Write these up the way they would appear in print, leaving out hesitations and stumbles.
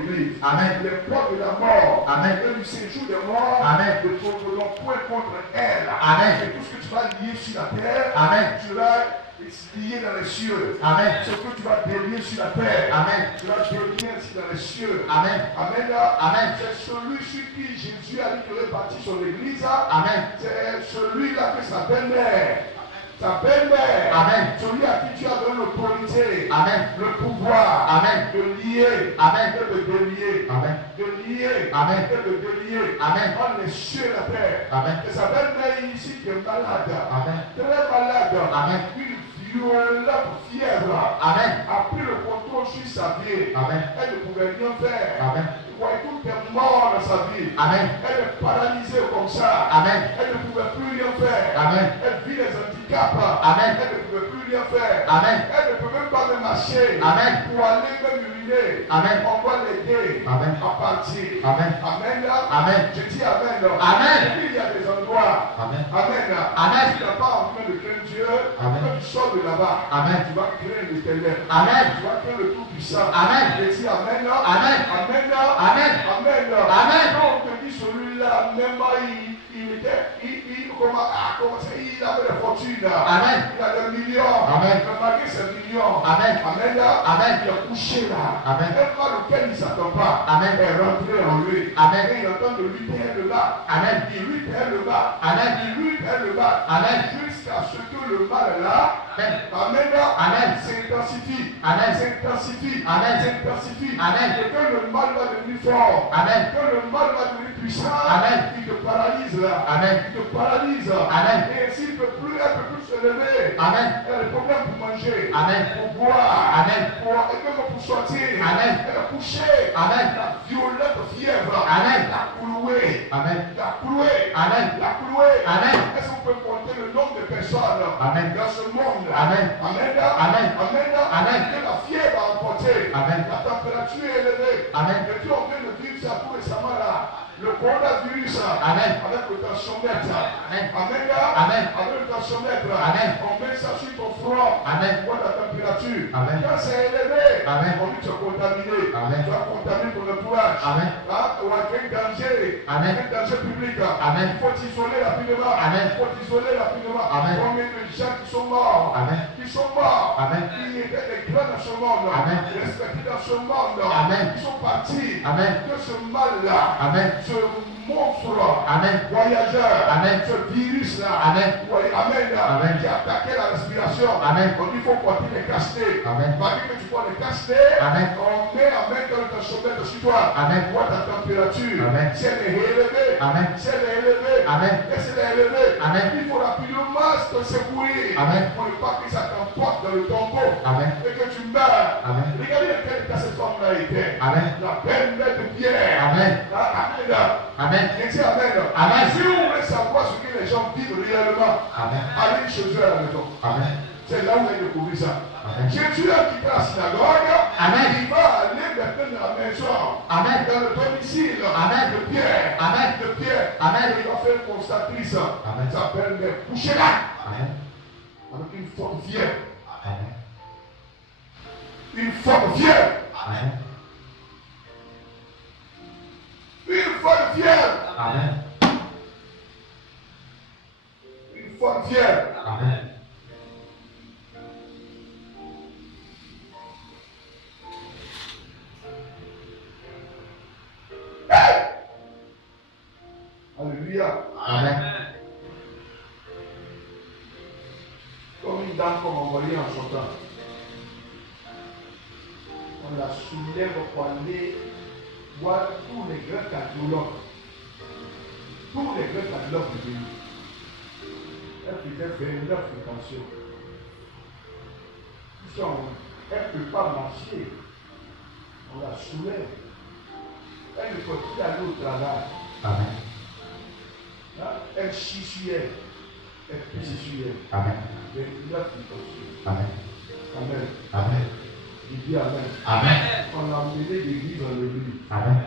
l'église. Amen. Les portes de la mort. Amen. Et du séjour des morts. Amen. Ne trouveront point contre elle. Amen. Et tout ce que tu vas lier sur la terre. Amen. Tu vas lier dans les cieux. Amen. Ce que tu vas délier sur la terre. Amen. Tu vas délier ainsi dans les cieux. Amen. Amen. Amen. C'est celui sur qui Jésus a dit qu'il aurait bâti son église. Amen. C'est celui-là que sa belle-mère. Sa belle-mère. Amen. Celui à qui tu as donné l'autorité. Amen. Le pouvoir. Amen. De lier. Amen. Et de délier. Amen. De lier. Amen. Et de délier. Amen. Entre les cieux et la terre. Amen. Et sa belle-mère ici qui est malade. Amen. Très malade. Amen. Une violente fièvre. Amen. A pris le contrôle sur sa vie. Amen. Elle ne pouvait rien faire. Amen. Tout est mort dans sa vie. Amen. Elle est paralysée comme ça. Amen. Elle ne pouvait plus rien faire. Amen. Elle vit les handicaps. Amen. Elle ne pouvait plus rien faire. Amen. Elle ne peut même pas me marcher. Amen. Pour aller même uriner. Amen. On va l'aider Amen. à partir. Amen. Amen. Amen. Je dis Amen. Amen. Il y a des endroits. Amen. Amen. Amen. Tu n'as pas envie de craindre Dieu. Amen. Quand tu sors de là-bas, Amen. tu vas craindre l'éternel. Amen. Tu vas craindre le Tout-Puissant. Amen. Je dis Amen. Amen. Amen. Amen. Amen. Amen. Quand on te dit celui-là, même il avait des fortunes. Amen. Il a des millions. Amen. Mais malgré ces millions. Amen. Amen. Amen. Il a couché là. Amen. Même pas lequel il ne s'attend pas. Amen. Est rentré en lui. Amen. Et il entend de lui taire le bas. Amen. Il lui taire le bas. Amen. Il lui taire le bas. Amen. Jusqu'à ce que le mal là. Amen. Amen. Amen. S'intensifie. Amen. S'intensifie. Amen. S'intensifie. Amen. Et que le mal va devenir fort. Amen. Que le mal va devenir puissant. Amen. Il te paralyse là. Amen. Il te paralyse. Amen. Et s'il ne peut plus, elle ne peut plus se lever. Amen. Elle a des problèmes pour manger. Amen. Pour boire. Amen. Et même pour sortir. Amen. Elle a couché. Amen. La violente fièvre. Amen. La clouée. Amen. La clouée. Amen. La clouée. Amen. Est-ce qu'on peut compter le nombre de personnes Amen. dans ce monde? Amen. Amen. Amen. Amen. Amen. Que la fièvre a emporté. Amen. La température est élevée. Amen. Et puis on vient de vivre ça tout récemment là. Le coronavirus. Amen. Avec le tensiomètre. Amen. Amen. Amen. Avec le tensiomètre. Amen. On met ça sur ton front. Amen. Pour la température. Amen. Quand c'est élevé. Amen. On dit tu es contaminé. Amen. Tu as contaminé ton entourage. Amen. Ou un danger. Amen. Un danger public. Amen. Il faut t'isoler rapidement. Amen. Il faut t'isoler rapidement. Amen. Combien de gens qui sont morts. Amen. Qui sont morts. Amen. Qui étaient des grands dans ce monde. Amen. Respectés dans ce monde. Amen. Qui sont partis. Amen. Que ce mal-là. Amen. Ce monstre. Amen. Voyageur. Amen. Ce virus-là. Amen. Amen. Amen. Qui attaquait la respiration. Amen. On dit qu'il faut porter les casquets. Amen. Malgré que tu portes les casquets. Amen. On met dans le tensiomètre sur toi. Amen. Vois ta température. Amen. Si elle est élevée. Amen. Si elle est élevée. Amen. Et si elle est élevée. Amen. Il faut rapidement te secourir. Amen. Pour ne pas que ça t'emporte dans le tombeau. Amen. Et que tu meurs. Amen. Regardez dans quel état cette femme-là était. Amen. La belle mère de Pierre. Amen. Amen. Amen. Et dis Amen. Amen. Si vous voulez savoir ce que les gens vivent réellement, Amen. allez chez eux à la maison. Amen. C'est là où vous allez découvrir ça. Amen. Jésus a quitté la synagogue. Amen. Il va aller maintenant dans la maison. Amen. Dans le domicile. Amen. De Pierre. Amen. De Pierre. Amen. Et il va faire une constatrice. Amen. Ça s'appelle mais couchez là. Amen. Avec une forte fièvre. Amen. Une forte fièvre. Amen. Une forte fièvre. Amen. Une forte fièvre. Amen. Hey! Alléluia. Amen. Comme une dame qu'on m'a envoyée en chantant. On la soulève pour aller voir tous les grands cardiologues. Tous les grands cardiologues du pays. Elle faisait 29 fréquentations. Elle ne peut pas marcher. On la soulève. Elle ne peut plus aller au travail. Amen. Elle chie sur elle. Elle pisse sur elle. Amen. 29 fréquentations. Amen. Amen. Amen. Je dis Amen. Amen. On l'a emmené d'église en église. Amen.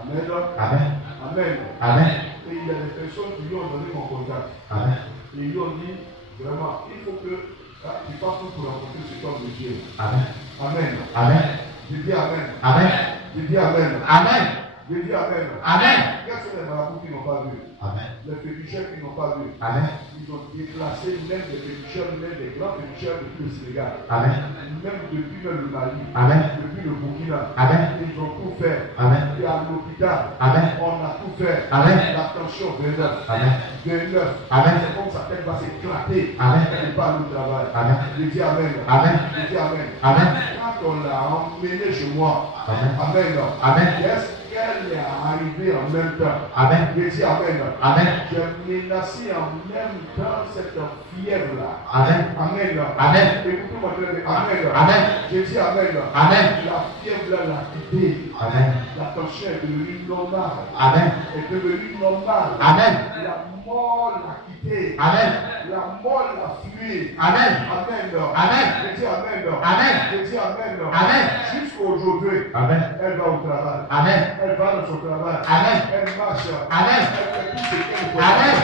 Amen. Amen. Amen. Amen. Et il y a des personnes qui lui ont donné mon contact. Amen. Et ils lui ont dit, vraiment, il faut que tu fasses tout pour rencontrer cet homme de Dieu. Amen. Amen. Amen. Je dis Amen. Amen. Je dis Amen. Amen. Je dis Amen. Amen. Quels sont les marabouts qui n'ont pas vu? Amen. Les féticheurs qui n'ont pas vu. Amen. Ils ont déplacé même les féticheurs, même les grands féticheurs depuis le Sénégal. Amen. Même depuis le Mali. Amen. Depuis le Burkina. Amen. Ils ont tout fait. Amen. Et à l'hôpital, Amen. on a tout fait. Amen. La tension 29. Amen. 29. Amen. C'est comme sa tête va s'éclater. Amen. Elle n'est pas au travail. Amen. Je dis Amen. Amen. Je dis Amen. Amen. Quand on l'a emmené chez moi, Amen. Amen. Amen. Est-ce qu'elle est arrivée en même temps? Amen. Je dis Amen. Amen. J'ai menacé en même temps cette fièvre-là. Amen. Amen. Amen. Écoutez-moi très bien. Amen. Amen. Je dis Amen. Amen. La fièvre-là l'a quitté. Amen. La tension est devenue normale. Amen. Est devenue normale. Amen. La mort l'a quitté. Amen. La mort l'a fui. Amen. Amen. Amen. Je dis Amen. Amen. Je dis Amen. Amen. Jusqu'aujourd'hui, Amen. elle va au travail. Amen. Elle va dans son travail. Amen. Elle marche. Amen. Elle fait tout ce qu'elle fait. Amen.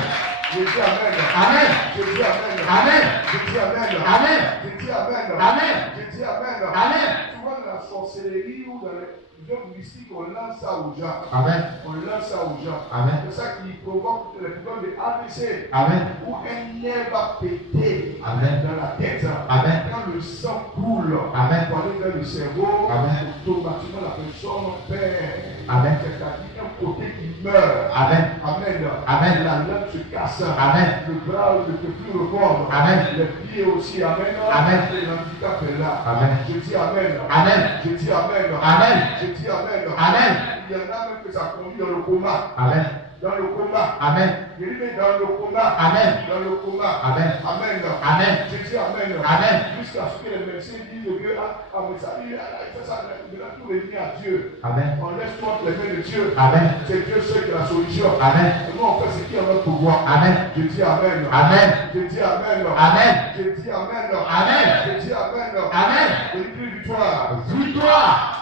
Je dis Amen. Amen. Je dis Amen. Amen. Je dis Amen. Amen. Je dis Amen. Amen. Je dis Amen. Amen. Souvent dans la sorcellerie ou dans les œuvres mystiques, on lance ça aux gens. Amen. On lance ça aux gens. Amen. C'est ça qui provoque les problèmes de AVC. Amen. Où un nerf va péter Amen. dans la tête. Amen. Quand le sang coule Amen. pour aller vers le cerveau, Amen. automatiquement la personne perd. Amen. C'est-à-dire un côté qui meurt. Amen. Amen. Amen. La langue se casse. Amen. Le bras ne peut plus répondre. Amen. Les pieds aussi. Amen. Amen. Et l'handicap est là. Amen. Je dis Amen. Amen. Je dis Amen. Amen. Je dis Amen. Amen. Il y en a même que ça conduit dans le coma. Amen. Dans le coma. Amen. Je dis mais dans le coma. Amen. Dans le coma. Amen. Amen. Amen. Je dis Amen. Amen. Jusqu'à ce que les médecins disent que mais ça, il fait ça, il a tout revenir à Dieu. Amen. On laisse toi les mains de Dieu. Amen. C'est Dieu seul qui a la solution. Amen. Et nous on fait ce qui est notre pouvoir. Amen. Je dis Amen. Amen. Je dis Amen. Amen. Je dis Amen. Amen. Je dis Amen. Amen. Je dis victoire. Victoire.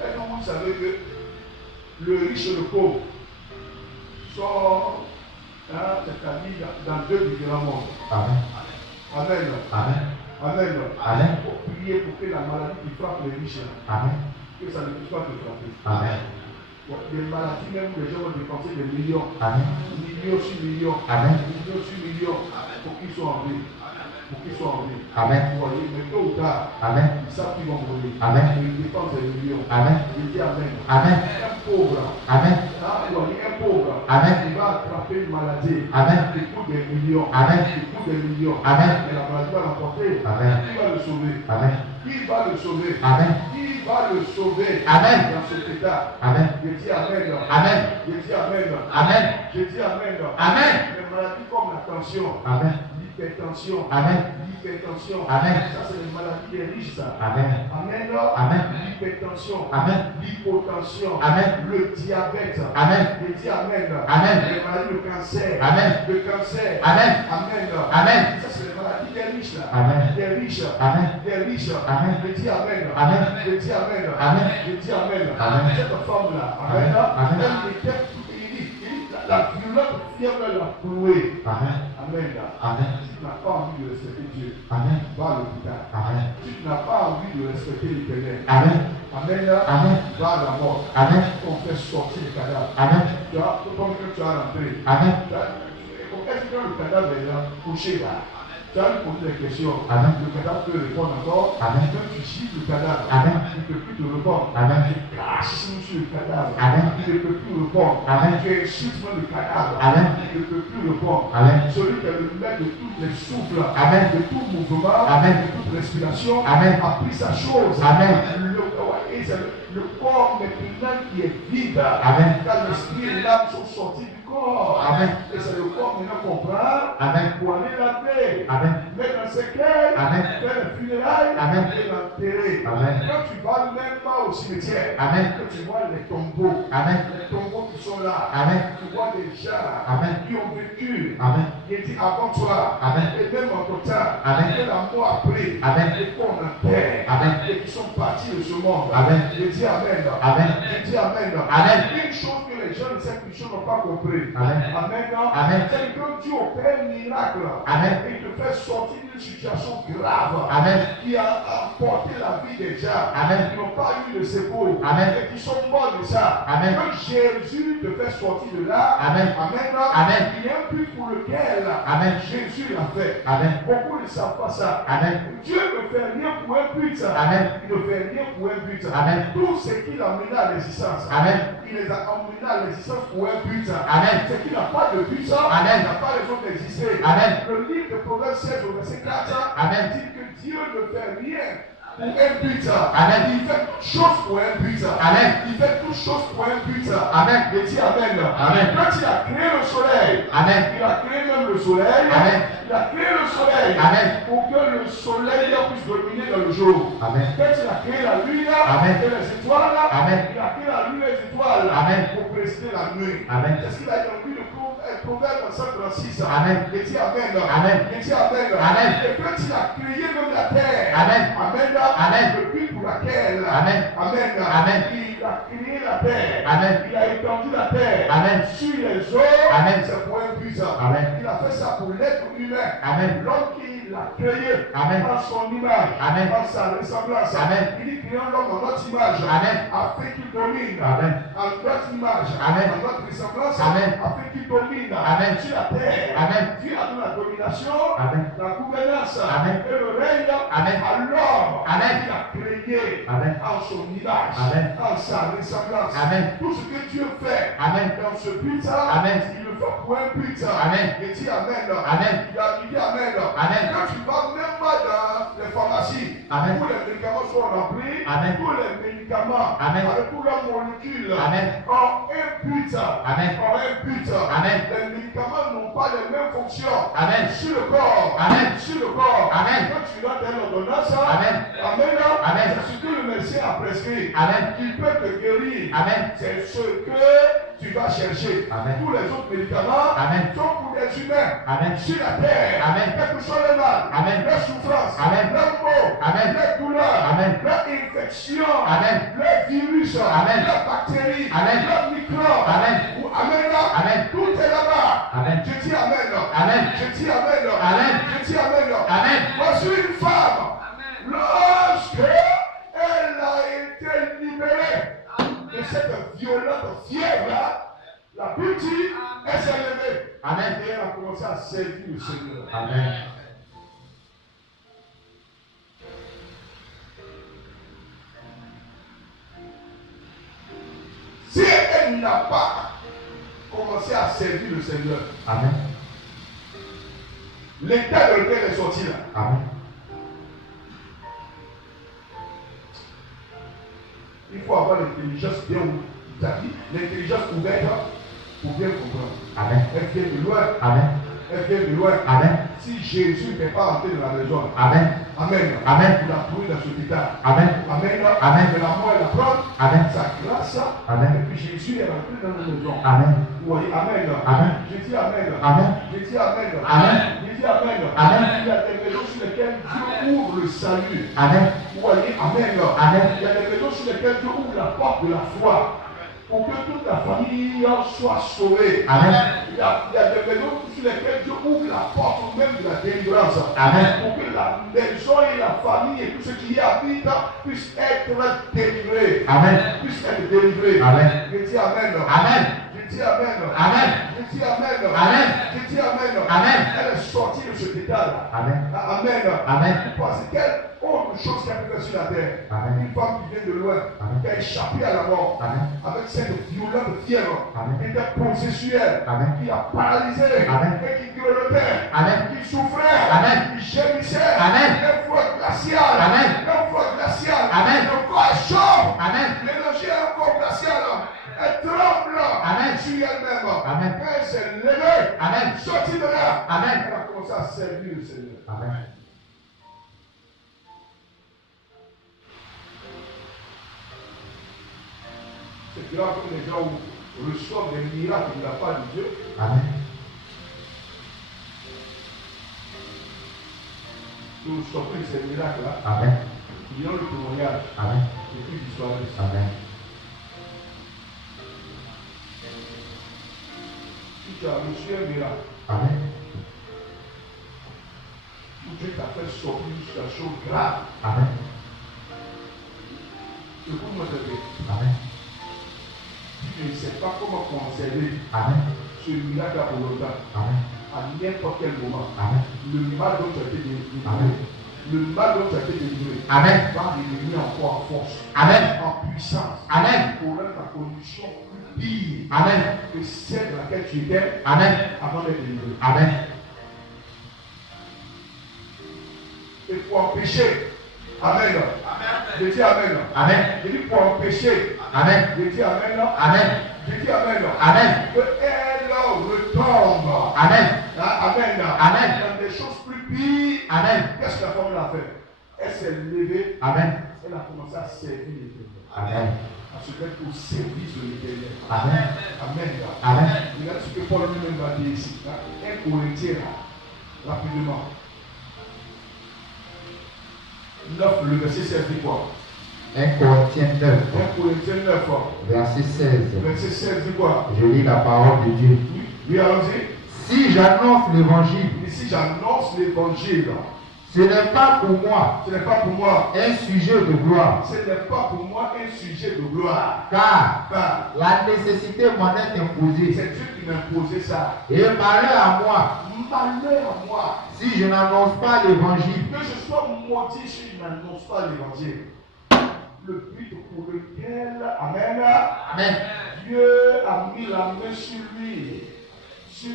Est-ce que vous savez que le riche et le pauvre sont, c'est-à-dire dans deux différents mondes? Amen. Amen. Amen. Amen. Amen. Il faut prier pour que la maladie qui frappe les riches, Amen. que ça ne puisse pas te frapper. Amen. Bon, des maladies même où les gens vont dépenser des millions, Amen. millions sur millions, Amen. millions sur millions, pour qu'ils soient en vie. Pour qu'ils soient en vie. Amen. Vous voyez, mais tôt ou tard, Amen. ils savent qu'ils vont mourir. Amen. Ils dépensent des millions. Amen. Je dis Amen. Amen. Un pauvre, Amen. vous voyez, un pauvre, Amen. il va attraper une maladie. Amen. Il coûte des millions. Amen. Il coûte des millions. Amen. Et la maladie va l'emporter. Amen. Qui va le sauver? Amen. Qui va le sauver? Amen. Qui va le sauver? Amen. Dans cet état. Amen. Je dis Amen. Amen. Je dis Amen. Amen. Je dis Amen. Amen. Les maladies comme la tension, Amen. l'hypertension, Amen. l'hypertension. Amen. Ça, c'est les maladies des riches, ça. Amen. Amen. Amen. L'hypertension, Amen. l'hypotension, Amen. le diabète. Amen. Je dis Amen. Amen. Les maladies de cancer. Amen. Le cancer. Amen. Amen. Amen. Ça, c'est les maladies des riches, là. Amen. Des riches. Amen. Des riches. Amen. Je dis Amen. Amen. Je dis Amen. Amen. Je dis Amen. Amen. Cette femme-là, Amen. Amen. Elle était, la violente fièvre l'a clouée. Amen. Amen. Amen. Si tu n'as pas envie de respecter Dieu, Amen. va à l'hôpital. Amen. Si tu n'as pas envie de respecter l'Éternel, Amen. Amen. Amen. Va à la mort. Amen. On fait sortir le cadavre. Amen. Tu as, comme quand tu as rentré, Amen. est-ce que le cadavre est là, couché là? Tu as posé des questions. Amen. Le cadavre peut répondre encore. Amen. Quand tu gifles le cadavre, Amen. il ne peut plus te répondre. Amen. Tu craches sur le cadavre. Amen. Il ne peut plus répondre. Amen. Tu insultes le cadavre. Amen. Il ne peut plus répondre. Amen. Celui qui est le maître de tous les souffles, Amen. de tout mouvement, Amen. de toute respiration, Amen. a pris sa chose. Amen. Et c'est le corps maintenant qui est vide. Amen. Quand l'esprit et l'âme sont sortis du corps. Amen. Et c'est le corps maintenant qu'on prend Amen. pour aller laver. Amen. Mettre dans ses cercueil, Amen. faire les funérailles Amen. et l'enterrer. Amen. Quand tu vas même pas au cimetière, Amen. que tu vois les tombeaux, Amen. les tombeaux qui sont là, Amen. tu vois des gens Amen. qui ont vécu, Amen. qui étaient avant toi, Amen. et même en ton temps, Amen. que la mort a pris, Amen. et qu'on enterre, Amen. et qui sont partis de ce monde. Amen. Je dis Amen. Amen. Je dis Amen. Amen. Une chose que les les gens de cette mission n'ont pas compris. Amen. Amen. C'est que Dieu opère un miracle. Amen. Et il te fait sortir d'une situation grave. Amen. Qui a emporté la vie des gens. Amen. Qui n'ont pas eu de secours. Amen. Et qui sont morts de ça. Amen. Que Jésus te fait sortir de là. Amen. Amen. Amen. Il y a un but pour lequel Amen. Jésus l'a fait. Amen. Beaucoup ne savent pas ça. Amen. Dieu ne fait rien pour un but. Amen. Il ne fait rien pour un but. Amen. Tout ce qu'il a mené à l'existence. Amen. Il les a emmenés à l'existence pour un but. Amen. C'est qu'il n'a pas de but. Amen. Il n'a pas raison d'exister. Amen. Le livre de Proverbes 16 au verset 4 Amen. dit que Dieu ne fait rien pour un but. Amen. Il fait toute chose pour un but. Amen. Il fait toute chose pour un but. Amen. Et dit Amen. Amen. Quand il a créé le soleil, Amen. il a créé même le soleil. Amen. Il a créé le soleil Amen. pour que le soleil puisse dominer dans le jour. Amen. Quand il a créé la nuit Amen. et les étoiles, Amen. il a créé la nuit et les étoiles Amen. pour précéder la nuit. Amen. C'est ce qu'il a dit dans le livre de Proverbe 136. Amen. Il dit Amen. Amen. Il dit Amen. Amen. Et quand il a créé même la terre, Amen. Amen. Amen. Le but pour laquelle, Amen. Amen. Amen. Il a créé la terre. Amen. Il a étendu la terre Amen. sur les eaux. Amen. C'est pour un but. Amen. Il a fait ça pour l'être humain. Amen. L'homme qu'il a créé Amen. en son image, Amen. en sa ressemblance. Amen. Il dit créant l'homme en notre image, Amen. afin qu'il domine. Amen. En notre image, Amen. en notre ressemblance, Amen. afin qu'il domine Amen. sur la terre. Amen. Dieu a donné la domination, Amen. la gouvernance Amen. et le règne Amen. à l'homme Amen. qu'il a créé Amen. en son image, Amen. en sa ressemblance. Amen. Tout ce que Dieu fait Amen. dans ce but, Amen. il le fait pour un but. Amen. Il dit Amen. Amen. Il dit Amen. Amen. Quand tu vas même pas dans les pharmacies, Amen. où les médicaments sont remplis, Amen. tous les médicaments, Amen. avec tous leurs molécules, Amen. ont un but. Amen. Ont un but. Amen. Les médicaments n'ont pas les mêmes fonctions Amen. sur le corps. Amen. Sur le corps. Amen. Quand tu vas dans l'ordonnance, Amen. Amen. Amen. C'est ce que le médecin a prescrit. Amen. Il peut te guérir. Amen. C'est ce que tu vas chercher. Amen. Tous les autres médicaments Amen. sont pour les humains. Amen. Sur la terre. Amen. Quel que soit le mal, Amen. leur souffrance, Amen. leur maux, Amen. leur douleur, Amen. leur infection, Amen. leur virus, Amen. leur bactéries, Amen. leur microbes. Amen. Ou Amen. Amen. Tout est là-bas. Amen. Je dis Amen. Amen. Je dis Amen. Amen. Je dis Amen. Amen. Voici une femme. Lorsque elle a été libérée de cette violente fièvre, la Bible dit, elle s'est levée. Amen. Et elle a commencé à servir le Seigneur. Amen. Si elle n'a pas commencé à servir le Seigneur, Amen. l'état dans lequel elle est sortie là, Amen. il faut avoir l'intelligence bien ouverte, l'intelligence ouverte pour bien comprendre. Amen. Elle vient de loin. Amen. Elle vient de loin. Amen. Si Jésus n'est pas entré dans la maison, Amen. Amen. Amen. Il a trouvé dans cet état. Amen. Amen. Amen. De la mort et la prendre. Amen. Sa grâce. Amen. Et puis Jésus est rentré dans la maison. Amen. Vous voyez, Amen. Amen. Je dis Amen. Amen. Je dis Amen. Amen. Je dis Amen. Amen. Il y a des maisons sur lesquelles Dieu ouvre le salut. Amen. Vous voyez, Amen. Amen. Il y a des maisons sur lesquelles Dieu ouvre la porte de la foi. Pour que toute la famille soit sauvée. Amen. Il y a des maisons sur lesquelles Dieu ouvre la porte même de la délivrance. Amen. Pour que la maison et la famille et tout ce qui y habite puissent être délivrés. Amen. Puissent être délivrés. Amen. Je dis Amen. Amen. Je dis Amen. Amen. Je dis Amen. Amen. Je dis Amen. Amen. Elle est sortie de cet état-là. Amen. Amen. Amen. Parce quelle autre chose qui a pu faire sur la terre? Amen. Une femme qui vient de loin, Amen. qui a échappé à la mort, Amen. avec cette violente fièvre, Amen. qui était posée sur elle, Amen. qui a paralysé, Amen. et qui grelottait, Amen. qui souffrait, Amen. qui gémissait, Amen. un froid glacial, Amen. un froid glacial, Amen. le corps est chaud, Amen. mélangé à un corps glacial, elle tremble Amen. sur elle-même. Amen. Quand elle s'est levée, Amen. sortie de là, Amen. elle a commencé à servir le Seigneur. Amen. C'est là que les gens reçoivent des miracles de la part de Dieu. Amen. Nous sortons de ces miracles-là, Amen. qui ont le témoignage Amen. et puis disparaissent. Amen. tu as reçu un miracle. Amen. Où Dieu t'a fait sortir une situation grave. Amen. Écoute-moi très bien. Amen. Tu ne sais pas comment conserver Amen. ce miracle pour longtemps. Amen. À n'importe quel moment. Amen. Le mal dont tu as été délivré. Amen. Le mal dont tu as été délivré. Amen. Va revenir encore en force. Amen. En puissance. Amen. Pour rendre ta condition plus pire Amen. que celle dans laquelle tu étais Amen. avant d'être délivré. Amen. Et pour empêcher, Amen. Je dis Amen. Amen. Je dis pour empêcher, Amen. je dis Amen. Amen. Je dis Amen. Amen. Que elle retombe. Amen. Amen. Amen. Dans des choses plus pires. Amen. Qu'est-ce que la femme a fait? Elle s'est levée. Amen. Elle a commencé à servir l'Éternel. Amen. À se mettre au service de l'Éternel. Amen. Amen. Amen. Regarde ce que Paul lui-même va dire ici. 1 Corinthiens, rapidement. 9, le verset 16 dit quoi? 1 Corinthiens 9, 1 Corinthiens 9, verset 16. verset 16 dit quoi? Je lis la parole de Dieu. Oui, allons-y. Si j'annonce l'évangile, Ici, j'annonce l'évangile. ce n'est pas pour moi Ce n'est pas pour moi. un sujet de gloire, Ce n'est pas pour moi un sujet de gloire. car Car la nécessité m'en est imposée. c'est Dieu qui m'a imposé ça. Et malheur à moi, Malheur à moi. si je n'annonce pas l'évangile. Que je sois maudit si je n'annonce pas l'évangile. Le but pour lequel, Amen, Amen. Dieu a mis la main sur lui, sur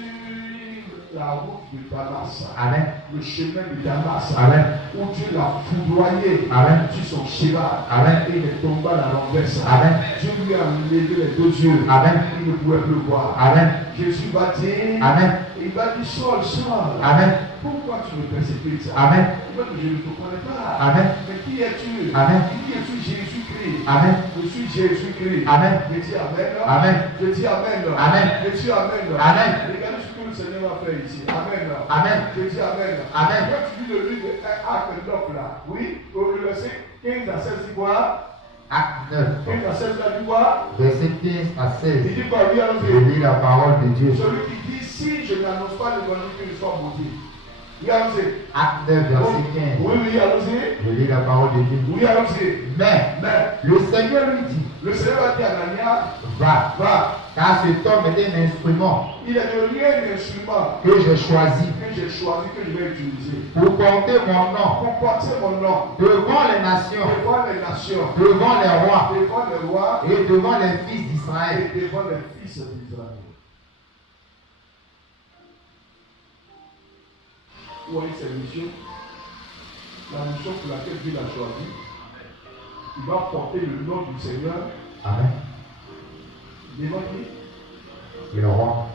la route de Damas, Amen. le chemin de Damas, Amen. où Dieu l'a foudroyé Amen. sur son cheval, Amen. et il est tombé à la renverse. Amen. Dieu lui a levé les deux yeux, Amen. il ne pouvait plus voir. Amen. Jésus va dire, Amen. il va dire, Saul, Saul, Amen. pourquoi tu me persécutes? Amen. Il va dire, je ne te connais pas. Amen. Mais qui es-tu? Amen. Il dit, je suis Jésus-Christ. Amen. Je suis Jésus-Christ. Amen. Je dis Amen. Amen. Je dis Amen. Amen. Je dis Amen. Amen. Regardez ce que le Seigneur a fait ici. Amen. Amen. Je dis Amen. Amen. Quand tu lis le livre de Acte 9 là, oui, le verset 15 à 16 dit quoi? Acte 9, 15 à 16 là dit quoi? verset 15 à 16. Il dit quoi? Oui, Je allons-y. lis la parole de Dieu. Celui qui dit, si je n'annonce pas l'évangile, que je sois maudit. Oui, allons-y. Acte 9, verset 15. Oui, oui, allons-y. Je lis la parole de Dieu. Oui, allons-y. Mais Mais le Seigneur lui dit, le Seigneur a dit à Anania, va, va. car cet homme est un instrument Il est de rien d'instrument que j'ai choisi que j'ai choisi, que je vais utiliser. pour porter mon nom Pour porter mon nom devant les nations, devant les nations, devant les rois devant les rois et devant les fils d'Israël. et devant les fils d'Israël. Où est cette mission? La mission pour laquelle Dieu l'a choisi. Il va porter le nom du Seigneur Amen. devant qui? Les rois,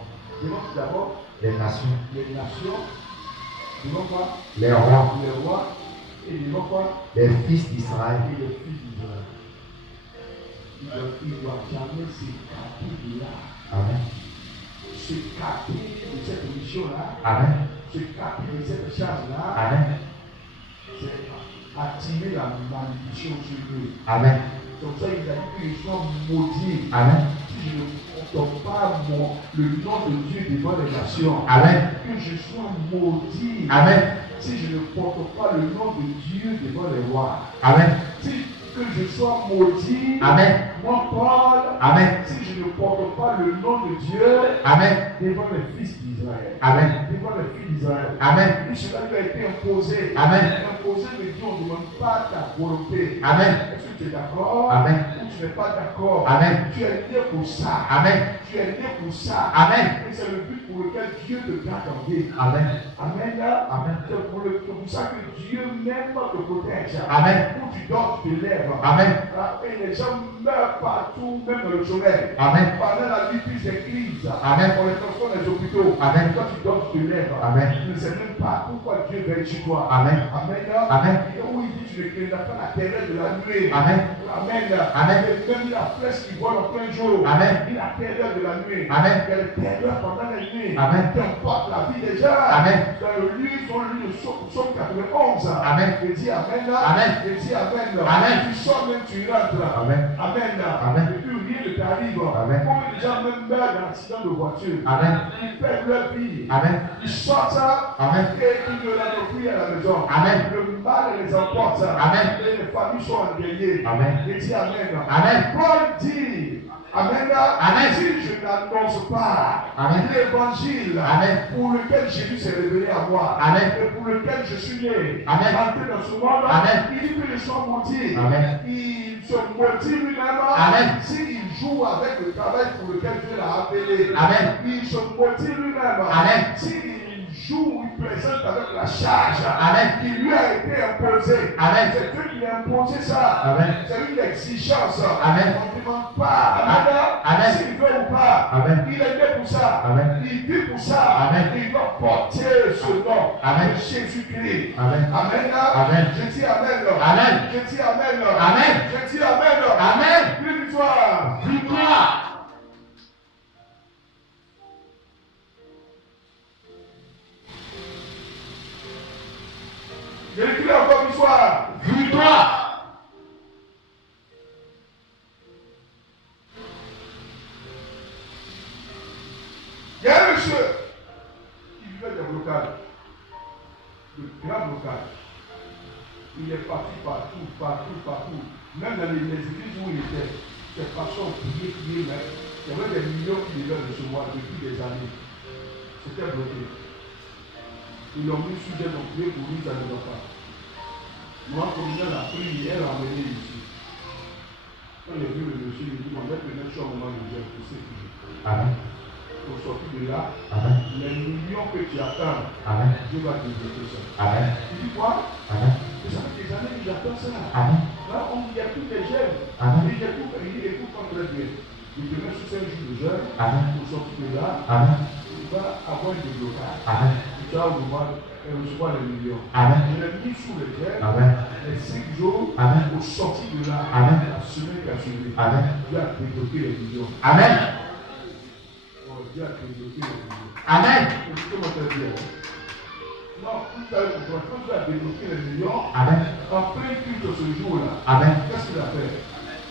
Devant d'abord les nations, les nations, devant quoi? les rois, Les rois et devant quoi? les fils d'Israël. Et les fils d'Israël. Il doit jamais s'écarter de là. Amen. S'écarter de cette mission-là. Amen. S'écarter de cette charge-là. Amen. C'est attirer la malédiction sur lui. Amen. Donc ça, il a dit que je sois maudit. Amen. Si je ne porte pas le nom de Dieu devant les nations. Amen. Que je sois maudit. Amen. Si je ne porte pas le nom de Dieu devant les rois. Amen. Que je sois maudit. Amen. Moi, Paul. Amen. Si je ne porte pas le nom de Dieu. Amen. Devant les fils d'Israël. Amen. Devant les fils d'Israël. Amen. Et cela lui a été imposé. Amen. Imposé de Dieu, on ne demande pas ta volonté. Amen. Est-ce que tu es d'accord? Amen. Ou tu n'es pas d'accord? Amen. Tu es né pour ça. Amen. Tu es né pour ça. Amen. Et c'est le but pour lequel Dieu te garde en vie. Amen. Amen. Amen. C'est pour ça que Dieu même te protège. Amen. Où tu dors, tu te lèves. Amen. Et les gens meurent partout, même dans le sommeil. Amen. Pendant la nuit, puis des crises. Amen. On les transforme dans les hôpitaux. Amen. Quand tu dors, tu te lèves. Amen. Tu ne sais même pas pourquoi Dieu veille sur toi. Amen. Amen. Amen. Et où il dit tu ne craindras pas la terreur de la nuit. Amen. Amen. Amen. Et même la flèche qui vole en plein jour. Amen. Il la terreur de la nuit. Amen. Il y a la terreur pendant la nuit. Amen. Qui emporte la vie des gens. Amen. Dans le livre de Psaume 91. Amen. Il dit Amen. Amen. Il dit Amen. Amen. Tu sors même, tu rentres. Amen. Amen. Amen. Et puis de t'arriver. Amen. Combien de gens même meurent dans l'accident de voiture. Amen. Ils perdent leur vie. Amen. Ils sortent ça Amen. et ils ne l'ont plus à la maison. Amen. Le mal les emporte. Amen. Et les familles sont endeuillées. Amen. Et dis Amen. Amen. Paul dit Amen. Amen. Si je n'annonce pas Amen. l'évangile Amen. pour lequel Jésus s'est révélé à moi Amen. et pour lequel je suis né, Amen. entré dans ce monde, Amen. il dit que les gens maudits. Amen. Il se motive lui-même Amen. s'il joue avec le travail pour lequel Dieu l'a appelé. Amen. Il se motive lui-même Amen. s'il joue, il présente avec la charge Amen. qui lui a été imposée. Amen. C'est Dieu qui a imposé ça. Amen. C'est une exigence. Amen. On ne demande pas. Amen. S'il veut ou pas. Amen. Il est né pour ça. Amen. Il vit pour ça. Amen. Il doit porter ce nom. Amen. De Jésus-Christ. Amen. Amen. Amen. Je dis Amen. Amen. Je dis Amen. Amen. Je dis Amen. Amen. Victoire. Victoire. Je l'écris encore victoire. Victoire. Il y a un monsieur qui vivait des blocages, de grands blocages. Il est parti partout. Même dans les églises où il était, ses pasteurs priaient, mais il y avait des millions qui devaient recevoir depuis des années. C'était bloqué. Ils l'ont mis sous des prières pour lui, ça ne va pas. Moi, comme il a pris, elle a amené ici. Quand il a vu le monsieur, il dit, on va mettre le au moment de Dieu pour sécuriser. Amen. Pour sortir de là, Amen. les millions que tu attends, Amen. Dieu va te débloquer ça. Amen. Tu dis quoi? Amen. Ça fait des années que j'attends ça. Amen. Là, il y a tous les jeunes. Amen. Il écoute très bien. Il te met sous 5 jours de jeûne Amen. pour sortir de là. Amen. Tu vas avoir un déblocage. Amen. Tu vas recevoir les millions. Amen. Je l'ai mis sous le jeûne. Amen. Les 5 jours Amen. pour sortir de là. Amen. La semaine qui a suivi. Amen. Dieu a débloqué les millions. Amen. Oh, Dieu a débloqué les millions. Amen. Comment te dire? Non, tout à l'heure, quand tu as débloqué les millions, Amen. en plein culte ce jour-là, Amen. qu'est-ce qu'il a fait?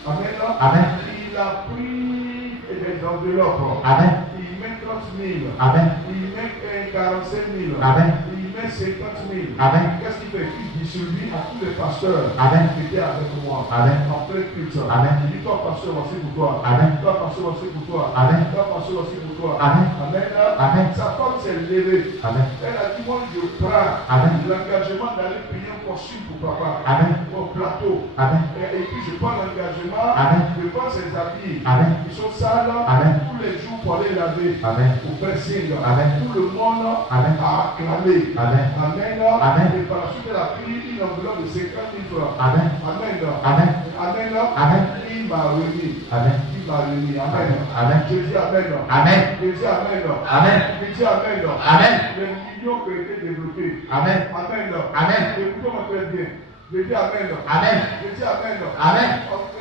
Amen. Là, Amen. il a pris des enveloppes. Amen. Il met 30 000. Amen. Il met 45 000. Amen. Il met 50 000. Amen. Qu'est-ce qu'il fait? Il distribue à tous les pasteurs Amen. qui étaient avec moi. Amen. En plein culte. Amen. Il dit, toi, pasteur, voici pour toi. Amen. Toi, pasteur, voici pour toi. Amen. Toi, pasteur, voici pour toi. Amen. Amen. Amen. Sa femme s'est levée. Amen. Elle a dit, moi, je prends Amen. l'engagement d'aller payer un costume pour papa. Amen. Au plateau. Amen. Et puis je prends l'engagement. Amen. Je prends ses habits. Amen. Ils sont sales. Amen. Tous les jours pour aller laver. Amen. Au pressing. Amen. Tout le monde Amen. a acclamé. Amen. Amen. Amen. Et par la suite, elle a pris une enveloppe de 50 000 francs. Amen. Amen. Amen. Amen. Amen. Il m'a remis. Amen. Il m'a remis. Amen. Amen. Je dis Amen. Amen. Je dis Amen. Amen. Je dis Amen. Amen. Les millions qui ont été débloqués. Amen. Amen. Amen. Écoutez-moi très bien. Je dis Amen. Amen. Je dis Amen. Amen.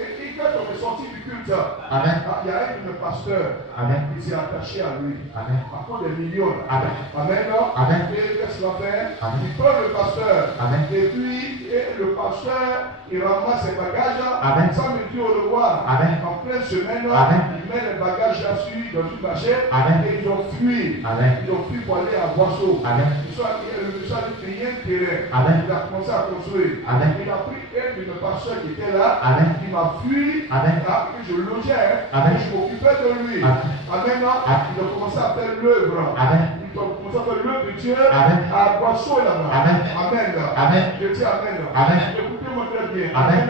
Et quand on est sorti du culte, Amen. il y a un de mes pasteurs Amen. qui s'est attaché à lui. Amen. À cause des millions. Amen. Amen. Amen. Et qu'est-ce qu'il va faire? Amen. Il prend le pasteur. Amen. Et puis, le pasteur, il ramasse ses bagages. Amen. Sans me dire au revoir. Amen. En pleine semaine, Amen. il met les bagages là-dessus dans une machette. Amen. Et ils ont fui. Amen. Ils ont fui pour aller à Boisseau. Amen. Le monsieur a dit payer un terrain. Amen. Il a commencé à construire. Amen. Il a pris un de mes pasteurs qui était là. Amen. Il m'a fui. Amen. Là, et je logeais. Amen. Et je m'occupais de lui. Amen. Amen. Amen. Il a commencé à faire l'œuvre. Amen. Il a commencé à faire l'œuvre de Dieu. Amen. À Boisseau là-bas. Amen. Amen. Amen. Je dis Amen. Amen. Écoutez-moi très bien. Amen.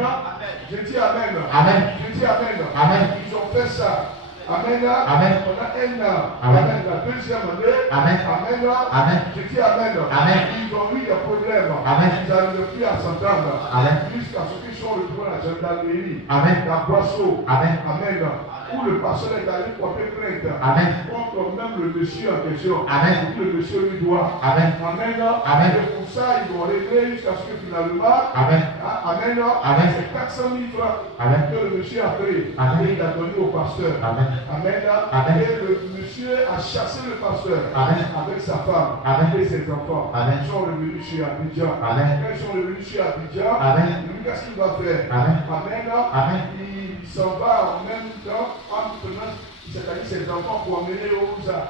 Je dis Amen. Amen. Je dis Amen. Amen. Ils ont fait ça. Amen. Amen. Pendant un an. Amen. La deuxième année. Amen. Amen. Amen. Je dis Amen. Amen. Ils ont eu des problèmes. Amen. Ils n'arrivent plus à s'entendre. Amen. Jusqu'à ce qu'ils soient retrouvés à la gendarmerie. Amen. La Boisseau. Amen. Amen. Où le pasteur est allé porter plainte. Amen. Contre même le monsieur en question. Amen. Le monsieur lui doit. Amen. Amen. Amen. Et pour ça, ils vont régler jusqu'à ce que finalement. Amen. Amen. Amen. C'est 400 000 francs Amen. que le monsieur a pris. Amen. Et il a donné au pasteur. Amen. Amen. Amen. Et le monsieur a chassé le pasteur. Amen. Avec sa femme. Amen. Et ses enfants. Amen. Ils sont revenus chez Abidjan. Amen. Quand ils sont revenus chez Abidjan, Amen. lui, qu'est-ce qu'il va faire? Amen. Amen. Amen. Il s'en va en même temps ses enfants pour emmener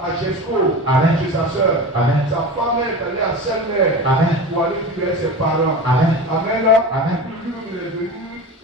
à Gesco, Amen. chez sa soeur. Amen. Sa femme est allée à Sainte-Mère Amen. pour aller vivre avec ses parents. Amen. Amen. Amen. Puis lui, il est venu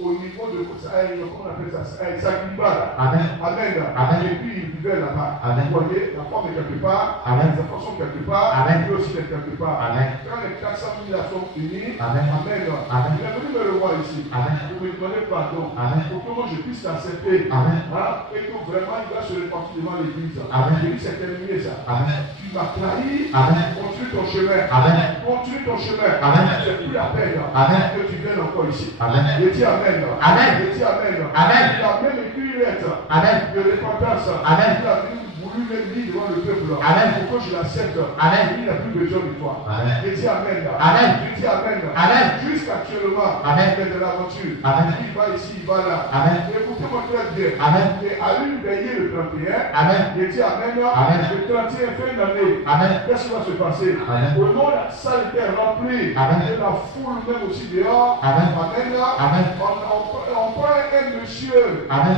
au niveau de, comment on appelle ça, Saguiba. Amen. Amen. Amen. Et puis il vivait là-bas. Amen. Vous voyez, la femme est quelque part, Amen. les enfants sont quelque part, Amen. lui aussi est quelque part. Amen. Quand les 400 000 sont finis, Amen. Amen. Amen. Il est venu me le voir ici. Amen. Pour me demander pardon. Amen. Pour que moi je puisse l'accepter. Amen. Hein, et que vraiment il va se repentir devant l'église. Amen. J'ai dit c'est terminé ça. Amen. Tu m'as trahi. Amen. Continue ton chemin. Amen. Continue ton chemin. Amen. C'est plus la peine Amen. que tu viennes encore ici. Amen. Je dis Amen. Amen. Je dis Amen. Amen. Il a même écrit une lettre Amen. de repentance. Amen. Il a voulu même dire devant le peuple. Amen. Pour que je l'accepte. Amen. Il n'a plus besoin de toi. Amen. Je dis Amen. Amen. Je dis Amen. Amen. Jusqu'actuellement, Amen. il est de l'aventure. Amen. Il va ici, il va là. Amen. Écoutez-moi très bien. Amen. Et à une veillée le 31, Amen. je dis Amen. Amen. Le 31 fin d'année. Amen. Qu'est-ce qui va se passer? Amen. Au moment où la salle était remplie, Amen. et la foule même aussi dehors. Amen. Amen. Amen. On prend un monsieur Amen.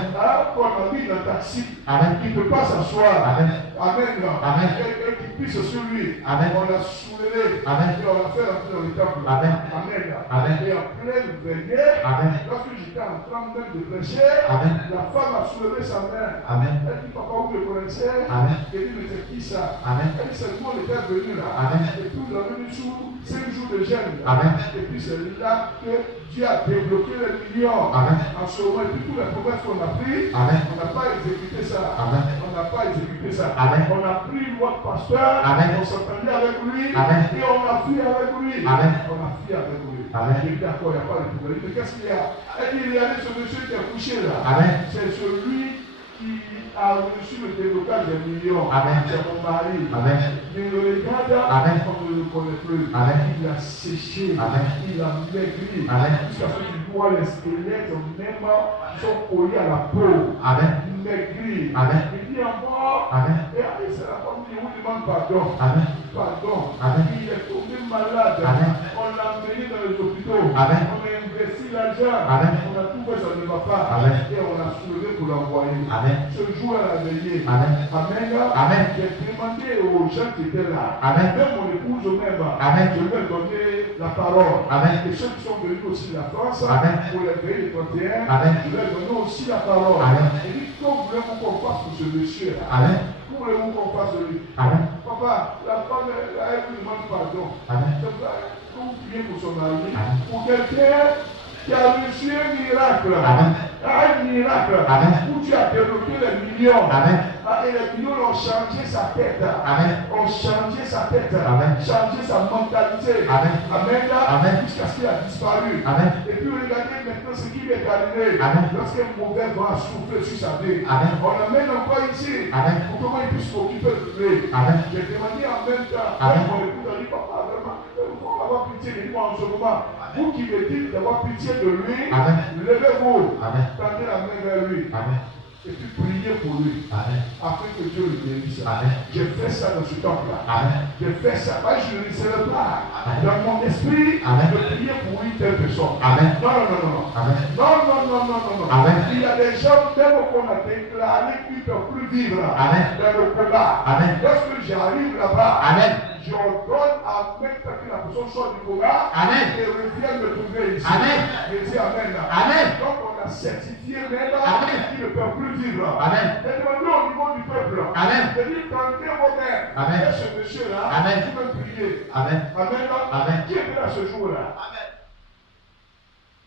qu'on a mis dans le taxi. Amen. Il ne peut pas s'asseoir. Amen. Amen. Amen. Et qui pisse sur lui. Amen. On l'a soulevé. Amen. Et on l'a fait rentrer dans le temple. Amen. Amen. Amen. Et en pleine veillée, Amen. lorsque j'étais en train même de prêcher, Amen. la femme a soulevé sa main. Amen. Elle dit, papa, vous le connaissez? Amen. Elle dit, mais c'est qui ça? Amen. Elle dit, c'est le monde était venu là. Amen. Et puis nous avons venu sous 5 jours de jeûne. Amen. Et puis c'est là que Dieu a débloqué les millions. Amen. En ce moment, et puis toutes les promesses qu'on a prises, Amen. on n'a pas exécuté ça. Amen. On n'a pas exécuté ça. Amen. On a pris notre pasteur, Amen. on s'entendait avec lui, Amen. et on a fui avec lui. Amen. On a fui avec lui. Amen. J'ai dit d'accord, il n'y a pas de problème. Mais qu'est-ce qu'il y a? Elle dit, il y a ce monsieur qui est couché là. Amen. C'est celui qui a reçu le déblocage des millions. Amen. C'est mon mari. Amen. Mais le regarde, Amen. on ne le connaît plus. Amen. Il a séché. Amen. Il a maigri. Amen. Jusqu'à ce qu'il voit les squelettes même qui sont collés à la peau. Amen. Maigri. Amen. Il dit encore. Amen. Et c'est la femme qui vous demande pardon. Amen. Pardon. Amen. Il est tombé malade. Amen. On l'a emmené dans les hôpitaux. Amen. On a investi l'argent. Amen. On a tout fait, ça ne va pas. Amen. Et on l'a soulevé pour l'envoyer. Amen. Ce jour, elle a veillé. Amen. Amen. Amen. J'ai demandé aux gens qui étaient là. Amen. Même mon épouse même. Amen. Je lui ai donné la parole. Amen. Et ceux qui sont venus aussi de la France. Amen. Pour les veilles de 31. Amen. Je lui ai donné aussi la parole. Amen. Et dit, que voulez-vous qu'on fasse pour ce monsieur là? Amen. Que voulez-vous qu'on fasse de lui? Amen. Papa, la femme, elle vous demande pardon. Amen. C'est vrai, quand vous priez pour son mari, Amen. pour quelqu'un qui a reçu un miracle, Amen. un miracle, Amen. où tu as débloqué les millions, Amen. et les millions ont changé sa tête, Amen. ont changé sa tête, Amen. changé sa mentalité. Amen. Amen. Amen. Jusqu'à ce qu'il a disparu. Amen. Et puis regardez maintenant ce qui lui est arrivé. Amen. Lorsqu'un mauvais vent a soufflé sur sa vie, Amen. on l'amène encore ici. Amen. Pour comment il puisse s'occuper de lui. Amen. J'ai demandé en même temps, Amen. mon épouse a dit, papa, vraiment, il faut avoir pitié de lui en ce moment. Vous qui me dites d'avoir pitié de lui, Amen. levez-vous, Amen. tendez la main vers lui, Amen. et puis priez pour lui, Amen. afin que Dieu le guérisse. Amen. J'ai fait ça dans ce temple-là. Amen. J'ai fait ça, moi je ne serai pas dans mon esprit Amen. de prier pour une telle personne. Amen. Non, non, non, non. Amen. Non, non, non, non, non, non. Amen. Il y a des gens même qu'on a déclaré qu'ils ne peuvent plus vivre Amen. dans le combat. Amen. Lorsque j'arrive là-bas, Amen. je ordonne à même temps que la personne sort du combat Amen. et revienne me trouver ici. Amen. Je dis Amen. Amen. Donc on a certifié même Amen. qu'ils ne peuvent plus vivre. Amen. J'ai demandé au niveau du peuple. Amen. J'ai dit, tendez vos mains. Amen. Et ce monsieur-là, Amen. tu peux prier. Amen. Amen. Amen. Qui était là ce jour-là? Amen.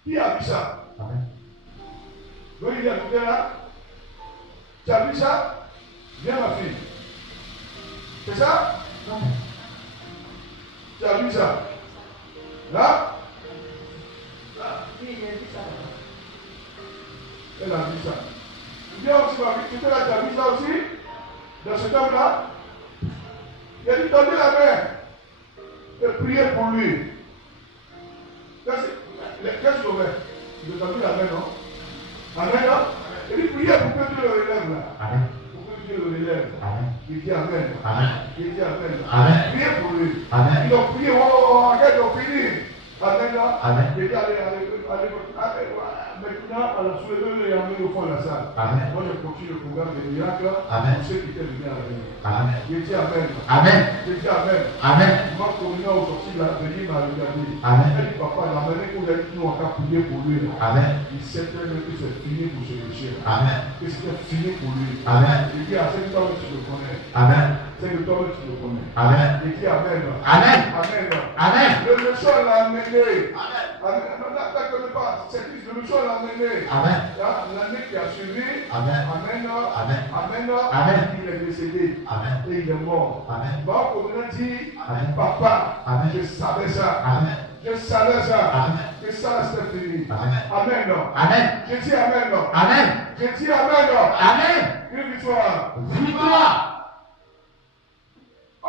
Qui a vu ça? Amen. Donc il est arrivé là. Tu as vu ça? Viens ma fille. C'est ça? Tu as vu ça? Là? Oui, j'ai vu ça. Elle a vu ça. Viens aussi ma fille. Tu étais là, tu as vu ça aussi? Dans ce temps-là? Il a dit, tendez la main. Et priez pour lui. Qu'est-ce qu'on fait? Tu as tendu la main, non? Amen, non? Il dit, priez pour que Dieu le relève là. Amen. Pour que Dieu le relève. Amen. Il dit Amen. Amen. Il dit Amen. Amen. Priez pour lui. Amen. Ils ont prié, oh, regarde, ils ont fini. Amen, là. Amen. Il dit, allez, allez, maintenant, à la soirée, il y a au fond de la salle. Amen. Moi, je continue le programme des miracles. Amen. Pour ceux qui étaient venus à la vie. Amen. Je dis Amen. Amen. Je dis Amen. Amen. Moi, comme il au sorti de la venue, m'a regardé. Amen. Elle dit, papa, la manière qu'on a dit, nous, on a prié pour lui. Là. Amen. Il sait très bien que c'est fini pour ce monsieur. Amen. Que c'était fini pour lui. Amen. Il dit, à ce temps, tu le connais. Amen. C'est le temps, tu le connais. Amen. Il dit Amen. Amen. Amen. Amen. Le monsieur l'a amené. Amen. Amen. Non, n'attendez pas. C'est Christ. Le monsieur l'a amené. Amen. L'année qui a suivi. Amen. Amen. Amen. Amen. Amen. Il est décédé. Amen. Et il est mort. Amen. Bon, comme on a dit, Amen. papa, Amen. je savais ça. Amen. Je savais ça. Amen. Que ça, c'était fini. Amen. Amen. Amen. Je dis Amen. Amen. Je dis Amen. Amen. Une victoire. Victoire.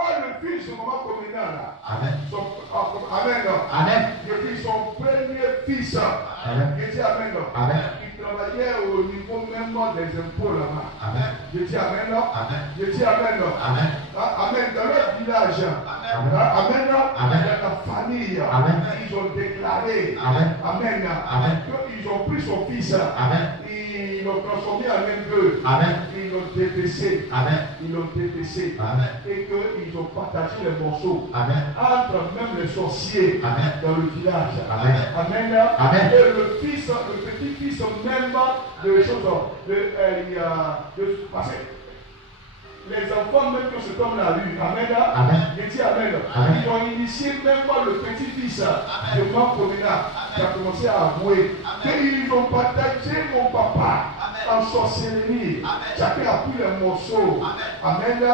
Oh, le fils, au moment communal, là. Amen. Amen. Amen. Je dis son premier fils. Amen. Je dis Amen. Amen. Il travaillait au niveau même des impôts là-bas. Amen. Je dis Amen. Amen. Je dis Amen. Amen. Amen. Dans leur village. Amen. Amen. Amen. Dans la famille. Amen. Ils ont déclaré. Amen. Amen. Amen. Ils ont pris son fils. Amen. Ils l'ont transformé en un peu. Amen. Ils l'ont dépecé. Amen. Ils l'ont dépecé. Amen. Et qu'ils ont partagé les morceaux. Amen. Entre même les sorciers. Amen. Dans le village. Amen. Amen. Amen. Et le fils, le petit-fils même de choses. Parce que les enfants même que cet homme a eu. Amen. Amen. Je dis Amen. Amen. Ils ont initié même le petit-fils de mon Promena qui a commencé à avouer. Et ils ont partagé mon papa en sorcellerie. Chacun a pris les morceaux. Amen.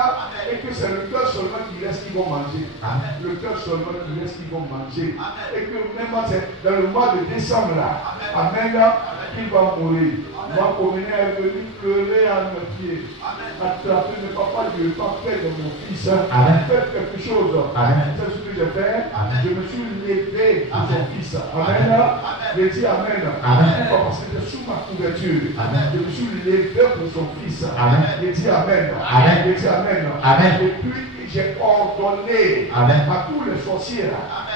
Et que c'est le cœur seulement qui reste qu'ils vont manger. Amen. Le cœur seulement qui reste qu'ils vont manger. Et que même c'est dans le mois de décembre là. Amen. Il va mourir. Moi, Promena est venu pleurer à mes pieds. Attraper mes papas, je ne vais pas faire de mon fils. Faites quelque chose. Amen. C'est ce que j'ai fait. Amen. Je me suis levé pour son fils. Amen. Amen. Je dis Amen. Amen. Parce que c'était sous ma couverture. Amen. Je me suis levé pour son fils. Amen. Je dis Amen. Amen. Je dis Amen. Amen. Et puis j'ai ordonné Amen. à tous les sorciers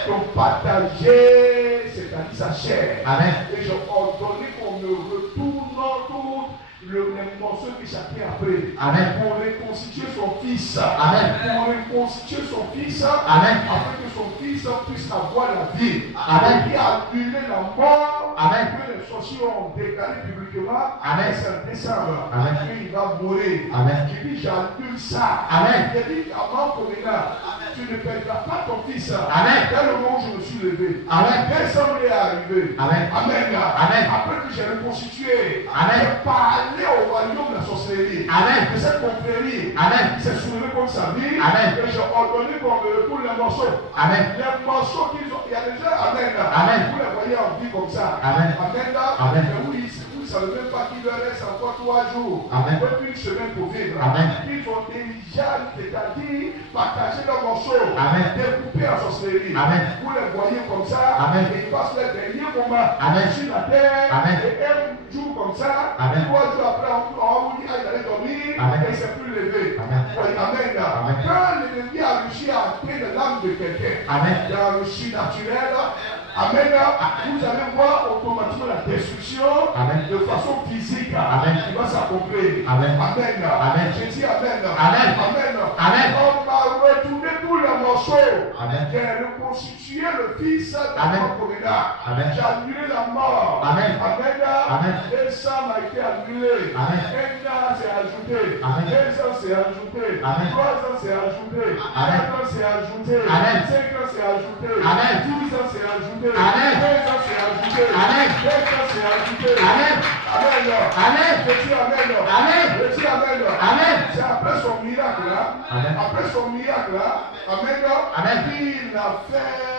qui ont partagé, c'est-à-dire sa chair. Amen. Et j'ai ordonné qu'on me retourne tout les morceaux que chacun a pris. Amen. Pour reconstituer son fils. Amen. Pour reconstituer son fils. Amen. Afin que son fils puisse avoir la vie. Amen. Et qui a annulé la mort. Amen. Que les sorciers ont déclaré publiquement. Amen. C'est en décembre. Amen. Il va mourir. Amen. J'ai dit, j'annule ça. Amen. J'ai dit, avant Comina, tu ne perdras pas ton fils. Amen. Dès le moment où je me suis levé. Amen. Décembre est arrivé. Amen. Amen. Amen. Après que j'ai reconstitué. Amen. J'ai parlé au royaume de la sorcellerie. Amen. De cette confrérie. Amen. Il s'est soulevé contre sa vie. Amen. Et j'ai ordonné qu'on me retourne les morceaux. Amen. Les morceaux qu'ils ont. Il y a déjà. Amen. Amen. Vous les voyez en vie comme ça. Amen. Amen. Amen. Mais oui, vous ne savez même pas qu'il leur reste encore 3 jours. Amen. Même une semaine pour vivre. Amen. Ils ont déjà, c'est-à-dire, partagé leurs morceaux. Amen. Découpés en sorcellerie. Amen. Vous les voyez comme ça. Amen. Et ils passent les derniers moments Amen. sur la terre. Amen. Et un jour comme ça. Amen. 3 jours après, on vous dit, ah, il allait dormir. Amen. Et il ne s'est plus levé. Amen. Oui, amen. Amen. Quand l'ennemi a réussi à entrer dans l'âme de quelqu'un, Amen. il a réussi naturel. Amen. Vous allez voir automatiquement la destruction. Amen. De façon physique. Amen. Qui va s'accomplir. Amen. Amen. Amen. J'ai dit Amen. Amen. Amen. Amen. On va retourner tous les morceaux. Amen. J'ai reconstitué le fils de Amen. mon Coméda. Amen. J'ai annulé la mort. Amen. Amen. Amen. Et ça m'a été annulé. Amen. Un an s'est ajouté. Amen. 2 ans s'est ajouté. Amen. 3 ans s'est ajouté. Amen. 4 ans s'est ajouté. Amen. 5 ans s'est ajouté. Amen. 10 ans s'est ajouté. Amen. 15 ans s'est ajouté. Amen. 20 ans s'est ajouté. Amen. Amen. Amen. Je dis Amen. Amen. Je dis Amen. Amen. C'est après son miracle là. Amen. Après son miracle là. Amen. Amen. Il a fait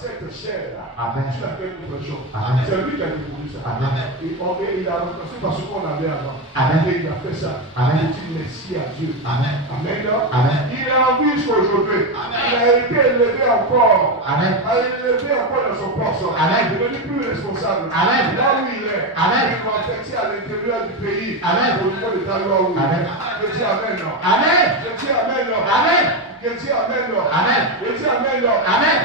cette chair là. Amen. Sur laquelle nous prêchons. Amen. C'est lui qui a découvert ça. Amen. Et il a remplacé par ce qu'on avait avant. Amen. Et il a fait ça. Amen. Il dit merci à Dieu. Amen. Amen. Amen. Il est en vie jusqu'aujourd'hui. Il a été élevé encore. Amen. Il a élevé encore dans son poste. Amen. Il est devenu plus responsable. Amen. Là où il est. Amen. Il va affecter à l'intérieur du pays. Amen. Au niveau de ta loi. Amen. Je dis Amen. Amen. Je dis Amen. Amen. Je dis Amen. Amen. Je dis Amen. Amen.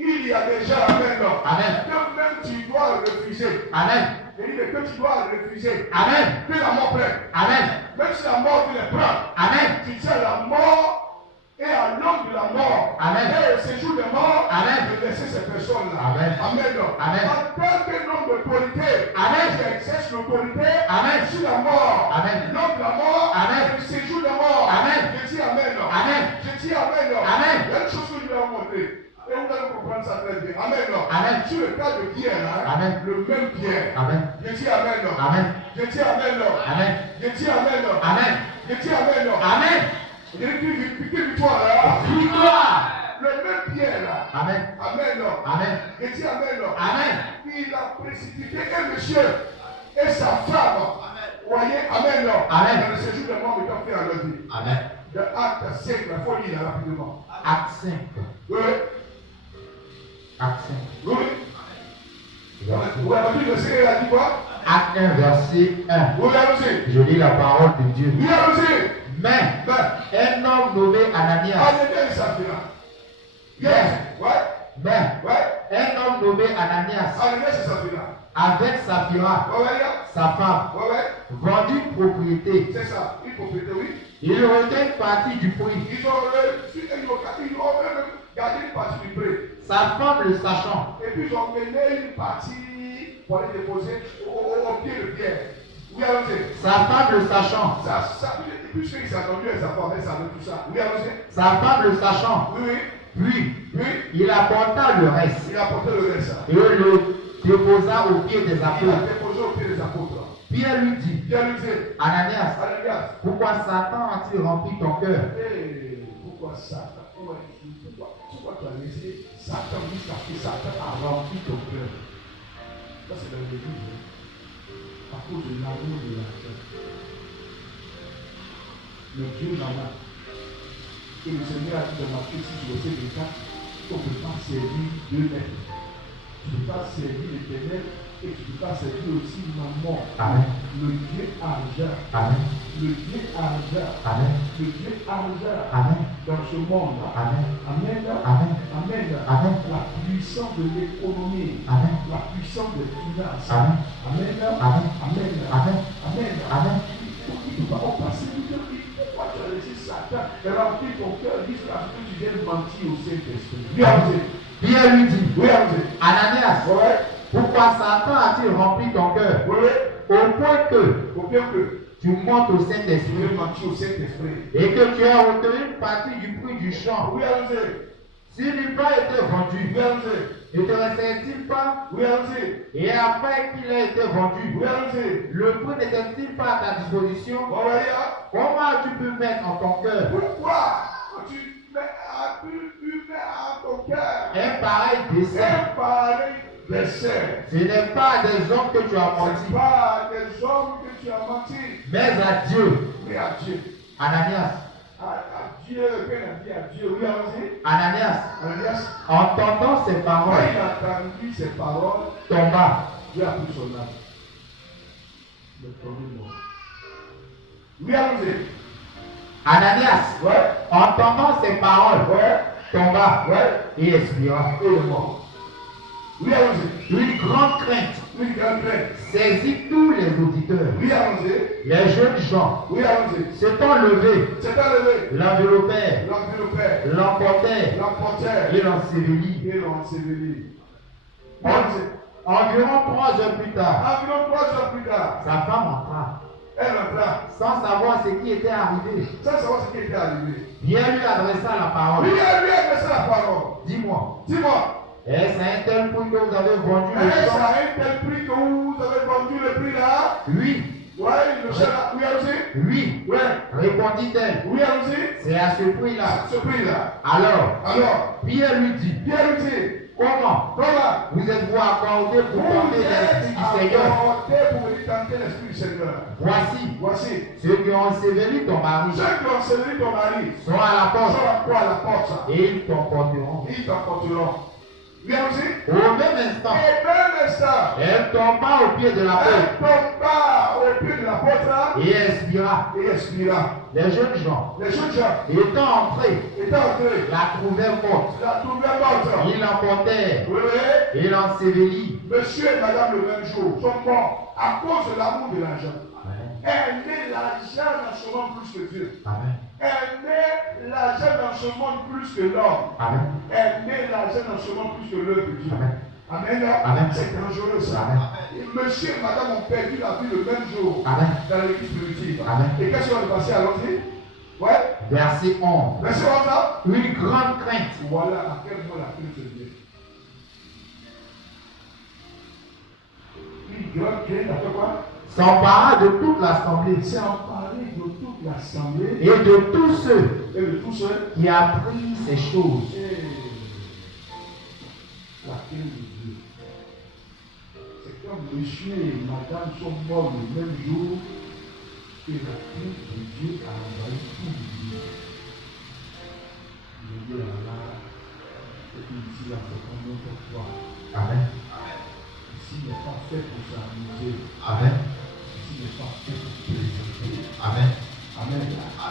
Il y a déjà Amen. Amen. Que même tu dois refuser. Amen. Il dit que tu dois refuser. Amen. Que la mort prenne. Amen. Même si la mort tu les prends. Amen. Tu sais la mort et à l'homme de la mort. Amen. Et au séjour des morts. Amen. De laisser ces personnes-là. Amen. Amen. Amen. En tant que nom d'autorité. Amen. Tu exerces l'autorité. Amen. Sur la mort. Amen. L'homme de la mort. Amen. Et le séjour des morts. Amen. Je dis Amen. Amen. Je dis Amen. Amen. Il y a une chose que je vais vous montrer. Et vous allez comprendre ça très bien. Amen. Amen. Sur le cas de Pierre, hein, Amen. le même Pierre. Amen. Je dis Amen. Amen. Je dis Amen. Amen. Je dis Amen. Amen. Je dis Amen. Amen. Je dis victoire là. Victoire. Le même Pierre là. Amen. Amen. Amen. Je dis Amen. Amen. Il a précipité un monsieur et sa femme. Vous voyez, Amen. Amen. Dans le séjour de mort, ils ont fait à leur vie. Amen. De Acte 5, il faut lire rapidement. Acte 5. Oui. Acte 5. Oui. Verset- Vous avez vu le Seigneur, il a dit quoi? Acte 1, verset 1. Vous l'avez aussi. Je lis la parole de Dieu. Vous l'avez aussi. Mais Ben, un homme nommé Ananias. Ananias et Saphira. Yes. Ouais. Mais Ouais. un homme nommé Ananias, Ananias et Saphira. avec Saphira, Ouais, ouais, sa femme, ouais, ouais. vendu une propriété. C'est ça. Une propriété, oui. Il retint une partie du prix. Ils ont même gardé une partie du prix. Sa femme le sachant, Et puis ils ont mené une partie pour aller déposer au pied de Pierre. Oui, allons-y. sa femme le sachant, Puisqu'il s'est attendu à sa femme, elle savait tout ça. Oui, allons-y. sa femme le sachant, Oui, oui. puis Oui. il apporta le reste Il a apporté le reste. et le déposa au pied des Il a apôtres. déposé au pied des apôtres. Pierre lui dit, Pierre lui dit, Ananias, Ananias, pourquoi Satan a-t-il rempli ton cœur pourquoi Satan, pourquoi tu as laissé Satan jusqu'à ce que Satan a rempli ton cœur? Ça, c'est dans l'église. À cause de l'amour de l'argent. Le Dieu là-bas. Et le Seigneur a dit dans Matthieu 6, verset 24, qu'on ne peut pas servir deux maîtres. Tu ne peux pas servir l'Éternel et tu ne peux pas servir aussi maman. Amen. Le Dieu argent. Amen. Le Dieu argent. Amen. Le Dieu argent. Amen. Dans ce monde. Amen. Amen. Amen. Amen. Amen. La puissance de l'économie. Amen. La puissance des finances. Amen. Amen. Amen. Amen. Amen. Amen. Amen. Il va en passer du temps. Pourquoi tu as laissé Satan remplir ton cœur jusqu'à ce que tu viennes mentir au Saint-Esprit? Oui, allons-y. Pierre lui dit, Oui, allons-y. Ananias, Ouais. pourquoi Satan a-t-il rempli ton cœur Oui, oui. au point que Faut bien que tu montes au tu Saint-Esprit viennes mentir au Saint-Esprit. et que tu as retenu une partie du prix du champ? Oui, allons-y. S'il n'eût pas été vendu, Oui, allons-y. ne te restait-il pas? Oui, allons-y. Et après qu'il ait été vendu, Oui, allons-y. le prix n'était-il pas à ta disposition? On va dire. Comment as-tu pu mettre en ton cœur Pourquoi tu mets à ton cœur un pareil dessein? un pareil dessein? Ce n'est pas à des hommes que tu as Ce n'est menti, pas des hommes que tu as menti, mais à Dieu. mais à Dieu. Ananias, À Dieu, qu'elle a dit à Dieu. Oui, allons-y. Ananias, Ananias, entendant ces quand paroles, il a entendu ces paroles, tomba. Dieu a pris son âme. Le premier mort. Oui, allons-y. Ananias, Ouais, entendant ces paroles, ouais, tomba ouais. et expira. Et il est mort. Oui, allons-y. Une grande crainte Oui, grand frère. saisit tous les auditeurs. Oui, allons-y. Les jeunes gens Oui, allons-y. s'étant levés, C'est enlevé. l'enveloppèrent, L'enveloppeur. l'emportèrent L'emporteur. et l'ensevelirent. Et l'ensevelir. Allons-y. Environ 3 heures plus tard, Environ 3 heures plus tard, sa femme entra, elle entra, sans savoir ce qui était arrivé. sans savoir ce qui était arrivé. Pierre lui adressa la parole. Lui a adressé la parole. Dis-moi, Dis-moi, est-ce à un tel prix que vous avez vendu le est-ce champ? à un tel prix que vous avez vendu le prix là? Oui, Oui, le chien là. Oui, allons-y. oui, Oui, répondit-elle. oui, allons-y. C'est à ce prix-là. Ce prix là. Alors, Pierre lui dit, Pierre lui dit, comment comment vous êtes-vous accordé pour vous tenter êtes l'Esprit du Seigneur? accordé pour venir tenter l'Esprit du Seigneur? Voici, Ceux qui ont enseveli ton mari ceux qui ont servi ton mari sont à la sont porte à quoi à la porte ça? et ils t'emporteront. Ils t'apporteront. Oui, allons-y. Au même instant, Et même instant, elle tomba au pied de la porte elle tomba au aux pieds de l'apôtre et expira. et expira. Les jeunes gens, Les jeunes gens étant entrés, étant entrés, la trouvèrent morte. la trouvèrent morte. Ils l'emportèrent Oui, oui. et l'ensevelit. Monsieur et madame le même jour sont morts à cause de l'amour de l'argent. Amen. Aimer l'argent dans ce monde plus que Dieu. Amen. Aimer l'argent dans ce monde plus que l'homme. Amen. Aimer l'argent dans ce monde plus que l'œuvre de Dieu. Amen. Amen. Amen. C'est dangereux ça. Amen. Et monsieur et madame ont perdu la vie le même jour Amen. dans l'église primitive. Amen. Et qu'est-ce qui va se passer? Allons-y. Ouais. Verset 11. Verset 11 là. Une grande crainte. Voilà à quel point la crainte de Dieu. Une grande crainte, après quoi? S'empara de toute l'assemblée Il s'est emparé de toute l'assemblée et de tous ceux et de tous ceux qui apprirent ces choses. et la crainte de Dieu. C'est comme monsieur et madame sont morts le même jour et la crainte de Dieu a envahi tout le monde. Je dis là, et puis ici, là, c'est comme notre foi. Amen. Ici n'est pas fait pour s'amuser. Amen. Ici n'est pas fait pour plaisanter. Amen. Amen.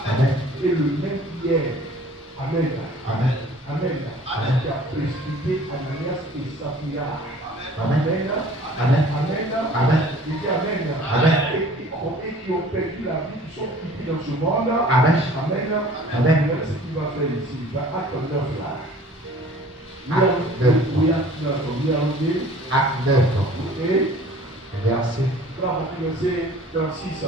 Amen. Et le même hier, Amen. Amen. Amen. Amen. Qui a précipité Ananias et Saphira. Amen. Amen. Amen. Amen. Amen. Il dit Amen. Amen. Et qui ont perdu la vie, qui sont quittés dans ce monde. Amen. Amen. Amen. Regardez ce qu'il va faire ici. Il va acte 9 là. Acte 9. Oui, acte 9. Oui, allons-y. Acte 9. Et Verset. verset 36.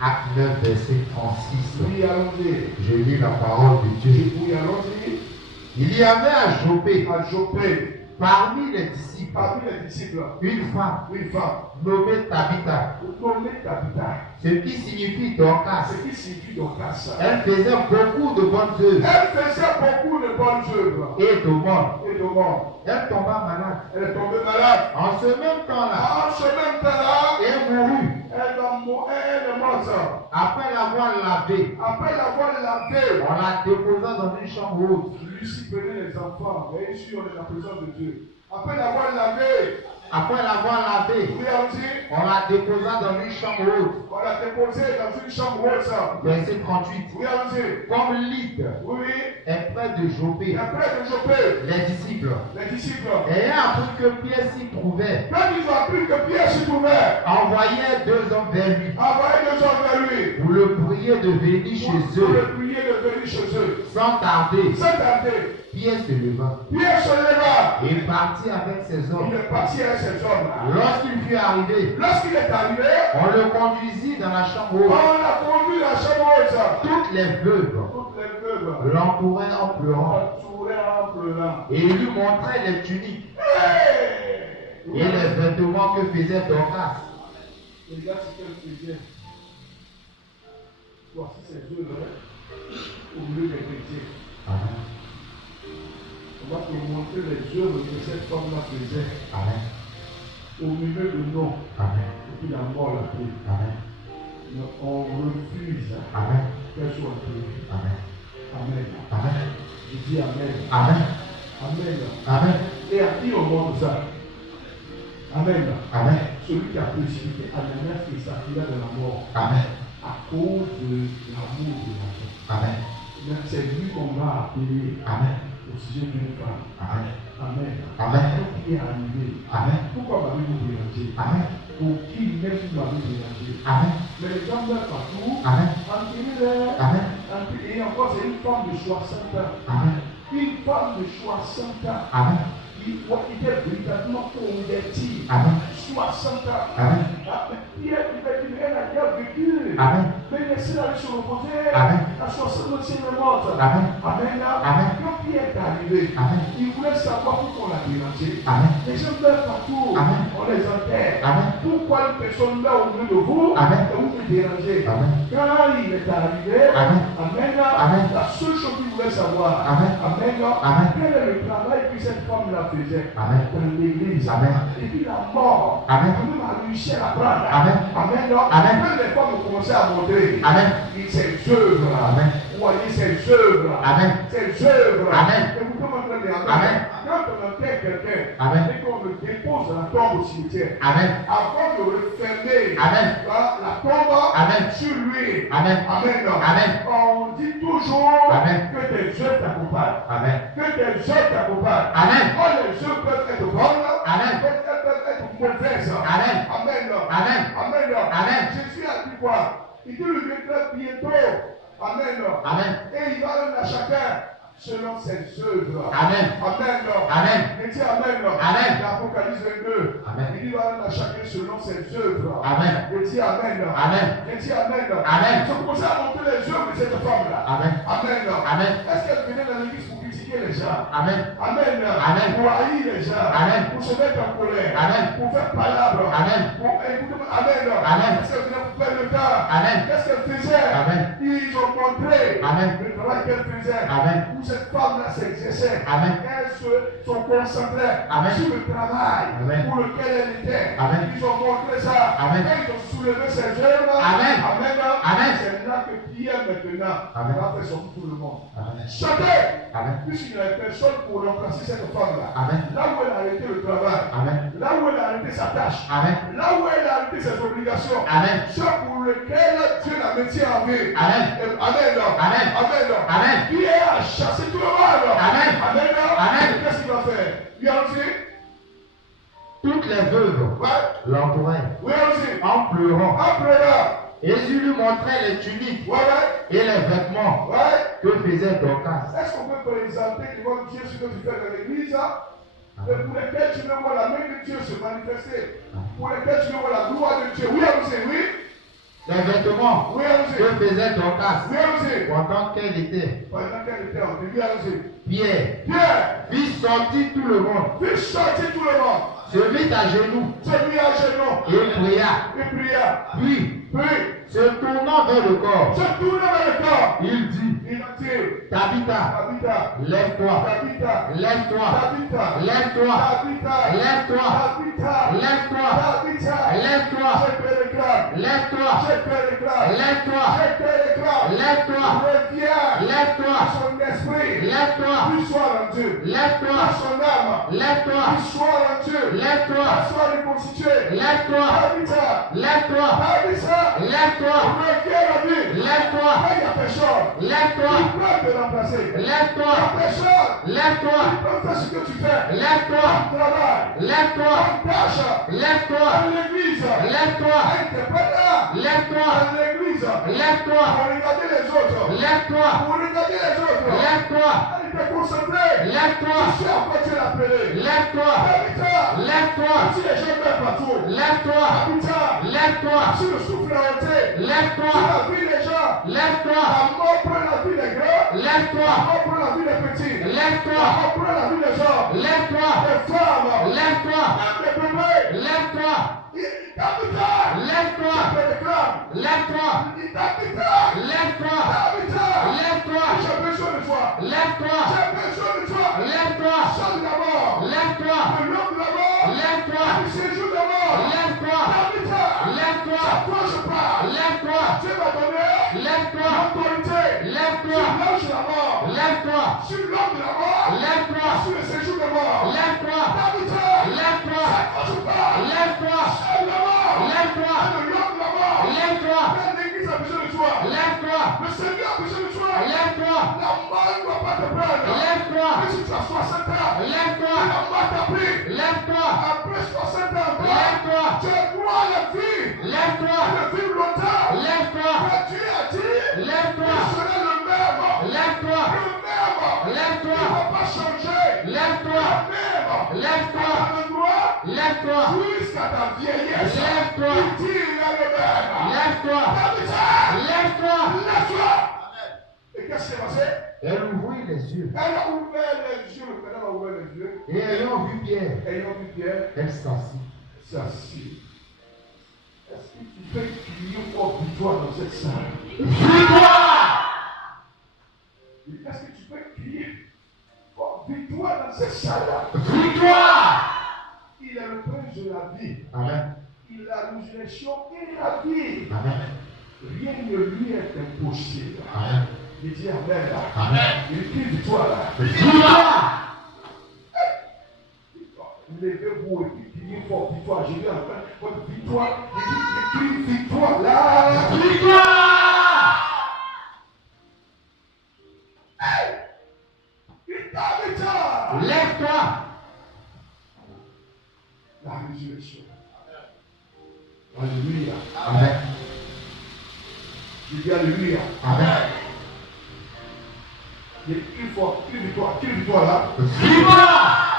Acte 9, verset 36. Oui, allons-y. Je lis la parole de Dieu. Oui, allons-y. Il y avait à Joppé, À Joppé, parmi les disciples, parmi les disciples, une femme une femme nommée Tabitha, nommée Tabitha, ce qui signifie Dorcas. ce qui signifie Dorcas. Elle faisait beaucoup de bonnes œuvres Elle faisait beaucoup de bonnes œuvres et d'aumônes. et de mort. Elle tomba malade. Elle est tombée malade. En ce même temps-là, En ce même temps-là, elle mourut. elle est morte. Après l'avoir lavée, Après l'avoir lavée, on la déposa dans une chambre haute. Lucie prenait les enfants, et ici on est dans la présence de Dieu. Après l'avoir lavée, Après l'avoir lavée, oui, allons-y, on la déposa dans une chambre haute. on l'a déposée dans une chambre haute. Verset 38. Oui, allons-y, Comme Lydde oui, est près de Joppé, et après de Joppé, les disciples, les disciples, ayant appris que Pierre s'y trouvait, quand ils ont appris que Pierre s'y trouvait, envoyèrent 2 hommes vers lui envoyez 2 hommes vers lui, pour le prier de venir chez pour eux. le prier de venir chez eux. Sans tarder, Sans tarder, Pierre se leva Pierre se leva, et partit avec ses hommes. il est parti avec ces hommes-là. Lorsqu'il fut arrivé, Lorsqu'il est arrivé, on le conduisit dans la chambre on haute. l'a conduit à la chambre haute. Toutes les veuves Toutes les veuves l'entouraient en pleurant entouraient en pleurant. et lui montraient les tuniques Hey! et les vêtements que faisait Dorcas. Regarde ce qu'elle faisait. Voici ses œuvres au milieu des chrétiens. Amen. On va te montrer les œuvres que cette femme-là faisait Amen. au milieu de nous. Amen. Et puis la mort l'a pris. Amen. Mais on refuse Amen. qu'elle soit prise. Amen. Amen. Amen. Je dis Amen. Amen. Amen. Amen. Et à qui on montre ça? Amen. Amen. Celui qui a précipité Ananias et Saphira de la mort Amen. à cause de l'amour de l'argent. Amen. Mais c'est lui qu'on va appeler Amen. au sujet d'une femme. Amen. Amen. Amen. Qu'est-ce qui est arrivé? Amen. Pourquoi m'avez-vous dérangé? Amen. Pour qui même vous m'avez dérangé? Amen. Mais les gens meurent partout. Amen. Enterrez-les. Amen. Et encore, c'est une femme de 60 ans. Amen. Une femme de 60 ans. Amen. Qui était véritablement convertie. Amen. 60 ans. Amen. Pierre, elle a déjà vécu. Amen. Mais laissez-la aller se reposer. Amen. À 60 ans, c'est une morte. Amen. Amen. Amen. Quand Pierre est arrivé, Amen. il voulait savoir pourquoi on l'a dérangé. Amen. Les gens meurent partout. Amen. On les enterre. Amen. Pourquoi une personne meurt au milieu de vous Amen. et vous vous dérangez? Amen. Quand il est arrivé, Amen. Amen. Amen. La seule chose qu'il voulait savoir, Amen. Amen. Amen. Quel est le travail que cette femme-là faisait Amen. dans l'église? Amen. Et puis la mort, Amen. quand même a réussi à la prendre. Amen. Amen. Amen. Quand les femmes ont commencé à montrer, Amen. ses œuvres. Amen. Vous voyez ses œuvres. Amen. Ses œuvres. Amen. Et vous demandez Amen. quand on enterre quelqu'un, Amen. et qu'on le dépose dans la tombe au cimetière. Amen. Avant de refermer Amen. la tombe Amen. sur lui. Amen. Amen. Amen. On dit toujours Amen. que tes œuvres t'accompagnent. Amen. Que tes œuvres t'accompagnent. Amen. Oh, les œuvres peuvent être bonnes. Amen. Elles peuvent être mauvaises. Amen. Amen. Amen. Amen. Amen. Jésus a dit quoi? Il dit le viendra bientôt. Amen. Amen. Et il va donner à chacun selon ses œuvres. Amen. Amen. Amen. Il dit Amen. Amen. L'Apocalypse 22. Amen. Il dit va donner à chacun selon ses œuvres. Amen. Il dit Amen. Amen. Il dit Amen. Amen. Je commençais à montrer les œuvres de cette femme-là. Amen. Amen. Amen. Est-ce qu'elle venait dans l'église pour critiquer les gens? Amen. Amen. Amen. Pour haïr les gens. Amen. Pour se mettre en colère. Amen. Pour faire palabre. Amen. Pour écouter. Amen. Amen. Est-ce qu'elle venait pour faire le temps? Amen. Qu'est-ce qu'elle faisait? Amen. Ils ont montré Amen. le travail qu'elle faisait. Amen. Où cette femme-là s'exerçait. Amen. Elles se sont concentrées Amen. sur le travail Amen. pour lequel elle était. Amen. Ils ont montré ça. Amen. Et ils ont soulevé ses œuvres. Amen. Amen. Amen. C'est là que Pierre maintenant Amen. va faire sortir tout le monde. Amen. Chantez. Amen. Puisqu'il n'y avait personne pour remplacer cette femme-là. Amen. Là où elle a arrêté le travail. Amen. Là où elle a arrêté sa tâche. Amen. Là où elle a arrêté ses obligations. Amen. Ce pour lequel Dieu l'a mis en vie. Amen. Amen. Amen. Amen. Amen. Pierre a chassé tout le monde. Amen. Amen. Amen. Qu'est-ce qu'il va faire? Oui, allons-y. Toutes les veuves Ouais. l'entouraient Oui, allons-y. en pleurant. En pleurant. Jésus lui montrait les tuniques Ouais, ouais. et les vêtements Ouais. que faisait Dorcas. Est-ce qu'on peut présenter devant Dieu ce que tu fais dans l'église? Et pour lesquels tu veux voir la main de Dieu se manifester. Pour lesquels tu veux voir la gloire de Dieu. Oui, allons-y. Oui. Les vêtements Oui, allons-y. que faisait Dorcas Oui, allons-y. pendant qu'elle était. Pendant qu'elle était en vie, oui, allons-y. Pierre Pierre, fit sortir tout le monde, fais sortir tout le monde. se mit à genoux Se mit à genoux. et pria. Et pria. Puis, Puis, se tournant vers le corps, se tourna vers le corps. il dit, Il a dit, Tabitha, Tabitha, lève-toi, Tabitha, lève-toi, Tabitha, lève-toi, Tabitha, lève-toi, Tabitha, lève-toi, Tabitha, lève-toi, je te réclame, lève-toi, je te réclame, lève-toi, je te réclame, lève-toi, reviens, lève-toi, son esprit, lève-toi, lui soit rendu, lève-toi, son âme, lève-toi, lui soit rendu, lève-toi, soit reconstitué, lève-toi, Tabitha, lève-toi, Tabitha, lève-toi, reviens la vie, lève-toi, il y a personne, lève-toi, il peut te remplacer, lève-toi, il y a personne, lève-toi, il peut faire ce que tu fais, lève-toi, ton travail, lève-toi, ton tâche, lève-toi, dans l'église, lève-toi, interprète-la, lève-toi, dans l'église, lève-toi, pour regarder les autres, lève-toi, pour regarder les autres, lève-toi, il te concentré, lève-toi, tu sais à quoi tu es appelé, lève-toi, Tabitha, lève-toi, si les gens meurent partout, lève-toi, Tabitha, lève-toi, si le souffle a ôté, lève-toi, si la vie des gens, lève-toi, la mort prend la vie des grands, la lève-toi, mort prend la vie des petits, la lève-toi, mort prend la vie des hommes, lève-toi, des femmes, lève-toi, même des bébés, lève-toi, Tabitha, lève-toi, je te réclame, lève-toi, Tabitha, lève-toi, Tabitha, lève-toi, j'ai besoin de toi, lève-toi, j'ai besoin de toi, lève-toi, sors de la mort, lève-toi, de l'homme de la mort, lève-toi, du séjour de la mort, lève-toi, Tabitha, lève-toi, à toi je parle, lève-toi, Dieu m'a donné lève-toi, l'autorité lève-toi, sur l'ange de la mort, lève-toi, sur l'homme de la mort, lève-toi, sur le séjour de la mort, lève-toi, Tabitha, lève-toi, à toi je parle, lève-toi, sur la mort, lève-toi, de l'homme de la mort, lève-toi, l'église a besoin de toi, lève-toi, le Seigneur a besoin de toi, lève-toi, la mort ne doit pas te prendre, lève-toi, même si tu as 60 ans, lève-toi, la mort t'a pris, lève-toi, après 60 ans, lève-toi, tu as droit à la vie, lève-toi, de vivre longtemps, lève-toi, mais Dieu a dit, lève-toi, tu seras le même, lève-toi, il ne lève-toi, va pas changer, lève-toi, le même, lève-toi, à l'endroit, lève-toi, jusqu'à ta vieillesse, lève-toi, il dit, il est le même, lève-toi, Tabitha, lève-toi. lève-toi, et qu'est-ce qui s'est passé? Elle ouvrit les yeux Elle a ouvert les yeux, elle a ouvert les yeux, et ayant vu Pierre, ayant vu Pierre, elle s'assit. s'assit. Est-ce que tu peux crier fort victoire dans cette salle? Victoire! Est-ce que tu peux crier fort victoire dans cette salle-là? Victoire! Il est le prince de la vie. Amen. Il a la résurrection et la vie. Amen. Rien ne lui est impossible. Amen. Il dit Amen là. Amen. Il crie victoire là. Victoire! Levez-vous et puis criez fort victoire. J'ai dit enfin, votre victoire. J'ai dit victoire là. Victoire! Lève-toi! La résurrection. Alléluia. Amen. Je dis alléluia. Amen. Il faut, quelle victoire là? Victoire!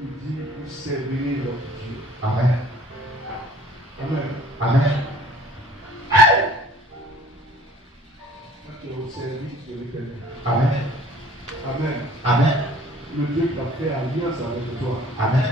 Il dit, vous servirez votre Dieu. Amen. Amen. Amen. Quand tu es au service de l'Éternel. Amen. Amen. Amen. Le Dieu qui a fait alliance avec toi Amen.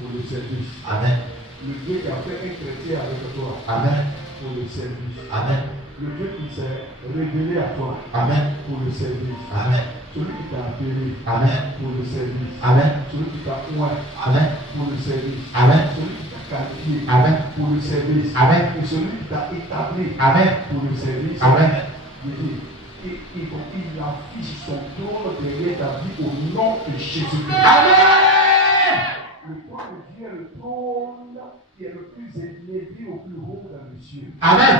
pour le service. Amen. Le Dieu qui a fait un chrétien avec toi Amen. pour le service. Amen. Le Dieu qui s'est révélé à toi Amen. pour le service. Amen. Celui qui t'a appelé Amen. pour le service. Amen. Celui qui t'a oint Amen. pour le service. Amen. Celui qui t'a qualifié Amen. pour le service. Amen. Et celui qui t'a établi Amen. pour le service. Amen. Il affiche son trône derrière ta vie au nom de Jésus-Christ. Amen. Le trône de Dieu est le trône qui est le plus élevé au plus haut dans les cieux. Amen.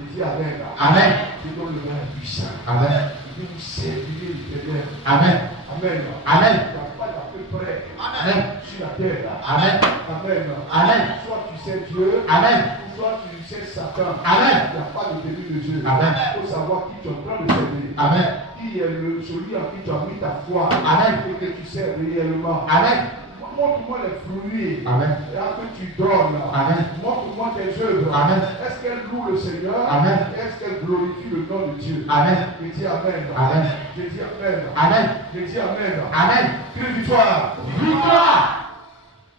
Je dis Amen. Amen. Je donne le nom puissant. Amen. Je dis vous servirez l'Éternel. Amen. Amen. Amen. Il n'y a pas d'à peu près Amen. sur la terre. Amen. Amen. Amen. Soit tu sais Dieu, Amen. soit tu sais Satan. Amen. Il n'y a pas de début de jeu. Amen. Il faut savoir qui tu es en train de servir. Amen. Qui est celui en qui tu as mis ta foi. Amen. Et que tu sais réellement. Amen. Montre-moi les fruits. Amen. Là que tu donnes. Amen. Montre-moi tes œuvres. Amen. Est-ce qu'elle loue le Seigneur? Amen. Est-ce qu'elle glorifie le nom de Dieu? Amen. Je dis Amen. Amen. Je dis Amen. Amen. Je dis Amen. Amen. Quelle victoire! Victoire!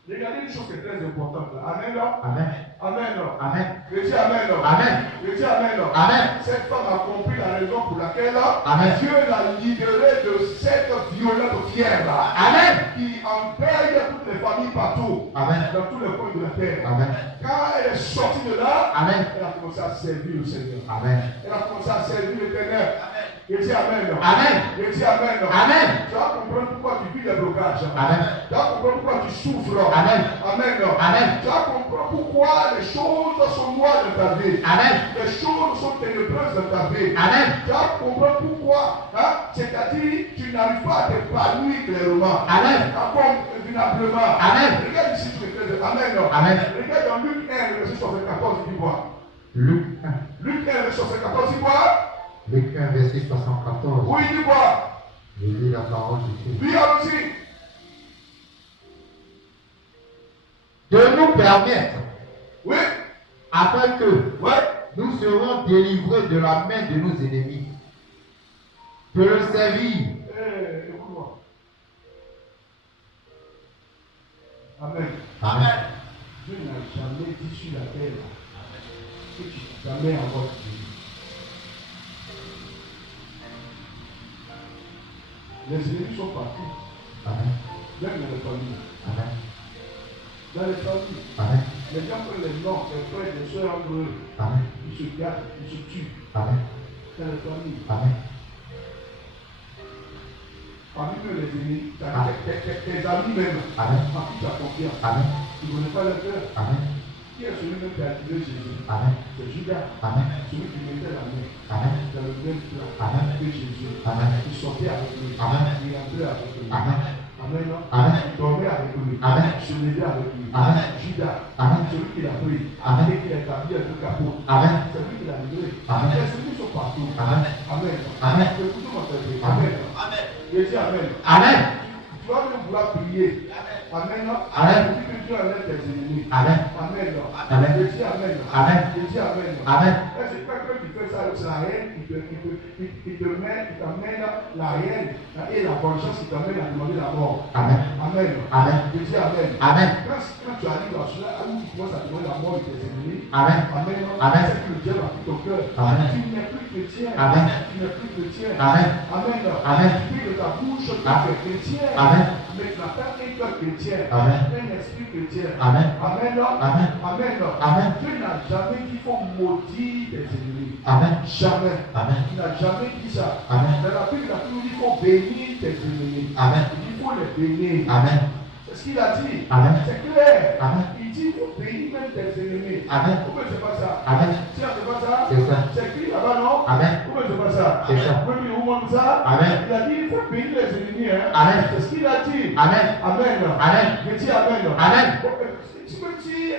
Regardez une chose qui est très importante. Amen. Là. Amen. Amen. Amen. Je dis Amen. Amen. Je dis Amen. Amen. Cette femme a compris la raison pour laquelle Amen. Dieu l'a libérée de cette violente fièvre Amen. qui empêche toutes les familles partout, Amen. dans tous les coins de la terre. Amen. Quand elle est sortie de là, Amen. elle a commencé à servir le Seigneur. Amen. Elle a commencé à servir l'Éternel. Je dis Amen. Amen. Je dis Amen. Amen. Tu vas comprendre pourquoi tu vis des blocages. Amen. Tu vas comprendre pourquoi tu souffres. Amen. Amen. Amen. Tu vas comprendre pourquoi les choses sont noires dans ta vie. Amen. Les choses sont ténébreuses dans ta vie. Amen. Tu vas comprendre pourquoi. C'est-à-dire, tu n'arrives pas à t'épanouir clairement. Amen. Convenablement. Amen. Regarde ici, tu me Amen. Amen. Regarde dans Luc 1, verset 74, il dit quoi? Luc 1. Luc 1, verset 74, il dit quoi? Luc 1, verset 74. Oui, il dit quoi? Je lis la parole de Dieu. Oui, allons-y. De nous permettre, Oui. afin que Oui. nous serons délivrés de la main de nos ennemis, de le servir. Écoute-moi. Amen. Amen. Dieu n'a jamais dit sur la terre que tu n'as jamais avoir Dieu. Les ennemis sont partout. Amen. Même dans les familles. Amen. Dans les familles. Amen. Les gens prennent les noms, les frères, les soeurs entre eux. Amen. Ils se gâtent, ils se tuent. Amen. Dans les familles. Amen. Parmi eux, les ennemis, Amen. tes amis même, Amen. en qui tu as confiance. Amen. Tu ne connais pas leur cœur. Amen. Qui est celui même qui a attiré Jésus? Amen. C'est Judas. Amen. Celui qui mettait la main Amen. dans le même plat Amen. que Jésus. Amen. Il sortait avec lui. Amen. Il entrait avec lui. Amen. Amen. Non? Amen. Il dormait avec lui. Amen. Il se levait avec lui. Amen. Judas. Amen. Celui qui l'a pris. Amen. Et qui l'a établi un truc capot. Amen. C'est lui qui l'a livré. Amen. Les ennemis sont partout. Amen. Amen. Amen. Écoutez-moi très bien. Amen. Amen. Je dis Amen. Amen. Tu vas même vouloir prier. Amen. Non? Amen. Tu dis que Dieu enlève tes ennemis. Amen. Amen. Amen. Je dis Amen. Amen. Je dis Amen. Amen. Est-ce que quelqu'un qui fait ça avec la haine, il t'amène la haine et la vengeance qui t'amène à demander la mort. Amen. Amen. Amen. Je dis Amen. Amen. Quand tu arrives à cela, où tu commences à demander la mort de tes ennemis, Amen. Amen. Amen. C'est que le diable a pris ton cœur. Amen. Tu n'es plus chrétien. Amen. Tu n'es plus chrétien. Amen. Amen. Amen. Tu pries de ta bouche que Amen. tu es chrétien. Amen. Maintenant, t'as un cœur chrétien, Amen. un esprit chrétien. Amen. Amen. Amen. Amen. Amen. Dieu n'a jamais dit qu'il faut maudire tes ennemis. Amen. Jamais. Amen. Il n'a jamais dit ça. Amen. Dans la Bible, il a toujours dit qu'il faut bénir tes ennemis. Amen. Il dit qu'il faut les bénir. Amen. C'est ce qu'il a dit. Amen. C'est clair. Amen. Il dit qu'il faut bénir même tes ennemis. Amen. Pourquoi c'est pas ça? Amen. Si c'est pas ça, C'est ça. c'est écrit là-bas, non? Amen. Pourquoi c'est pas ça? C'est ça. Oui, mais au moins ça. Amen. Il a dit qu'il faut bénir les ennemis. Hein? Amen. C'est ce qu'il a dit. Amen. Amen. Amen. Je dis Amen. Amen. Tu peux dire,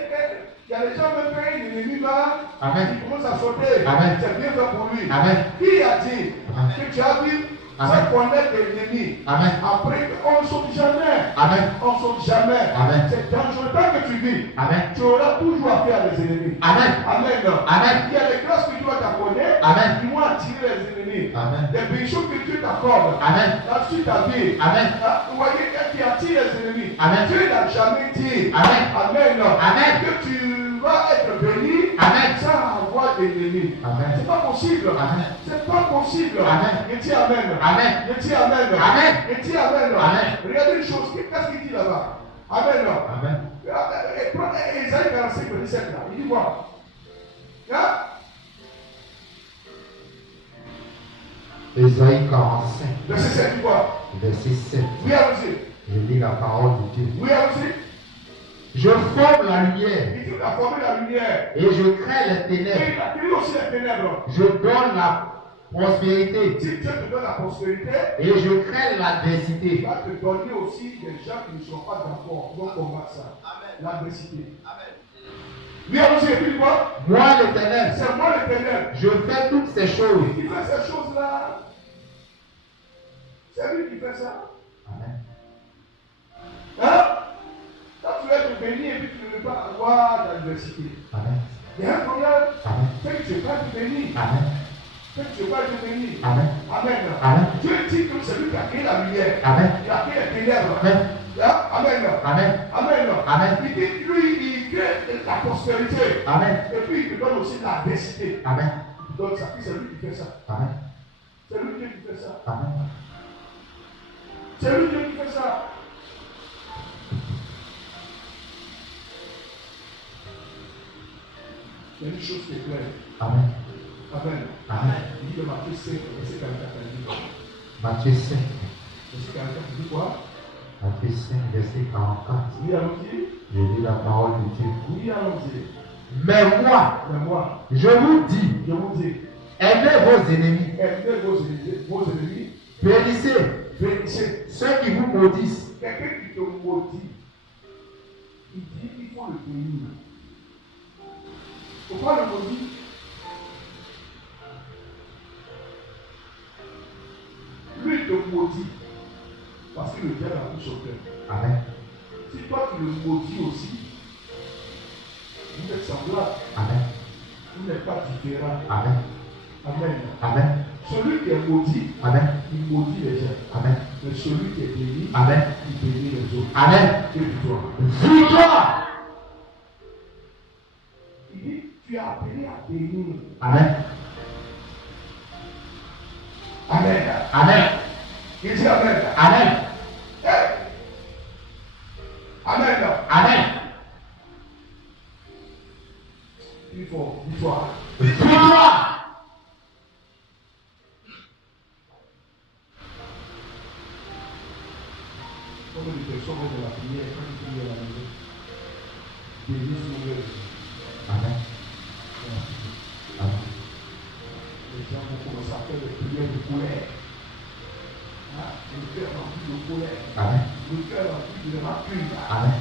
il y a des gens même quand un ennemi là, Amen. il commence à sauter. Amen. C'est bien fait pour lui. Amen. Qui a dit Amen. que tu as vu Amen. sans connaître l'ennemi? Amen. Après, on ne saute jamais. Amen. On ne saute jamais. Amen. C'est dangereux. Tant que tu vis, Amen. tu auras toujours affaire à des ennemis. Amen. Amen. Amen. Il y a des grâces que tu vas t'accorder. Amen. Qui vont attirer les ennemis. Amen. Des bénédictions que Dieu t'accorde. Amen. Là-dessus ta vie. Amen. Vous voyez, qui attire les ennemis. Amen. Dieu n'a jamais dit. Amen. Amen. Amen. Que tu vas être béni. Amen. Sans avoir d'ennemis. Amen. C'est pas possible. Amen. C'est pas possible. Amen. Et dis Amen. Amen. Et dis Amen. Amen. Et dis Amen. Amen. Regardez une chose. Qu'est-ce qu'il dit là-bas? Amen. Amen. Et prends Isaïe 45, 17 là. Il dit quoi? Hein? Ésaïe 45, Verset 7, il dit quoi? verset 7. Oui, allons-y. Je lis la parole de Dieu. Oui, allons-y. Je forme la lumière Il dit qu'il a formé la lumière. et je crée les Et ténèbres. il a créé aussi les ténèbres. Je donne la prospérité Si Dieu te donne la prospérité, et je crée il l'adversité. va te donner aussi des gens qui ne sont pas d'accord. Donc combattre ça. L'adversité. Oui, allons-y, et puis quoi? Moi l'Éternel, C'est moi l'éternel. je fais toutes ces choses. Qui fait ces choses-là? C'est lui qui fait ça. Amen. Hein? Quand tu vas être béni et puis tu ne veux pas avoir d'adversité. Amen. Il y a un problème. Amen. C'est que tu n'es pas être béni. Amen. C'est que tu n'es pas être béni. Amen. Amen. Amen. Dieu dit que c'est lui qui a créé la lumière. Amen. Il a créé les ténèbres. Amen. Hein? Amen. Amen. Amen. Amen. Il dit, lui, il crée la prospérité. Amen. Et puis il te donne aussi l'adversité. Amen. Il te donne ça. Puis c'est lui qui fait ça. Amen. C'est lui qui fait ça. Amen. C'est lui qui fait ça. Il y a une chose qui est claire. Amen. Amen. Amen. Il dit de Matthieu 5, verset 44. Il dit quoi? Matthieu 5. Verset 44, il dit quoi? Matthieu 5, verset 44. Oui, allons-y. Je lis la parole de Dieu. Oui, allons-y. Mais moi, Mais moi, je vous dis, je vous dis, aimez vos ennemis, aimez vos ennemis, bénissez bénissez. ceux qui vous maudissent. Quelqu'un qui te maudit, il dit qu'il faut le bénir. Pourquoi le maudit? Lui il te maudit parce que le diable a pris son cœur. Amen. Si toi tu le maudis aussi, vous êtes semblables, Amen. vous n'êtes pas différents. Amen. Amen. Amen. Celui qui est maudit, Amen. il maudit les gens. Amen. Mais celui qui est béni, Amen. il bénit les autres. Amen. Et toi. Victoire. Il dit, tu es appelé à bénir. Amen. Amen. Amen. Il dit Amen. Amen. Hey. Amen. Amen. Il faut victoire. Victoire. Combien de personnes vont de la prière quand ils prient à la maison? Bénis son œuvre. Amen. Amen. Les gens vont commencer à faire des prières de colère. Hein? Le cœur rempli de colère. Amen. Le cœur rempli de rancune. Amen.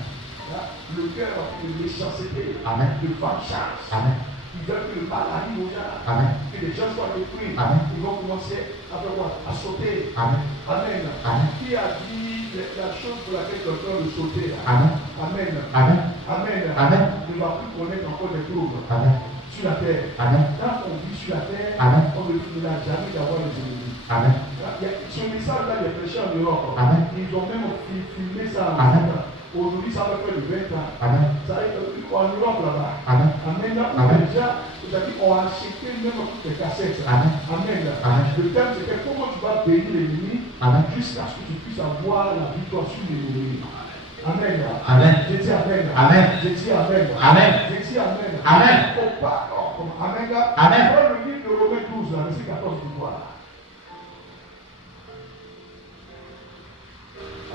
Hein? Le cœur rempli de méchanceté. Amen. De vengeance. Amen. Ils veulent que le mal arrive aux gens. Amen. Que les gens soient détruits. Amen. Ils vont commencer à faire quoi? À sauter. Amen. Amen. Amen. Qui a dit la chose pour laquelle quelqu'un veut sauter? Amen. Amen. Amen. Amen. Amen. Ne va plus connaître encore des troubles Amen. sur la terre. Amen. Quand on vit sur la terre, Amen. on ne finira jamais d'avoir les ennemis. Amen. Ce message-là, il est prêché en Europe. Amen. Ils ont même filmé ça en Amen. Europe. Aujourd'hui, ça va faire de 20 ans. Amen. Ça arrive en Europe là-bas. Amen. Amen. Là où Amen. les gens, c'est-à-dire qu'on a acheté même toutes les cassettes. Amen. Amen. Amen. Le thème, c'était comment tu vas bénir l'ennemi Amen. jusqu'à ce que tu puisses puisses avoir la victoire sur l'ennemi. Amen. Amen. Je dis Amen. Amen. Je dis Amen. Amen. Je dis Amen. Amen. Oh, pardon. Amen. Amen. Dans le livre de Romains 12, là, verset 14, tu vois.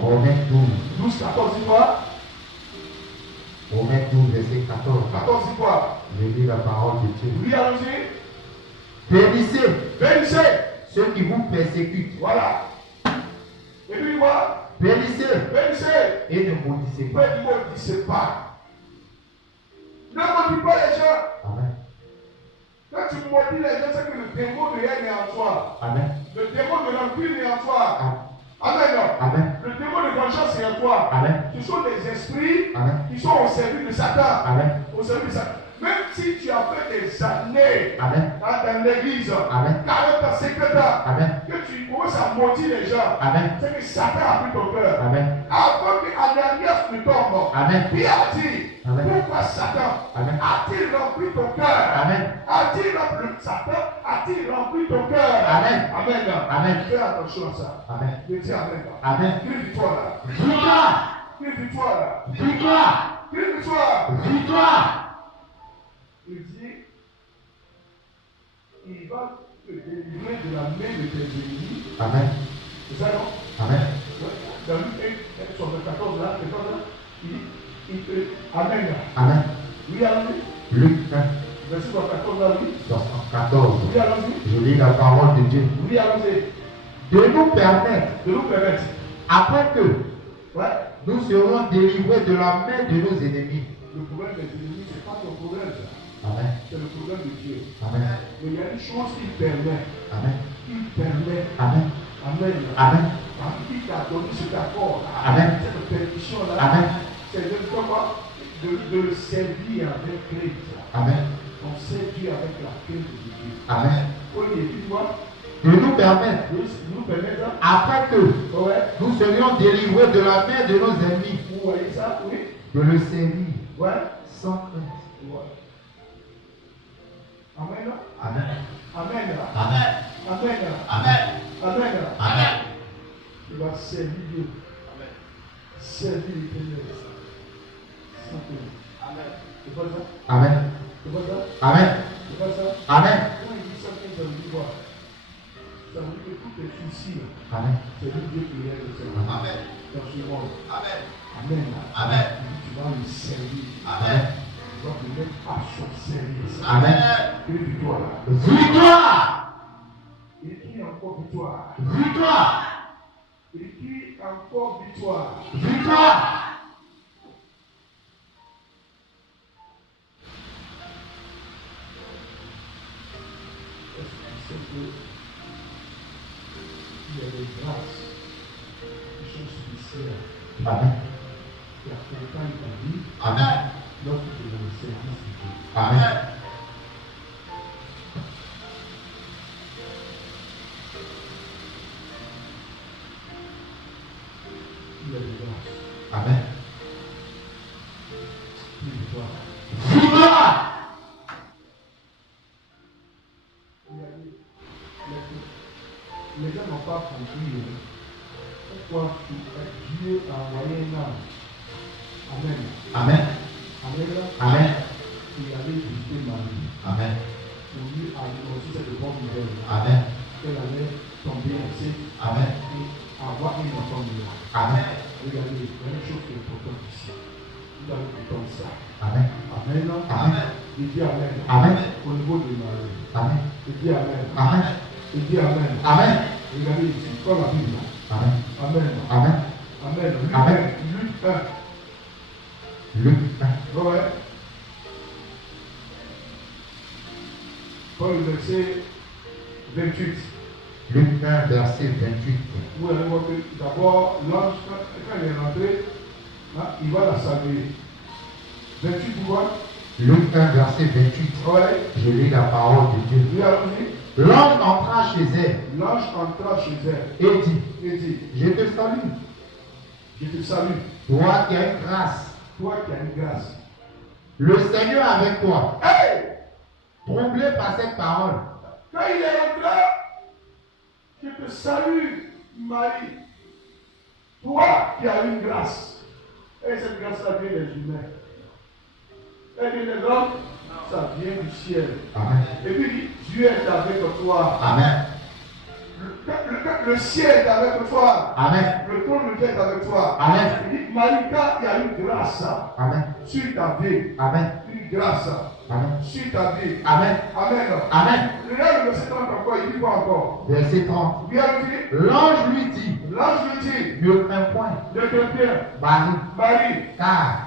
Romains 12. 12, 14, tu vois. Romains 12, verset 14. 14, tu vois. Je lis la parole de Dieu. Oui, allons-y. Bénissez Bénissez. ceux qui vous persécutent. Voilà. Et puis, voilà. Bénissez Bénissez. et ne maudissez pas. Ne maudissez pas. Ne maudis pas les gens. Amen. Quand tu maudis les gens, c'est que le démon de haine est en toi. Amen. Le démon de rancune est en toi. Amen. Amen. Le démon de vengeance est en toi. Amen. Ce sont des esprits Amen. qui sont au service de Satan. Amen. Au service de Satan. Même si tu as fait des années Amen. dans l'église, Amen. 40 ans, 50 ans, Amen. que tu commences à maudire les gens, Amen. c'est que Satan a pris ton cœur. Amen. Avant que Ananias ne tombe, Amen. Pierre a dit, Amen. pourquoi Satan Amen. a-t-il rempli ton cœur? Amen. A-t-il rempli Satan? A-t-il rempli ton cœur? Amen. Amen. Amen. Fais attention à ça. Amen. Je dis Amen. Amen. Crie victoire là. Victoire. Crie victoire là. Victoire. Crie victoire. Victoire. Il dit, il va te délivrer de la main de tes ennemis. Amen. C'est ça non? Amen. Dans Luc 1, sur le 14 là, il te... Amen. Amen. Oui, allons-y. Luc 1, Verset 14 là, oui. 14. Oui, allons-y. Je lis la parole de Dieu. Oui, allons-y. De nous permettre, De nous permettre. après que Ouais. nous serons délivrés de la main de nos ennemis. Le problème des ennemis, ce n'est pas ton problème, ça. Amen. C'est le problème de Dieu. Amen. Mais il y a une chose qu'il permet. Amen. Il permet. Amen. Amen. Amen. Il t'a donné cet accord. Amen. Cette permission-là. Amen. C'est de comment de le servir avec crainte. Amen. On sert Dieu avec la crainte de Dieu. Amen. Oui, tu vois, De nous permettre, nous permettre, après que ouais, nous serions délivrés de la main de nos ennemis, vous voyez ça, oui, de le servir ouais, sans crainte. ouais. Amen. Amen. Amen. Amen. Amen. Amen. Amen. Amen. Tu vas servir Dieu. Amen. Servir l'Éternel. Sans crainte. Amen. C'est pas ça? Amen. C'est pas ça? Amen. C'est pas ça? Amen. Quand il dit ça, ça veut dire quoi? Ça veut dire que tous tes soucis, Amen. c'est lui Dieu qui règle ça. Amen. Dans ce monde. Amen. Amen. Amen. Tu vas le servir. Amen. Tu vas te mettre à son service. Amen. Quelle victoire là? Victoire. Il écrit encore victoire. Victoire. Il écrit encore victoire. Victoire. Est-ce que tu sais que il y a des grâces qui sont spéciales Amen. qui accompagnent ta vie Amen. lorsque tu es dans le service de Dieu? Amen. Il y a des grâces. Amen. Une victoire. Victoire. Les gens n'ont pas compris pourquoi Dieu a envoyé un âme. Amen. Amen. Amen. Amen. Qui allait visiter Marie Amen. pour lui annoncer cette bonne nouvelle. Amen. Qu'elle allait tomber enceinte Amen. et avoir une enfant miracle. Amen. Regardez, il y a une chose qui est importante ici. Vous allez comprendre ça. Amen. Amen. Amen. Il dit Amen. Amen. Au niveau de Marie. Amen. Il dit Amen. Amen. Il dit Amen. Amen. Regardez ici, comme la Bible. Amen. Amen. Amen. Amen. Luc Amen. 1. Luc 1. Luc 1. Ouais. Paul, verset 28. Luc 1, verset 28. Vous allez voir que d'abord, l'ange, quand il est rentré, il va la saluer. 28, vous voyez? Luc 1, verset 28. Ouais. Je lis la parole de Dieu. Oui, allons-y. L'ange entra chez elle L'ange entra chez elle et dit, et dit, je te salue, je te salue, toi qui as une grâce. toi qui as une grâce. Le Seigneur est avec toi. Hey! Troublé par cette parole, Quand il est rentré, je te salue, Marie. Toi qui as une grâce. Et cette grâce-là vient des humains. Elle vient des hommes, ça vient du ciel. Amen. Et puis Dieu est avec toi. Amen. Le ciel est avec toi. Amen. Le trône de Dieu est avec toi. Amen. Il dit, Malika, il y a une grâce Amen. sur ta vie. Amen. Une grâce Amen. sur ta vie. Amen. Amen. Amen. Regarde le verset 30 encore, il dit quoi encore? Verset 30. Bien dit, L'ange lui dit, l'ange lui dit, ne crains point, ne crains bien, Marie, Marie, car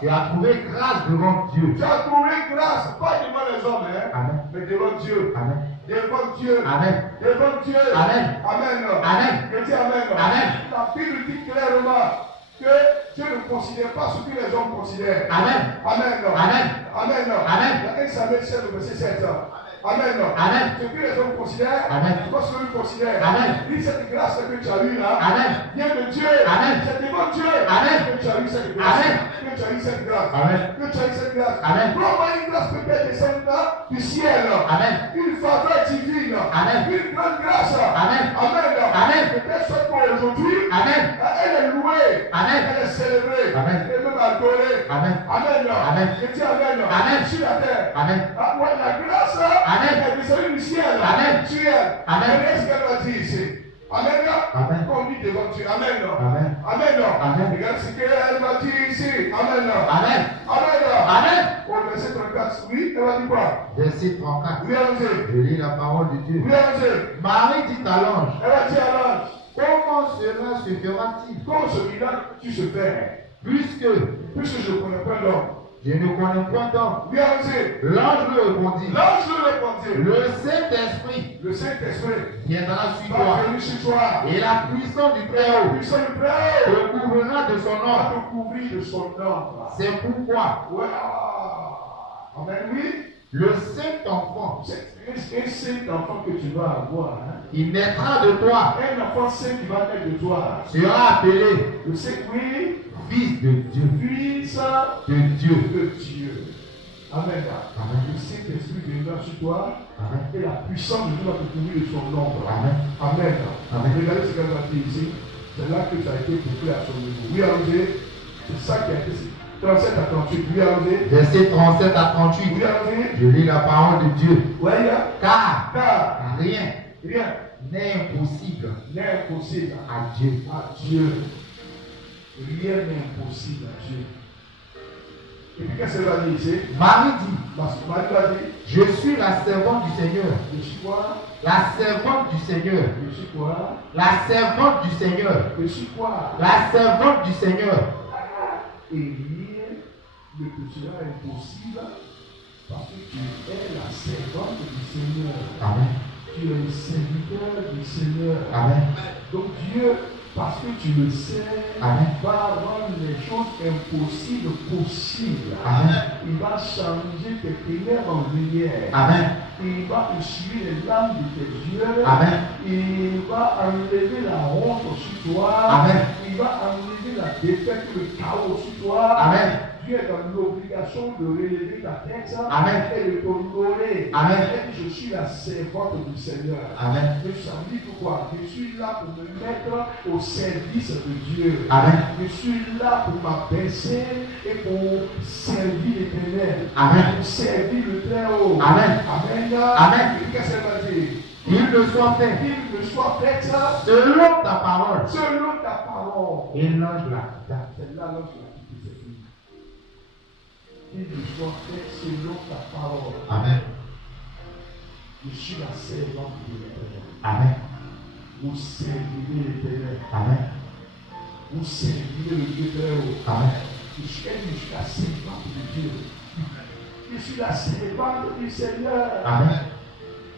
tu as trouvé grâce devant Dieu. tu as trouvé grâce, pas devant les hommes, Amen. mais devant Dieu. Amen. Devant Dieu. Amen. Devant Dieu. Amen. Amen. Amen. Je dis Amen. Amen. La Bible dit clairement que Dieu ne considère pas ce que les hommes considèrent. Amen. Amen. Amen. Amen. Amen. Il y a un Samuel 7, le verset 7. Amen. Amen. Ce que les hommes considèrent, Amen. c'est pas ce que nous considèrent. Amen. Dis cette grâce que tu as eue là, Amen. vient de Dieu. Amen. C'est devant Dieu Amen. que tu as eu cette grâce. Amen. Que tu as eu cette grâce. Amen. Que tu as eu cette grâce. Amen. Comment une grâce peut-elle descendre du ciel? Amen. Une faveur divine. Amen. Une grande grâce. Amen. Amen. Amen. De telle sorte qu'aujourd'hui, Amen. elle est louée. Amen. Elle est célébrée. Amen. Elle est même adorée. Amen. Amen. Amen. Je dis Amen. Amen. Sur la terre. Amen. Ah, ouais, la grâce Amen. est descendue du ciel. Amen. Sur elle. Amen. Et qu'est-ce qu'elle va dire ici? Amen. Amen. Quand on dit devant Dieu. Amen. Amen. Amen. Amen. Regarde ce qu'elle va dire ici. Amen. Amen. Amen. Amen. Au verset 34, oui, elle va dire quoi? Verset 34. Oui, allons-y. Je lis la parole de Dieu. Oui, allons-y. Marie dit à l'ange, Elle va dire à l'ange, comment cela se fera-t-il, comment ce miracle tu se fais? puisque Puisque je ne connais pas l'homme. je ne connais point d'homme? Oui, allons-y. L'ange lui répondit, L'ange lui répondit, le Saint-Esprit le Saint-Esprit viendra sur va toi, venir sur toi. et la puissance du La Très-Haut puissance du Père te couvrira de son va ombre. te couvrir de son ombre. C'est pourquoi Ouais. Amen, oui. le Saint-Enfant, C'est un saint enfant que tu vas avoir. il naîtra de toi, Un enfant saint qui va naître de toi. sera appelé Le saint, oui, Fils de Dieu. fils De Dieu. de Dieu. Amen. Amen. Le Saint-Esprit viendra sur toi Amen. et la puissance de Dieu va te couvrir de son ombre. Amen. Amen. Amen. Regardez ce qu'elle va dire ici. C'est là que tu as été peuplé à son niveau. Oui, allons-y. C'est ça qui a été 37 à 38. Oui, allons-y. Verset 37 à 38. Oui, allons-y. Je lis la parole de Dieu. Oui, Car car rien rien n'est impossible n'est impossible à Dieu. à Dieu. Rien n'est impossible à Dieu. Et puis qu'est-ce qu'elle va dire ici? Marie dit, Parce que Marie va dire, je suis la servante du Seigneur. je suis quoi? La servante du Seigneur. Je suis quoi? La servante du Seigneur. Je suis quoi? La servante du Seigneur. Et rien ne te sera impossible parce que tu es la servante du Seigneur. Amen. Tu es le serviteur du Seigneur. Amen. Donc Dieu, parce que tu le sais, Amen. va rendre les choses impossibles possibles. Amen. Il va changer tes ténèbres en lumière. Amen. Il va essuyer les larmes de tes yeux. Amen. Il va enlever la honte sur toi. Amen. Il va enlever la défaite, le chaos sur toi. Amen. Tu es dans l'obligation de relever ta tête Amen. et de t'honorer. Amen. Et je suis la servante du Seigneur. Amen. Je dit pourquoi? Je suis là pour me mettre au service de Dieu. Amen. Je suis là pour m'abaisser et pour servir l'Éternel. Amen. Pour servir le Très-Haut. Amen. Amen. Amen. Et qu'est-ce qu'elle va dire? Il me soit fait Qu'il me soit fait selon ta parole. selon ta parole. Et l'ange la quitta. C'est là l'ange qui a quitté cette vie. Qu'il me soit fait selon ta parole. Amen. Je suis la servante de l'Éternel. Amen. Vous servirez l'Éternel. Amen. Vous servirez le Dieu Très-Haut. Amen. Je suis la servante de Dieu. Je suis la servante du Seigneur. Amen.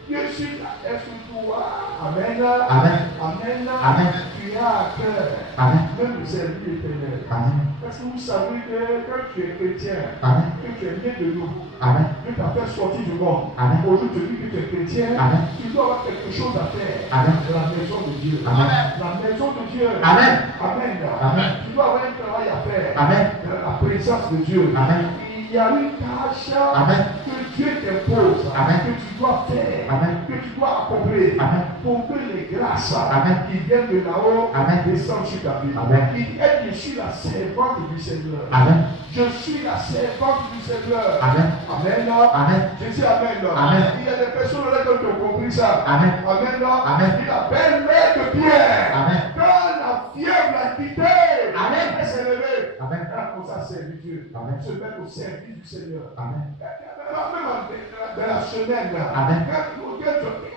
Je suis là. Est-ce que toi, Amen. Amen. Amen. Amen. Tu as à cœur Amen. même de servir l'Éternel. Amen. Parce que vous savez que quand tu es chrétien, Amen. que tu es né de nouveau, Amen. Dieu t'a fait sortir du monde. Amen. Aujourd'hui, tu dis que tu es chrétien, Amen. tu dois avoir quelque chose à faire Amen. dans la maison de Dieu. Amen. La maison de Dieu. Amen. Amen. Amen. Tu dois avoir un travail à faire Amen. dans la présence de Dieu. Amen. Il y y a une tâche Amen. que Dieu t'impose, Amen. que tu dois faire, Amen. que tu dois accomplir, Amen. pour que les grâces Amen. qui viennent de là-haut Amen. descendent sur ta vie. Amen. Il dit, je suis la servante du Seigneur. Amen. Je suis la servante du Seigneur. Amen. Amen. Amen. Je dis Amen. Amen. Il y a des personnes là qui ont compris ça. Amen. Amen. Amen. Il a belle-mère de Pierre. Amen. Quand la fièvre l'a quitté, Amen. elle s'est levée. Amen. Elle a commencé à servir Dieu. Amen. Se mettre au service du Seigneur. Amen. Même dans la semaine, là, Amen.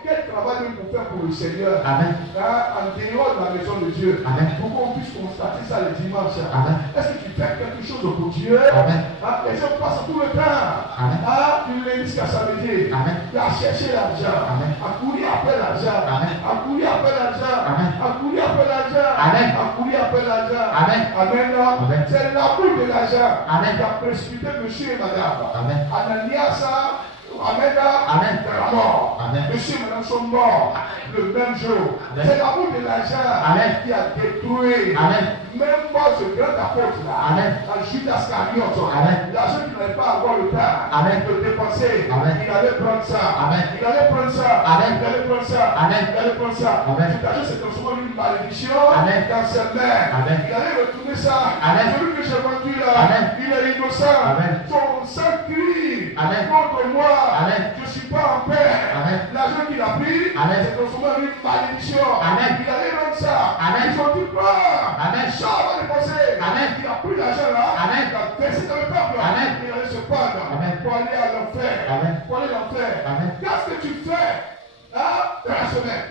quel travail nous pouvons faire pour le Seigneur Amen. en dehors de la maison de Dieu, Amen. pour qu'on puisse constater ça le dimanche. Amen. Est-ce que tu fais quelque chose pour Dieu? Amen. Les gens passent tout le temps Amen. du lundi jusqu'à samedi Amen. à chercher l'argent, Amen. à courir après l'argent, Amen. à courir après l'argent, Amen. à courir après l'argent, Amen. à courir après l'argent. Amen. Amen. Amen. C'est l'amour de l'argent Amen. qui a précipité monsieur et madame. Amen. Ananias, Amen. Amen. De la mort. Amen. Monsieur et madame sont morts le même jour. Amen. C'est l'amour de l'argent Amen. qui a détruit. Amen. Même moi, ce grand apôtre là, Amen. à Judas Iscariote, Amen. l'argent qu'il n'avait pas avoir le temps Amen. de dépenser, Amen. il allait prendre ça. Amen. Il allait prendre ça. Amen. Il allait prendre ça. Amen. Il allait prendre ça. Amen. Cet argent s'est transformé en une malédiction Amen. dans ses mains. Amen. Il allait retourner ça. Amen. Celui que j'ai vendu là, Amen. il est innocent. Amen. Son sang crie Amen. contre moi. Amen. Je ne suis pas en paix. Amen. L'argent qu'il a pris Amen. s'est transformé en une malédiction. Amen. Il allait rendre ça. Amen. Ils ont dit quoi? Amen. Ça va dépenser. Amen. Il a pris l'argent là. Amen. Il a versé dans le peuple. Amen. Il allait se prendre Amen. pour aller à l'enfer. Amen. Pour aller à l'enfer. Amen. Qu'est-ce que tu fais dans la semaine?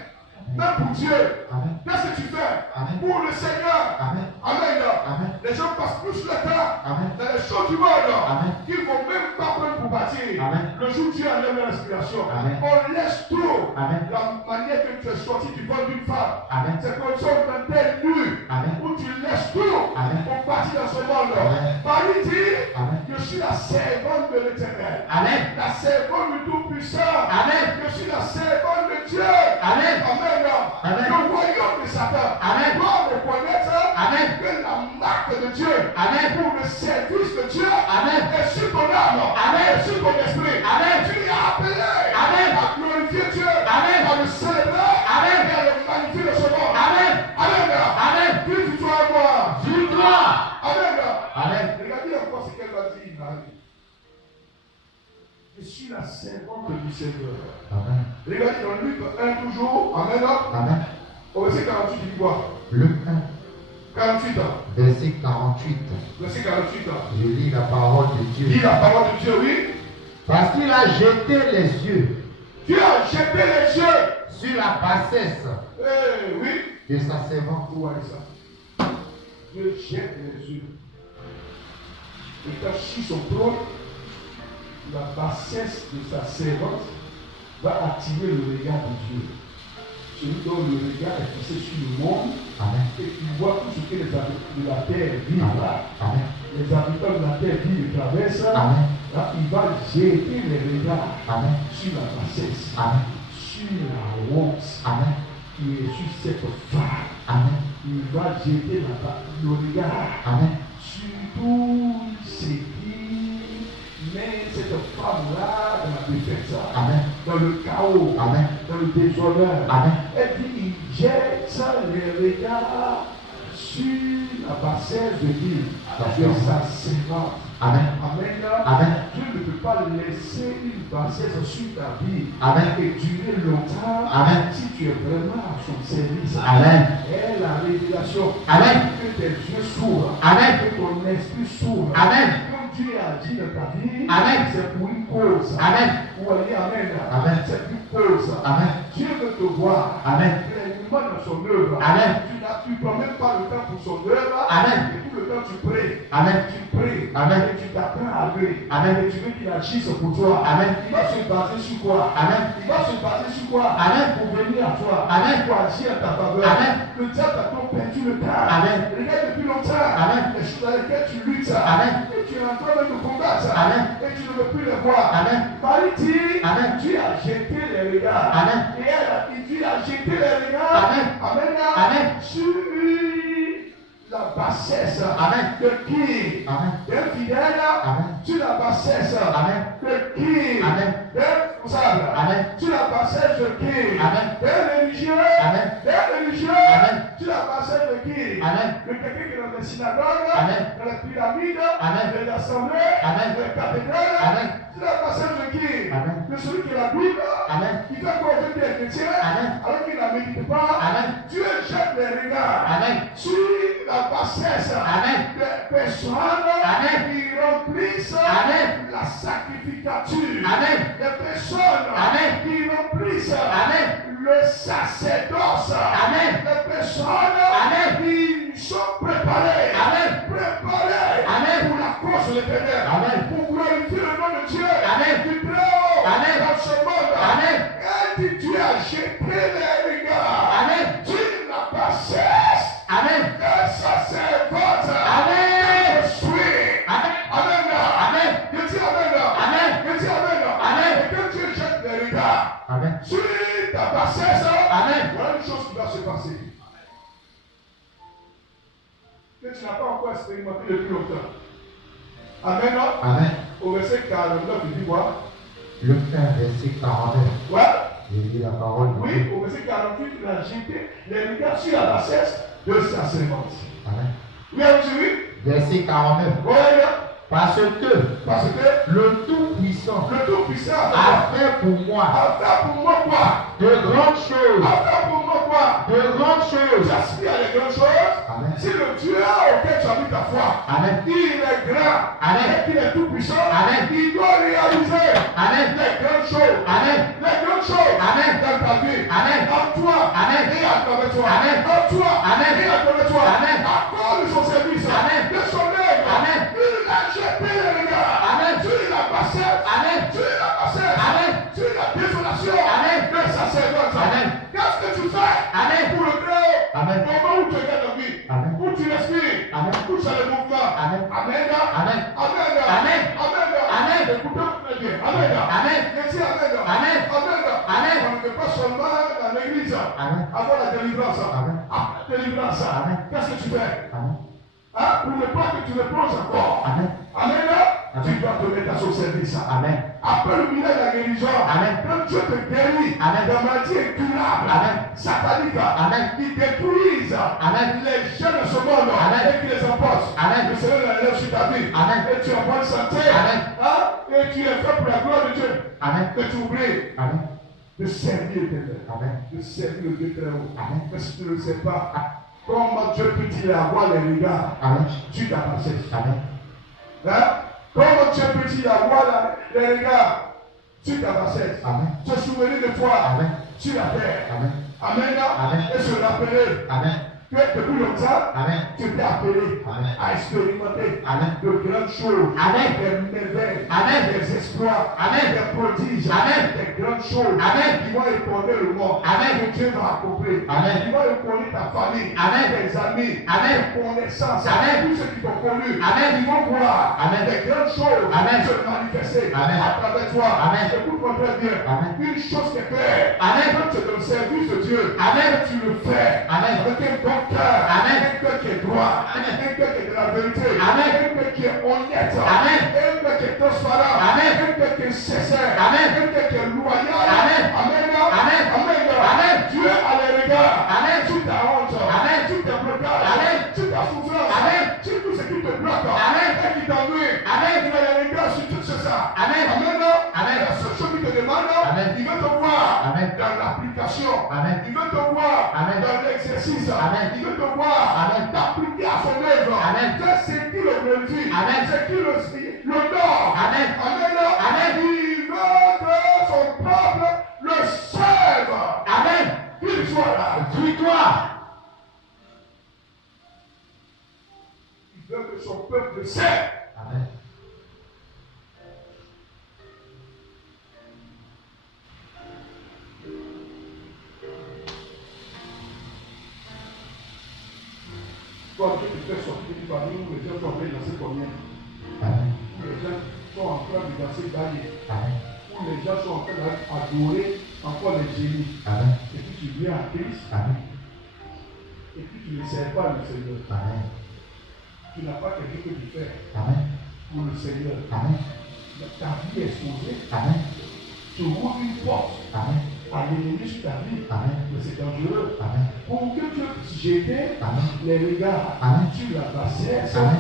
Même pour Dieu. Amen. Qu'est-ce que tu fais Amen. pour le Seigneur? Amen. Amen. Amen. Les gens passent plus le temps Amen. dans les choses du monde Amen. qu'ils ne vont même pas prendre pour bâtir. Amen. Le jour où Dieu enlève l'inspiration, Amen. on laisse tout. Amen. La manière que tu es sorti du ventre d'une femme, Amen. c'est comme ça on t'est nu, Amen. où tu laisses tout Amen. pour partir dans ce monde. Amen. Marie dit, Amen. je suis la servante de l'Éternel, Amen. la servante du Tout-Puissant. Amen. Je suis la servante de Dieu. Amen. Amen. Amen. Le royaume de Satan Amen. doit reconnaître Amen. que la marque de Dieu Amen. pour le service de Dieu Amen. est sur ton âme, Amen. est sur ton esprit. Amen. Tu es appelé Amen. à glorifier Dieu, Amen. à le célébrer Amen. et à le magnifier de ce monde. Amen. Amen. Amen. Dis toi à moi. Dis-toi. Amen. Amen. Regardez encore ce qu'elle va dire, Marie. Je suis la servante du Seigneur. Amen. Regardez dans Luc 1 toujours. Amen. Amen. Au verset 48, il dit quoi? Luc 1, 48 ans. verset 48. Verset 48 ans. Je lis la parole de Dis Dieu. la parole de Dieu, oui. Parce qu'il a jeté les yeux Dieu a jeté les yeux. sur la bassesse Oui. de sa servante. Vous voyez ça. Dieu jette les yeux. Et quand sur son trône, la bassesse de sa servante va attirer le regard de Dieu. Celui dont le regard est fixé sur le monde. Amen. Et tu vois tout ce que les habitants de la terre vivent là. Amen. Les habitants de la terre vivent et traversent. Amen. Là, il va jeter les regards Amen. sur la bassesse, Amen. sur la honte Amen. qui est sur cette femme. Amen. Il va jeter le regard Amen. sur tout ce qui met cette femme-là dans la défaite, Amen. dans le chaos, Amen. dans le déshonneur. Amen. Elle dit, il jette les regards sur la bassesse de vie, de sa servante. Amen. Amen. Amen. Dieu ne peut pas laisser une bassesse sur ta vie Amen. et durer longtemps Amen. si tu es vraiment à son service. Amen. Et la révélation, Amen. que tes yeux s'ouvrent, Amen. que ton esprit s'ouvre. Amen. Comme Dieu a dit dans ta vie, Amen. c'est pour une cause. Amen. Ou aller Amen. Amen. C'est une cause. Amen. Dieu veut te voir. Amen. Pleinement dans son œuvre. Amen. Tu ne prends même pas le temps pour son œuvre. Amen. Et tout le temps tu pries. Amen. Tu pries. Amen. Et tu t'attends à lui. Amen. Et tu veux qu'il agisse pour toi. Amen. Il va se baser sur quoi? Amen. Il va se baser sur quoi? Amen. Pour venir à toi. Amen. Pour agir en ta faveur. Amen. Le diable a trop perdu le temps. Amen. Regarde depuis longtemps. Amen. Les choses dans lesquelles tu luttes. Amen. Et tu es en train de combattre. Amen. Et tu ne veux plus les voir. Amen. Marie dit, Amen. Dieu a jeté les regards. Amen. Et elle a dit, Dieu a jeté les regards. Amen. Amen. Amen. Sur la bassesse Amen. de qui? Amen. D'infidèles Amen. sur la bassesse Amen. de qui? Amen. D'irresponsables Amen. sur la bassesse de qui? Amen. Des religieux Amen. des religieux Amen. sur la bassesse de qui? Amen. De quelqu'un qui est dans les synagogues, Amen. dans les pyramides, Amen. dans les assemblées, Amen. dans les cathédrales, Amen. sur la bassesse de qui? Amen. De celui qui la Bible, Amen. qui fait quoi aujourd'hui des chrétiens, Amen. alors qu'il ne la médite pas. Amen. Dieu jette les regards Amen. sur la bassesse Amen. des personnes Amen. qui remplissent Amen. la sacrificature. Amen. Les personnes Amen. qui remplissent Amen. le sacerdoce. Amen. Les personnes Amen. qui sont préparées. Amen. Préparées Amen. pour la cause de l'éternel. Amen. Pour glorifier le nom de Dieu. Amen. Du très haut. Amen. Dans ce monde. Amen. Et dit Dieu a jeté les regards. Amen. Tu n'as pas cesse. Amen. Que sacerdoce. Amen. Je suis. Amen. Amen. Amen. Je dis Amen. Amen. Je dis Amen. Amen. Et que Dieu jette les regards Amen. sur ta bassesse. Amen. Voilà une chose qui va se passer. Que tu n'as pas encore expérimenté depuis longtemps. Amen. Amen. Au verset 49, il dit quoi? Le verset 49. Ouais. J'ai dit la parole de Oui, Dieu. au verset 48, il a jeté les regards sur la bassesse de sa servante. Amen. Oui, avez-vous vu? Verset 49. Oui, Parce que parce que le Tout-Puissant le Tout-Puissant a fait pour moi a fait pour moi quoi? de grandes choses. A fait pour moi quoi? De grandes choses. Tu aspires à les grandes choses. Amen. Si le Dieu auquel tu as mis ta foi, Amen. il est grand, Amen. et qu'il est tout puissant, Amen. il doit réaliser Amen. les grandes choses. Amen. Les grandes choses Amen. dans ta vie. Amen. En toi. Amen. Et à travers toi. Amen. En toi. Amen. Et à travers toi. Amen. À cause de son service. Amen. De son œuvre. Amen. Il a jeté les regards. Amen. Sur la bassesse. Amen. Sur la bassesse. Amen. Sur la désolation. Amen. De sacerdoce. Amen. Qu'est-ce que tu fais? Amen. Pour le très haut. Amen. Au moment où tu regardes la vie. Amen. Où tu respires. Amen. Où tu as le mouvement. Amen. Amen. Amen. Amen. Amen. Amen. Amen. Écoutez très bien. Amen. Amen. Je dis Amen. Amen. Amen. Amen. On ne fait pas seulement dans l'église Amen. avant la délivrance. Amen. Après la délivrance, Amen. qu'est-ce que tu fais? Amen. Hein? Pour ne pas que tu ne plonges encore. Amen. Amen. Amen. Tu dois te mettre à son service. Amen. Après le milagre de la guérison, Amen. quand Dieu te guérit Amen. de maladies incurables, Amen. sataniques, Amen. qui détruisent Amen. les jeunes de ce monde Amen. et qui les emportent. Amen. Le Seigneur la lève sur ta vie. Amen. Et tu es en bonne santé. Amen. Hein? Et tu es fait pour la gloire de Dieu. Amen. Que tu oublies Amen. de servir l'éternel. Amen. De servir le Dieu très haut. Amen. Parce que tu ne le sais pas. Comment Dieu peut-il avoir les regards Amen. sur ta bassesse? Amen. Hein? Comment Dieu peut-il avoir les regards sur ta bassesse? Amen. Se souvenir de toi Amen. sur la terre. Amen. Amen. Amen. Et se rappeler Amen. que depuis longtemps, Amen. tu t'es appelé Amen. à expérimenter Amen. de grandes choses, Amen. des merveilles, Amen. des exploits, Amen. des prodiges, Amen. des grandes choses Amen. qui vont étonner le monde, Amen. que Dieu va accomplir, Amen. qui vont étonner ta famille, Amen. tes amis, Amen. tes connaissances, Amen. tous ceux qui t'ont connu, Amen. ils vont voir Amen. des grandes choses Amen. se manifester Amen. à travers toi. Amen. Écoute-moi très bien. Amen. Une chose qui est claire, Amen. quand tu es dans le service de Dieu, Amen. tu le fais Amen. avec un bon cœur, Amen. un cœur qui est droit, Amen. un cœur qui est de la vérité, Amen. un cœur qui est honnête, Amen. un cœur qui est transparent, Amen. un cœur qui est sincère, Amen. un cœur qui est loyal. Amen. Amen. Amen. Amen. Dieu a les regards Amen. sur ta honte, Amen. sur tes blocages, Amen. sur ta souffrance, Amen. sur tout ce qui te bloque, Amen. et qui t'ennuie. Amen. Il a les regards sur tout ça. Amen. Amen. Amen. La seule chose qu'il te demande, Amen. il veut te voir Amen. dans l'application. Amen. Il veut te voir Amen. dans l'exercice. Amen. Il veut te voir Amen. t'appliquer à son œuvre. Amen. C'est qui le glorifie. Amen. C'est qui le dort. Amen. Amen. Amen. Il veut que son peuple le serve. Amen. Qu'il soit là. Victoire. Il veut que son peuple le serve. Amen. Quand Dieu te fait sortir d'une famille où les gens sont en train de danser combien? Amen. Où les gens sont en train de danser Daniel. Amen. Où les gens sont en train d'adorer encore les génies. Amen. Et puis tu viens à Christ Amen. et puis tu ne sers pas le Seigneur. Amen. tu n'as pas quelque chose de faire Amen. pour le Seigneur. Amen. Ta vie est exposée. Amen. Tu ouvres une porte Amen. à l'ennemi sur ta vie. Amen. Mais c'est dangereux. Amen. Pour que Dieu puisse jeter Amen. les regards Amen. sur la bassesse. Amen.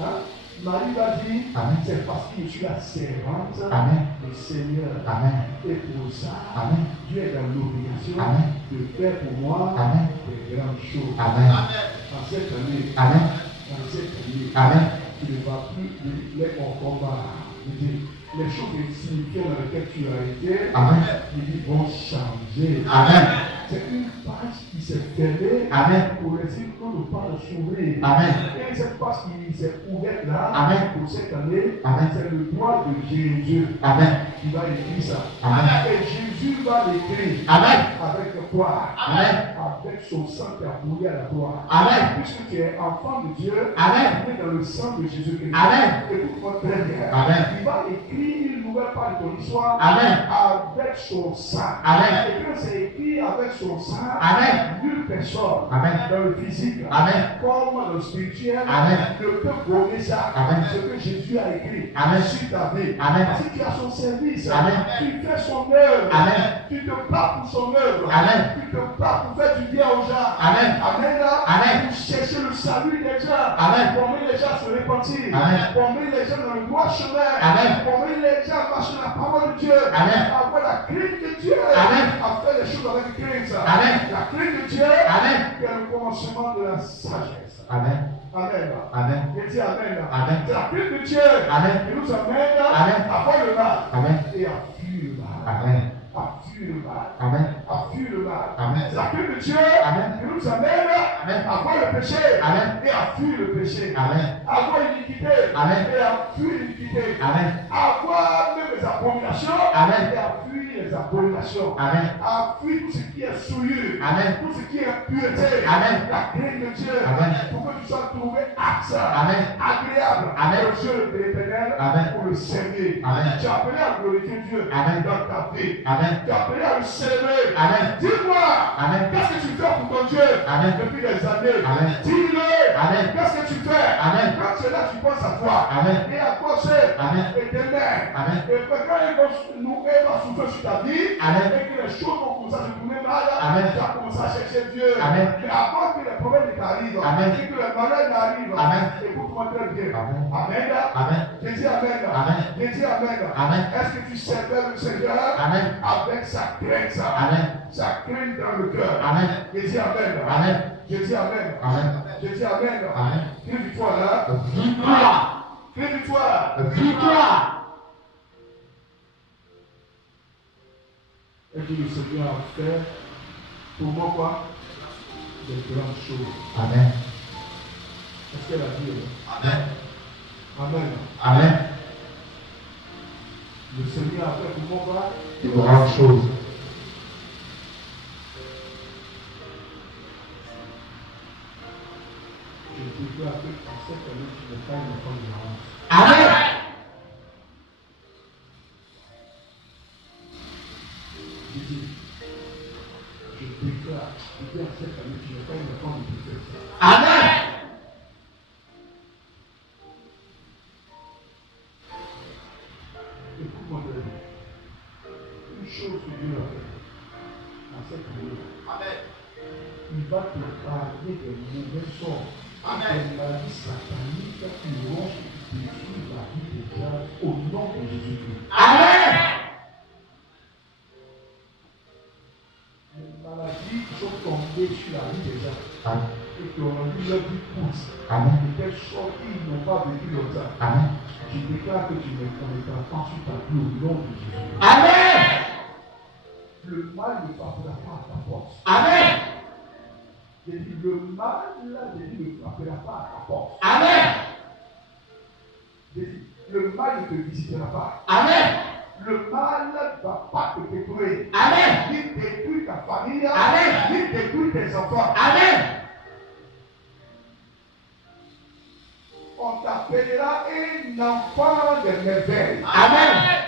Hein? Marie va dire, Amen. c'est parce que je suis la servante Amen. du Seigneur. Amen. Et pour ça, Amen. Dieu est dans l'obligation Amen. de faire pour moi Amen. des grandes choses. Amen. En cette année, Amen. dans cette année, Amen. tu ne vas plus les hors combat. Il dit, les choses insignifiantes dans lesquelles tu as été, Amen. il dit, vont changer. Amen. C'est une page qui s'est fermée Amen. pour laisser ne pas le s'ouvrir. Amen. Et cette page qui s'est ouverte là, Amen. pour cette année, Amen. c'est le doigt de Jésus Amen. qui va écrire ça. Amen. Et Jésus va l'écrire Amen. avec quoi? Amen. Avec son sang qui a coulé à la croix. Amen. Puisque tu es enfant de Dieu, Amen. tu es dans le sang de Jésus-Christ. Amen. Écoute-moi très bien. Amen. Il va écrire une nouvelle page de ton histoire Amen. avec son sang. Amen. Et quand c'est écrit avec son sang, Amen. nulle personne Amen. dans le physique Amen. comme dans le spirituel Amen. ne peut gommer ça. Amen. Ce que Jésus a écrit Amen. sur ta vie. Amen. Parce que tu as son service. Amen. Tu fais son œuvre. Amen. Tu te bats pour son œuvre. Amen. Tu te bats pour faire du bien aux gens. Amen. Amen. Amen. Pour chercher le salut des gens. Amen. Pour emmener les gens à se repentir. Amen. Pour emmener les gens dans le droit chemin. Amen. Pour emmener les gens à marcher dans la parole de Dieu. Amen. À avoir la crainte de Dieu. Amen. À faire les choses avec crainte. Amen. La crainte de Dieu. Amen. C'est le commencement de la sagesse. Amen. Amen. Amen. Je dis Amen. Amen. C'est la crainte de Dieu Amen. qui nous amène Amen. à voir le mal Amen. et à fuir le mal. Amen. À fuir le mal. Amen. À fuir le mal. Amen. C'est la crainte de Dieu Amen. qui nous amène Amen. à voir le péché Amen. et à fuir le péché. Amen. À voir l'iniquité Amen. et à fuir l'iniquité. Amen. À voir même les abominations Amen. et à fuir les abominations. Amen. À fuir tout ce qui est souillure. Amen. Tout ce qui est pureté. Amen. La crainte de Dieu. Amen. Pour que tu sois trouvé apte. Amen. Agréable. Amen. Aux yeux de l'Éternel. Amen. Pour le servir. Amen. Tu es appelé à glorifier Dieu. Amen. Dans ta vie. Amen. Tu es appelé à le célébrer. Amen. Dis-moi. Amen. Qu'est-ce que tu fais pour ton Dieu? Amen. Depuis des années. Amen. Dis-le. Amen. Qu'est-ce que tu fais? Amen. Quand tu es là, tu penses à toi. Amen. Et à penser. Amen. Et t'aimer. Amen. Et quand elle va souffler sur ta vie. Amen. Et que les choses vont commencer à se tourner mal. Amen. Tu vas commencer à chercher Dieu. Amen. Mais avant que les problèmes t'arrivent. Amen. Et que les malheurs n'arrivent. Amen. Écoute-moi très bien. Amen. Amen. Amen. Je dis Amen. Amen. Je dis Amen. Amen. Est-ce que tu servais le Seigneur Amen. avec sa crainte? Amen. Sa crainte dans le cœur. Amen. Je dis Amen. Amen. Je dis Amen. Amen. Je dis Amen. Amen. Crie victoire là. Victoire. Crie victoire. Victoire. Et que le Seigneur a fait pour moi quoi? Des grandes choses. Amen. Est-ce qu'elle a dit? Amen. Amen. Amen. Le Seigneur a fait pour moi quoi? De grandes choses. Je déclare que à cette année, tu n'es pas une enfant de la honte. Amen. Je dis, je déclare, je dis à cette année, tu n'es pas une enfant de tristesse. Amen. Écoute-moi très bien. Une chose que Dieu a fait à cette année, Amen. il va te parler des mauvais sorts, des maladies sataniques qui rongent et qui détruisent la vie des gens au nom de Jésus-Christ. Amen. Les maladies qui sont tombées sur la vie des gens Amen. et qui ont rendu leur vie pousse, Amen. de telle sorte qu'ils n'ont pas vécu longtemps. Amen. Je déclare que tu ne connaîtras pas sur ta vie au nom de Jésus. Amen. Le mal ne frappera pas à ta porte. Amen. J'ai dit, le mal ne frappera pas à ta porte. Amen. J'ai dit, le mal ne te visitera pas. Amen. Le mal ne va pas te détruire. Amen. Ni détruire ta famille. Amen. Ni détruire tes enfants. Amen. On t'appellera un enfant de merveille. Amen.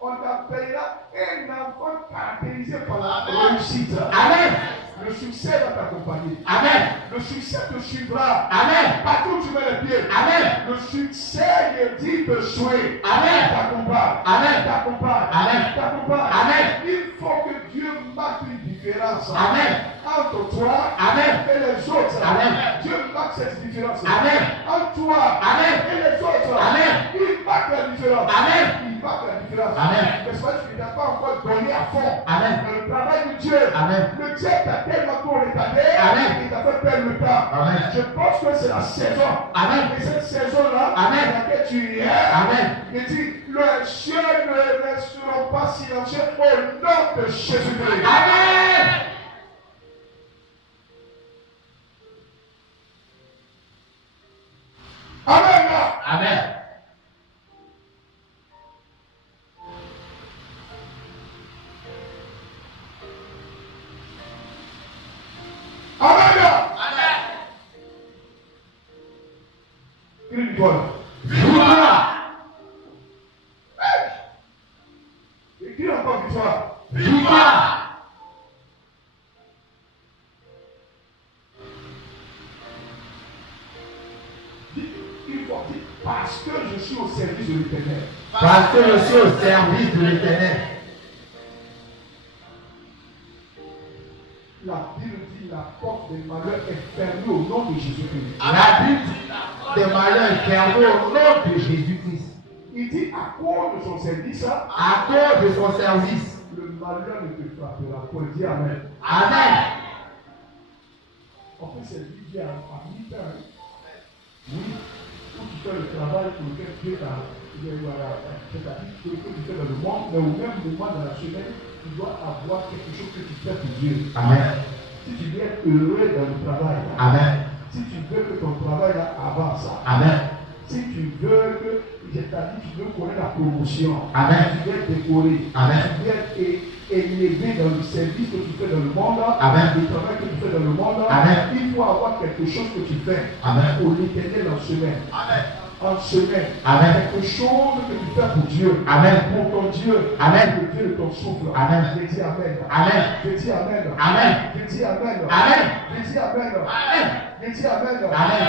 On t'appellera un enfant caractérisé par la réussite. Amen. Le Le succès va t'accompagner. Amen. Le succès te suivra. Amen. Partout où tu mets les pieds. Amen. Le succès, il dit de jouer. Amen. T'accompagne. Amen. T'accompagne. Amen. T'accompagne. Amen. Il faut que Dieu marque une différence. Amen. Entre toi Amen. et les autres. Amen. Dieu marque cette différence. Amen. Entre toi Amen. et les autres. Amen. Il marque la différence. Amen. Il marque la différence. Amen. Mais c'est parce qu'il n'a pas encore donné à fond. Amen. Dans le travail de Dieu. Amen. Le Dieu t'a tellement retardé. Amen. Il t'a fait perdre le temps. Amen. Je pense que c'est la saison. Amen. Et cette saison-là, Amen. dans laquelle tu es, Amen. il dit, les cieux ne resteront pas silencieux au nom de Jésus-Christ. Amen. Amen. Amen. Amen. Crie victoire. Victoire. Et crie encore victoire. Victoire. Il faut dire, parce que je suis au service de l'Éternel. Parce que je suis au service de l'Éternel. La Bible dit la porte des malheurs est fermée au nom de Jésus-Christ. La Bible dit des malheurs est fermée au nom de Jésus-Christ. Il dit à cause de son service, À cause de son service. le malheur ne te frappera point. Dis Amen. Amen. On peut servir Dieu à mi-temps. Oui, où tu fais le travail pour lequel Dieu t'a. C'est-à-dire que tu fais dans le monde, mais au même moment dans la semaine, tu dois avoir quelque chose que tu fais pour Dieu. Amen. Si tu veux être heureux dans le travail, Amen. si tu veux que ton travail avance, Amen. si tu veux que, c'est-à-dire tu veux connaître la promotion, Amen. tu veux être décoré, Amen. tu veux être élevé dans le service que tu fais dans le monde, Amen. le travail que tu fais dans le monde, Amen. il faut avoir quelque chose que tu fais Amen. pour l'Éternel en semaine. Amen. En semaine, Amen. quelque chose que tu fais pour Dieu, Amen. pour ton Dieu, Amen. le Dieu de ton souffle. Amen. Je dis Amen. Amen. Je dis Amen. Amen. Je dis Amen. Amen. Je dis Amen. Amen. Je dis Amen. Amen.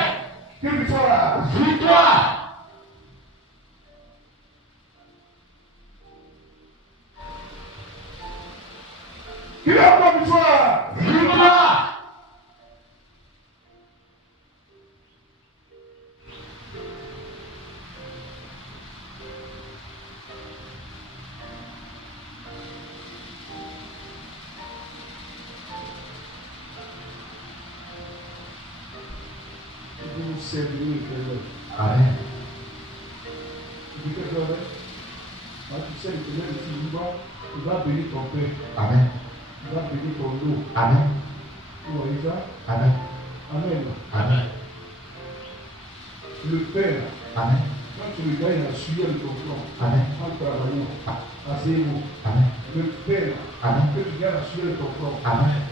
Que victoire. Victoire. Que encore victoire. Victoire. Vous nous servirez l'Éternel. Amen. Tu dis quelque chose? Tu sais l'Éternel ici, il va bénir ton pain, Amen. il va bénir ton eau. Amen. Vous voyez ça? Amen. Amen. Amen. Le Père, Amen. quand tu regardes la sueur de ton front, Amen. en travaillant, asseyez-vous. Amen. Le Père, Amen. que tu regardes la sueur de ton front, Amen.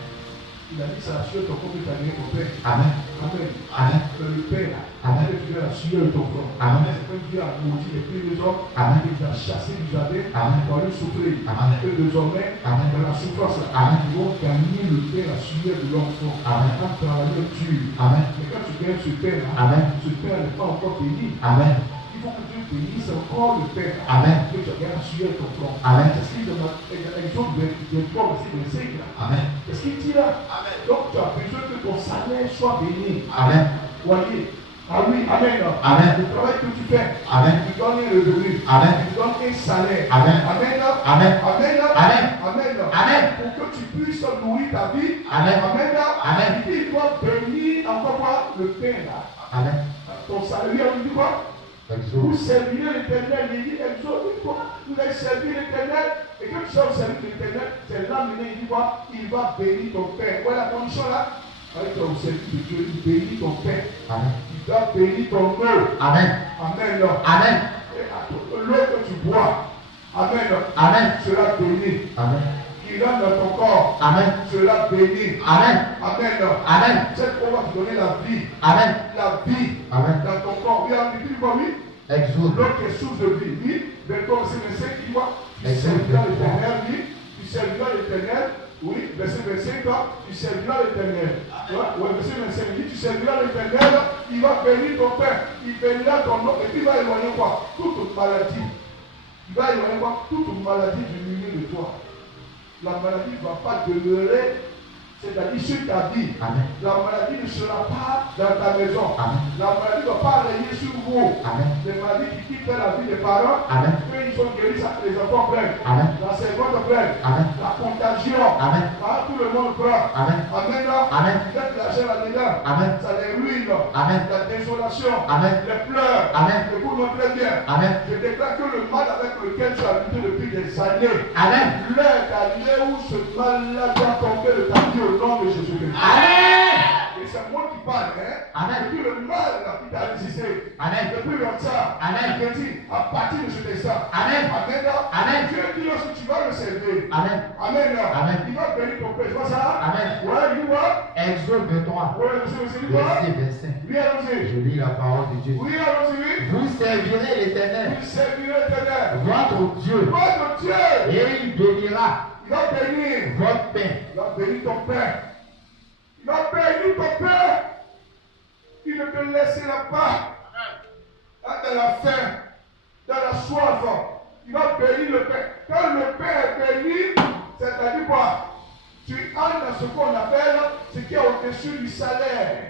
il a dit ça la sueur de ton front que tu as gagné ton Père. Amen. Amen. Amen. Le Père, Amen. que tu regardes la sueur de ton front. Amen. C'est comme Dieu a maudit les premiers hommes, Amen. il les a chassés du jardin Amen. pour aller souffrir. Amen. Et désormais, Amen. dans la souffrance, Amen. ils vont gagner le Père, la sueur de l'enfant. Amen. En travaillant dur. Amen. Mais quand tu gagnes ce Père-là, Amen. ce Père n'est pas encore béni. Amen. Il faut que Dieu bénisse encore le Père. Amen. Que tu regardes la sueur de ton front. Amen. C'est ce qu'il demande. Exemple de Paul aussi, de Seigneur. Amen. C'est ce qu'il dit là. Donc tu as besoin que ton salaire soit béni. Amen. Voyez. Ah oui, Amen. Amen. Le travail que tu fais, Amen. tu donnes un revenu. Amen. Tu donnes un salaire. Amen. Amen. Amen. Amen. Amen. Amen. Amen. Pour que tu puisses nourrir ta vie. Amen. Amen. Amen. Il dit, il doit bénir encore quoi? Le pain là. Amen. Ton salaire, on dit quoi? Vous Exode. servirez l'Éternel. Il dit, Exode, il dit quoi? Vous allez servir l'Éternel. Et quand tu seras au service de l'Éternel, c'est là maintenant, il dit quoi? Il va bénir ton père. Voilà la condition là. Avec ton service de Dieu, il bénit ton père. Amen. Il va bénir ton eau. Amen. Amen. Amen. Et l'eau que tu bois. Amen. Amen. Sera béni. Amen. Qui rentre dans ton corps. Amen. Sera béni. Amen. Amen. Amen. Cette eau va te donner la vie. Amen. La vie Amen. dans ton corps. Oui, on dit quoi, oui? Exode. L'eau qui est source de vie. Oui. Verset 25 qui voit. Tu Exode. serviras l'Éternel, oui. Tu serviras l'Éternel Oui, verset 25, tu serviras l'Éternel. Ouais, verset 25, il dit tu serviras l'Éternel, il va bénir ton père, il bénira ton nom, et puis il va éloigner quoi? Toute maladie. Il va éloigner quoi? Toute maladie du milieu de toi. La maladie ne va pas demeurer, c'est-à-dire sur ta vie. Amen. La maladie ne sera pas dans ta maison. Amen. La maladie ne va pas régner sur vous. Amen. Les maladies qui quittent la vie des parents, Amen. eux ils sont guéris, ça, les enfants prennent. Amen. La servante prenne. Amen. La contagion. Amen. Ah, tout le monde prend. Amen. Amen. Amen. Peut-être l'argent là-dedans. Amen. Ça les ruine. Amen. La désolation. Amen. Les pleurs. Amen. Écoute-moi très bien. Amen. Je déclare que le mal avec lequel tu as lutté depuis des années, Amen. l'heure est arrivée où ce mal-là doit tomber de ta vie au nom de Jésus-Christ. Amen. Et c'est moi qui parle, hein? Amen. Depuis le mal là, qui t'a résisté. Amen. Depuis longtemps. Amen. Je dis, à partir de cet instant. Amen. Amen. Amen. Dieu dit lorsque tu vas le servir. Amen. Amen. Amen. Il va bénir ton père. Tu vois ça? Amen. Ouais, il voit. Exode 23, Ouais, monsieur, il voit. verset 25. Oui, allons-y. Je lis la parole de Dieu. Oui, allons-y, oui. Vous servirez l'Éternel, Vous servirez l'Éternel. votre Dieu, Votre Dieu. et il bénira Il va bénir. votre pain. Il va bénir ton père. Il va bénir ton père. Il ne te laissera pas dans la faim, dans la soif. Il va bénir le père. Quand le père est béni, c'est-à-dire quoi? Tu entres dans ce qu'on appelle ce qui est au-dessus du salaire.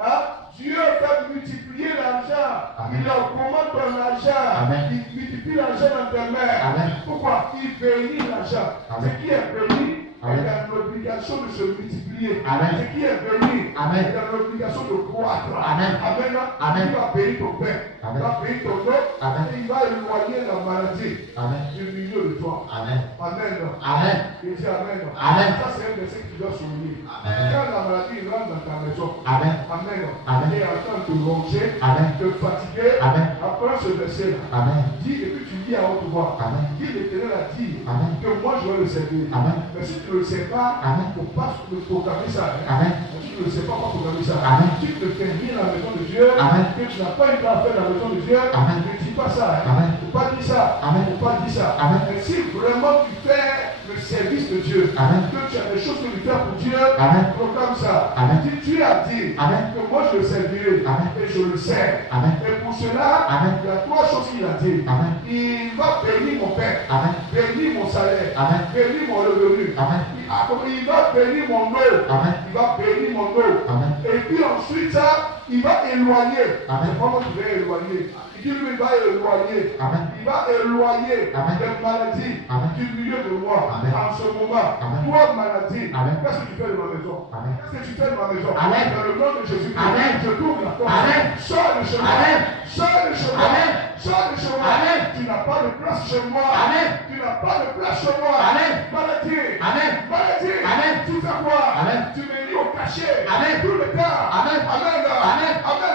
Hein? Dieu va multiplier l'argent. Amen. Il augmente ton argent. Amen. Il multiplie l'argent dans tes mains. Amen. Pourquoi? Il bénit l'argent. Amen. Ce qui est béni Amen. est dans l'obligation de se multiplier. Amen. Ce qui est béni Amen. est dans l'obligation de croître. Amen. Amen. Amen. Il va bénir ton père. Amen. Il va bénir ton nom. Amen. Et il va éloigner la maladie Amen. du milieu de toi. Amen. Amen. Amen. Il dit Amen. Amen. Ça, c'est un verset que tu dois souligner. Amen. Quand la maladie rentre dans ta maison, Amen. Amen. Amen. Il est en train de te ronger, Amen. de te fatiguer. Amen. Apprends ce verset-là. Amen. Dis et puis tu dis à haute voix. Amen. Dis l'Éternel a dit Amen. que moi je vais le servir. Amen. Mais si tu ne le sais pas, Amen. il ne faut pas programmer ça. Hein. Amen. Si tu ne le sais pas, pas programmer ça. Amen. Si tu ne fais rien dans la maison de Dieu, Amen. que tu n'as pas une à faire dans la maison de Dieu, Amen. ne dis pas ça. Hein. Amen. Il ne faut pas dire ça. Amen. Il ne faut pas dire ça. Amen. Mais si vraiment tu fais le service de Dieu, Amen. que tu as des choses que tu fais pour Dieu, Amen. proclame ça. Amen. Si tu as dit Amen. que moi je le servirai Amen. et je le sais. Amen. Et pour cela, Amen. il y a trois choses qu'il a dit. Amen. Il va bénir mon père, Amen. bénir mon salaire, Amen. bénir mon revenu. Amen. Il va bénir mon eau. Amen. Il va bénir mon eau. Amen. Et puis ensuite, ça, il va éloigner. Amen. C'est pas moi qui vais éloigner. Il dit, lui, il va éloigner. Amen. Il va éloigner Amen. les maladies Amen. du milieu de moi. Amen. En ce moment, Amen. toi, maladie, Amen. qu'est-ce que tu fais de ma maison? Amen. Qu'est-ce que tu fais de ma maison? Amen. Dans le nom de Jésus-Christ, Amen. je t'ouvre la porte. Amen. Sors de chez moi. Amen. Sors de chez moi. Amen. Sors de chez moi. Amen. Tu n'as pas de place chez moi. Amen. Tu n'as pas de place chez moi. Amen. Maladie. Amen. Maladie. Amen. Tu fais quoi? Amen. Tu me lis au cachet. Amen. Tout le temps. Amen. Amen. Amen. Amen.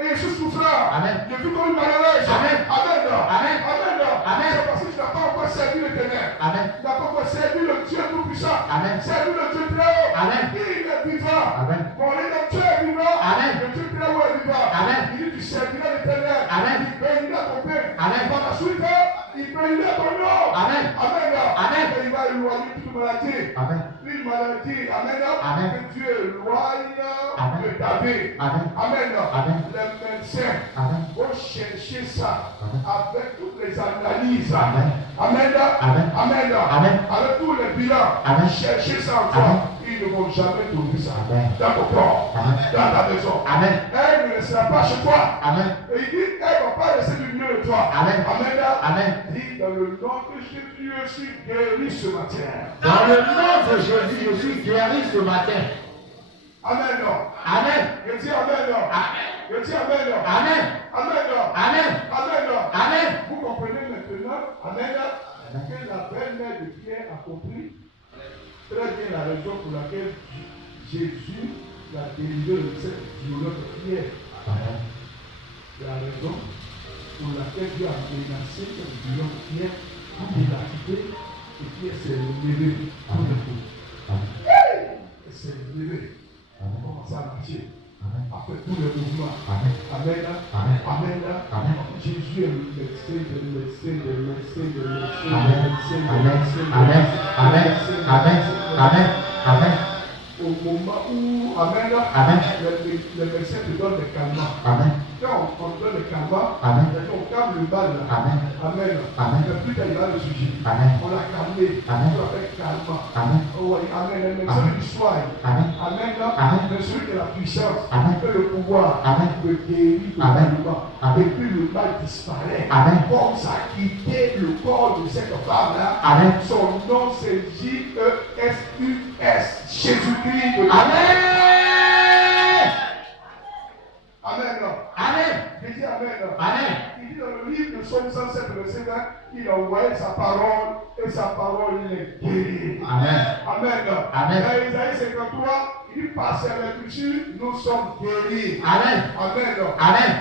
Et je suis souffrant. Amen. Je vis comme une malheureuse. Amen. Amen. Amen. Amen. Amen. C'est parce que tu n'as pas encore servi l'Éternel. Amen. Tu n'as pas encore servi le Dieu Tout-Puissant. Amen. Servi le Dieu très haut. Amen. Il est vivant. Amen. Mon Dieu est vivant. Amen. Le Dieu très haut est vivant. Amen. Il dit tu serviras l'Éternel. Amen. Il bénira ton père. Amen. Par la suite, il bénira ton nom. Amen. Amen. Amen. Et il va éloigner toute maladie. Amen. Une maladie. Amen. Amen. Que Dieu éloigne Amen. de David. Amen. Amen. Amen. Les médecins Amen. vont chercher ça Amen. avec toutes les analyses. Amen. Amen. Amen. Amen. Amen. Avec tous les bilans. Amen. Chercher ça encore. Amen. Ils ne vont jamais trouver ça. Amen. Dans ton corps. Amen. Dans ta maison. Amen. Elle ne laissera pas chez toi. Amen. Et il dit, elle ne va pas laisser du milieu de toi. Amen. Amen. Amen. Dit dans le nom de Jésus, je suis guéri ce matin. Dans le nom de Jésus, je suis guéri ce matin. Amen. Amen. Je dis Amen. Amen. Je dis Amen. Amen. Amen. Amen. Amen. Amen. Vous comprenez maintenant, Amen, que la belle-mère de Pierre a compris très bien la raison pour laquelle Jésus l'a délivré de cette violente Pierre. Amen. La raison pour laquelle Dieu a menacé cette violente Pierre, il l'a quitté et Pierre s'est levé. Amen. Elle s'est levée. Elle a commencé à marcher. après tous les mouvements. Amen. Amen. Amen. Amen. Amen. Jésus est le médecin de médecin de médecin de médecin. Amen. Amen. Amen. Amen. Amen. Amen. Amen. Au moment où, Amen, Amen. le médecin te donne des calmants. Amen. Quand on donne des calmants, Amen. on calme le mal. Amen. Amen. Amen. Mais plus tard, il va le sujet. Amen. On l'a calmé. Amen. On l'a fait calmant. Amen. Oh, oui, Amen. Le médecin Amen. du soin. Amen. Amen. Amen. Mais celui qui a la puissance, Amen. qui a le pouvoir, Amen. de guérir Amen. totalement. Amen. Et puis le mal disparaît. Amen. Comme ça a quitté le corps de cette femme-là. Amen. Son nom c'est J-E-S-U-S. Jésus-Christ. Amen. Amen. Amen. Je dis Amen. Amen. Il dit dans le livre de Psaume 107, verset 20, il a envoyé sa parole et sa parole est guérie. Amen. Amen. Amen. Dans Isaïe 53, il dit par ses blessures, nous sommes guéris. Amen. Amen. Amen.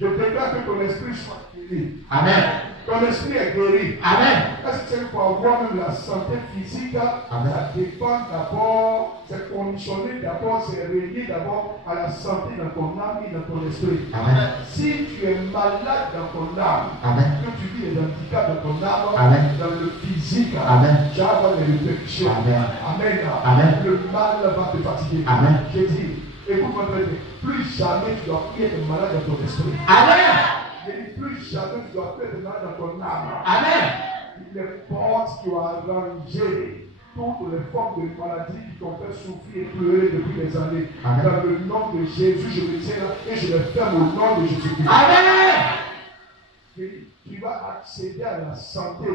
Je déclare que ton esprit soit guéri. Amen. Ton esprit est guéri. Amen. Est-ce que c'est pour avoir même la santé physique? Amen. Ça dépend d'abord, c'est conditionné d'abord, c'est relié d'abord à la santé dans ton âme et dans ton esprit. Amen. Si tu es malade dans ton âme, Amen. que tu vis des handicaps dans ton âme, Amen. dans le physique, Amen. tu vas avoir des répercussions. Amen. Amen. Amen. Le mal va te fatiguer. Amen. J'ai dit, écoute-moi très bien, plus jamais tu dois plus être malade dans ton esprit. Amen. J'ai dit, plus jamais tu dois plus être malade dans ton âme. Amen. Les portes qui ont arrangé toutes les formes de maladies qui t'ont fait souffrir et pleurer depuis des années. Amen. Dans le nom de Jésus, je me tiens là et je les ferme au nom de Jésus-Christ. Amen. Tu vas accéder à la santé,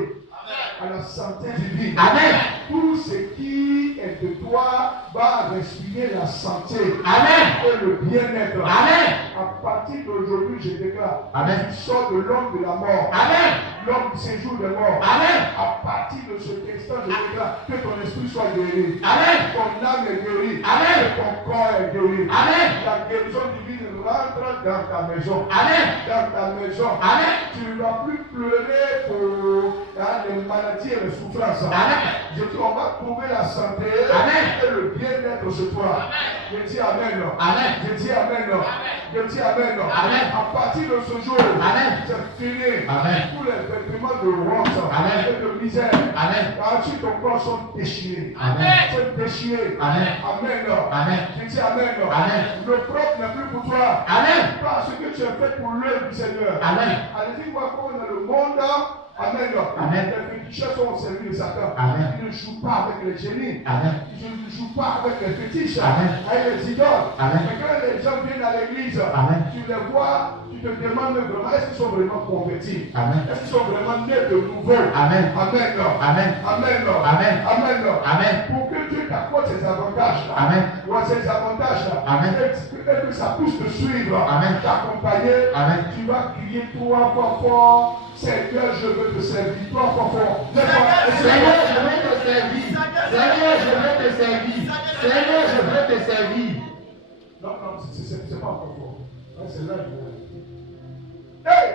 à la santé divine. Amen. Tout ce qui est de toi va respirer la santé Amen. et le bien-être. Amen. À partir d'aujourd'hui, je déclare, Amen. tu sors de l'homme de la mort, Amen. l'homme du séjour des morts. Amen. À partir de cet instant, je déclare que ton esprit soit guéri. Amen. Ton âme est guérie. Amen. Et ton corps est guéri. Amen. La guérison divine rentre dans ta maison. Amen. Dans ta maison. Amen. Tu ne vas plus pleurer pour les maladies et les souffrances. Amen. Je dis, on va trouver la santé Amen. et le bien-être chez toi. Je dis Amen. Amen. Je dis Amen. Je dis Amen. Amen. À partir de ce jour, Amen. c'est fini. Amen. Tous les vêtements de honte Amen. et de misère. Amen. Ensuite, ton corps sont déchirés. Amen. Sont déchirés. Amen. Amen. Amen. Je dis Amen. Amen. Le propre n'est plus pour toi. Amen. Parce que tu as fait pour l'œuvre du Seigneur. Amen. Allez-y voir comment dans le monde. Amen. Amen. Les féticheurs sont au service de Satan. Amen. Ils ne jouent pas avec les génies. Amen. Ils ne jouent pas avec les fétiches. Amen. Avec les idoles. Amen. Mais quand les gens viennent à l'église, Amen. tu les vois, tu te demandes vraiment, est-ce qu'ils sont vraiment convertis? Amen. Est-ce qu'ils sont vraiment nés de nouveau? Amen. Amen. Amen. Amen. Amen. Amen. Amen. Pour que Dieu t'apporte ces avantages-là. Amen. Ou ces avantages-là. Amen. Et que ça puisse te suivre. Amen. T'accompagner. Amen. Tu vas crier 3 fois fort. Seigneur, je veux te servir. 3 fois fort. Seigneur, je veux te servir. Seigneur, je veux te servir. Seigneur, je veux te servir. Non, non, c'est pas encore fort. C'est là que je... Hey!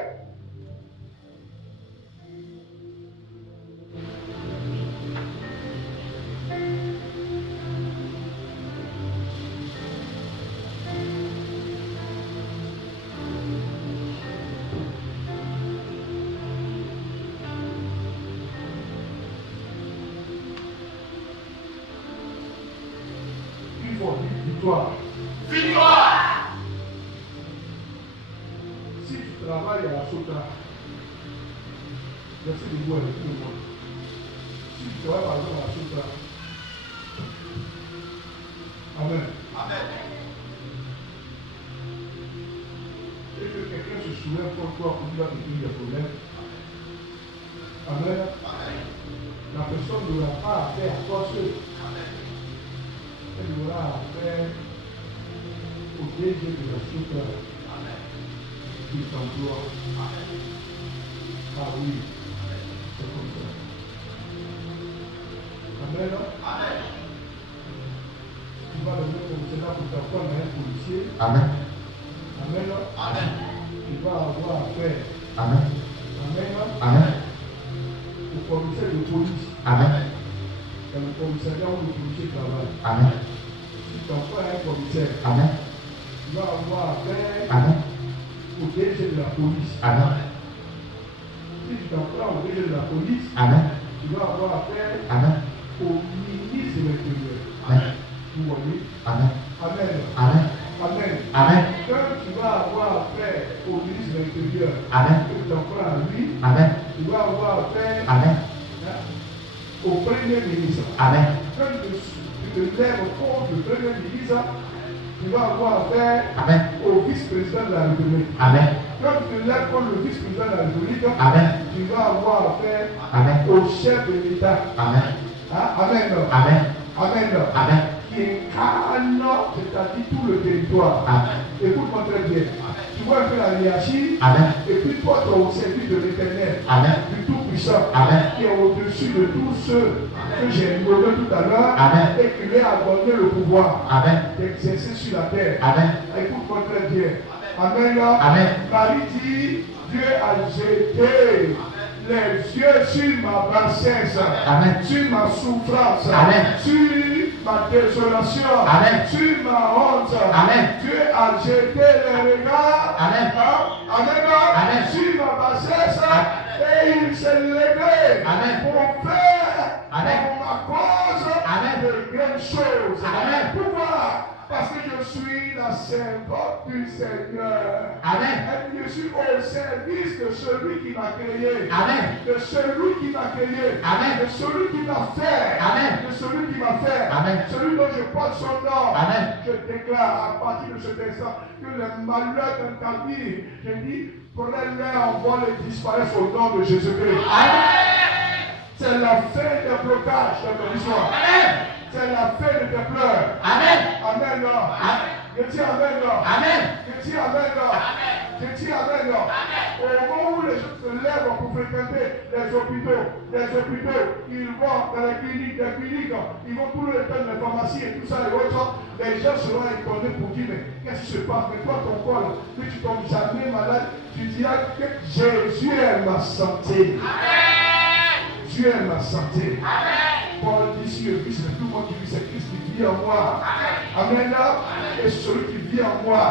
Il faut dire victoire. Victoire. Si tu travailles à la Sota, restez debout avec tout le monde. Si tu travailles par exemple à la Sota, Amen. Amen. Et que quelqu'un se souvient pour toi pour lui apporter des problèmes. Amen. Amen. La personne n'aura pas affaire à toi seul. Amen. Elle aura affaire au DG de la Sota. Amen. Qui t'emploie. Amen. Ah oui, c'est comme ça. Amen. Amen. Tu vas le mettre comme cela pour t'apprendre à un policier. Amen. Amen. Amen. Tu vas avoir affaire. Amen. Amen. Amen. Au commissaire de police. Amen. Dans le commissariat où le policier travaille. Amen. Si tu t'envoies à un commissaire, Amen. tu vas avoir affaire Amen. au DG de la police. Amen. Si tu t'en prends au DG de la police, Amen. tu vas avoir affaire Amen. au ministre de l'Intérieur. Amen. Vous voyez? Amen. Amen. Amen. Amen. Amen. Quand tu vas avoir affaire au ministre de l'Intérieur, Amen. que tu t'en prends à lui, Amen. tu vas avoir affaire Amen. au Premier ministre. Amen. Quand tu te lèves contre le Premier ministre, tu vas avoir affaire Amen. au vice-président de la République. Amen. Quand tu te lèves contre le vice-président de la République, Amen. tu vas avoir affaire Amen. au chef de l'État. Amen. Hein? Amen. Amen. Amen. Amen. Qui incarne, c'est-à-dire tout le territoire. Amen. Écoute-moi très bien. Tu vois un peu la hiérarchie. Amen. Et puis toi, tu es au service de l'Éternel, Amen. du Tout-Puissant, Amen. qui est au-dessus de tous ceux que j'ai nommés tout à l'heure, Amen. et qui lui a donné le pouvoir Amen. d'exercer sur la terre. Amen. Écoute-moi très bien. Amen. Amen. Marie dit, Dieu a jeté les yeux sur ma bassesse, Amen. sur ma souffrance, Amen. sur ma désolation, Amen. sur ma honte. Amen. Dieu a jeté les regards. Amen. Amen. Amen. Sur ma bassesse, et il s'est levé Amen. pour faire Amen. pour ma cause Amen. de grandes choses. Amen. Pourquoi? Parce que je suis la servante du Seigneur. Amen. Et je suis au service de celui qui m'a créé. Amen. De celui qui m'a créé. Amen. De celui qui m'a fait. Amen. De celui qui m'a fait. Amen. Celui dont je porte son nom. Amen. Je déclare à partir de cet instant que les malheurs de ta vie, je dis, prends-les, envoie-les disparaître au nom de Jésus-Christ. Amen. C'est la fin des blocages de ton histoire. Amen. C'est la fin de tes pleurs. Amen. Amen. Amen. Je dis Amen. Amen. Je dis Amen. Je dis Amen. Au moment où les gens se lèvent pour fréquenter les hôpitaux, ils vont dans les cliniques, ils vont tout le temps dans les pharmacies et tout ça et autres, les gens seront étonnés pour dire, mais qu'est-ce qui se passe? Mais toi, ton corps, là, que tu tombes jamais malade, tu diras que Jésus est ma santé. Amen. Dieu est ma santé. Amen. Paul dit, si le Christ est tout le monde qui vit, c'est Christ qui vit en moi. Amen. Et celui qui vit en moi.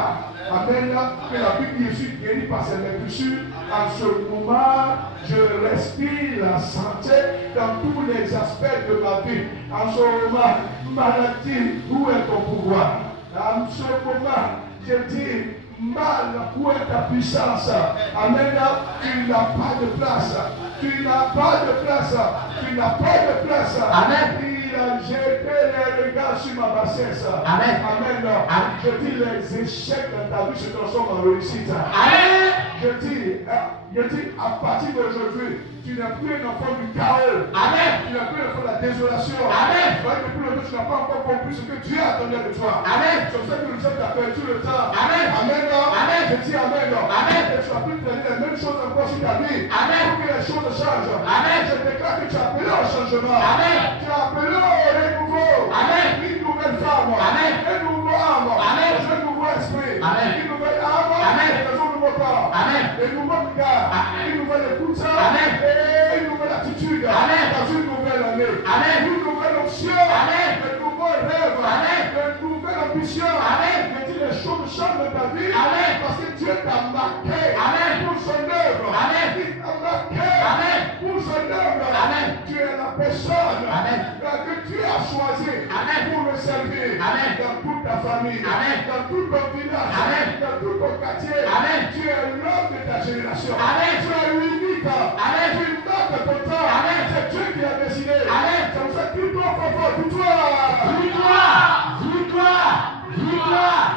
Amen. Que la Bible dit, je suis guéri par ses blessures. En ce moment, je respire la santé dans tous les aspects de ma vie. En ce moment, maladie, où est ton pouvoir? En ce moment, je dis, mal, où est ta puissance? Amen. Tu n'as pas de place. Tu n'as pas de place. Tu n'as pas de place. Amen. Il a jeté les regards sur ma bassesse. Amen. Amen. Amen. Je dis, les échecs dans ta vie se transforment en réussite. Amen. Je dis, à partir d'aujourd'hui, tu n'es plus un enfant du chaos. Amen. Tu n'es plus un enfant de la désolation. Amen. Depuis longtemps, tu n'as pas encore compris ce que Dieu attendait de toi. Amen. C'est pour ça que nous sommes perdu le temps. Amen. Amen. Amen. Je dis Amen. Amen. Et tu as pu traîner les mêmes choses encore sur ta vie. Amen. Pour que les choses changent. Amen. Je déclare que tu as appelé au changement. Amen. Tu as appelé au renouveau. Amen. Une nouvelle femme. Amen. Un nouveau âme. Amen. Un nouveau esprit. Amen. Une nouvelle âme. Amen. Et un nouveau corps. Amen. Un nouveau regard. Une nouvelle écoute. Amen. Et une nouvelle attitude. Amen. Dans une nouvelle année. Amen. Une nouvelle option. Amen. Un nouveau rêve. Amen. Une nouvelle ambition. Amen. Je dis les choses changent dans ta vie. Amen. Parce que Dieu t'a marqué. Amen. Pour son œuvre. Amen. Il t'a marqué. Amen. Pour son œuvre. Amen. Tu es la personne. Amen. Que Dieu a choisi. Amen. Pour le servir. Amen. Dans toute ta famille. Amen. Dans tout ton village. Amen. Dans tout ton quartier. Amen. Tu es l'homme de ta génération. Amen. Tu es unique. Amen. Tu marques ton temps. Amen. C'est Dieu qui a décidé. Amen. C'est pour ça que tu dois faire victoire. Victoire. Victoire. Victoire.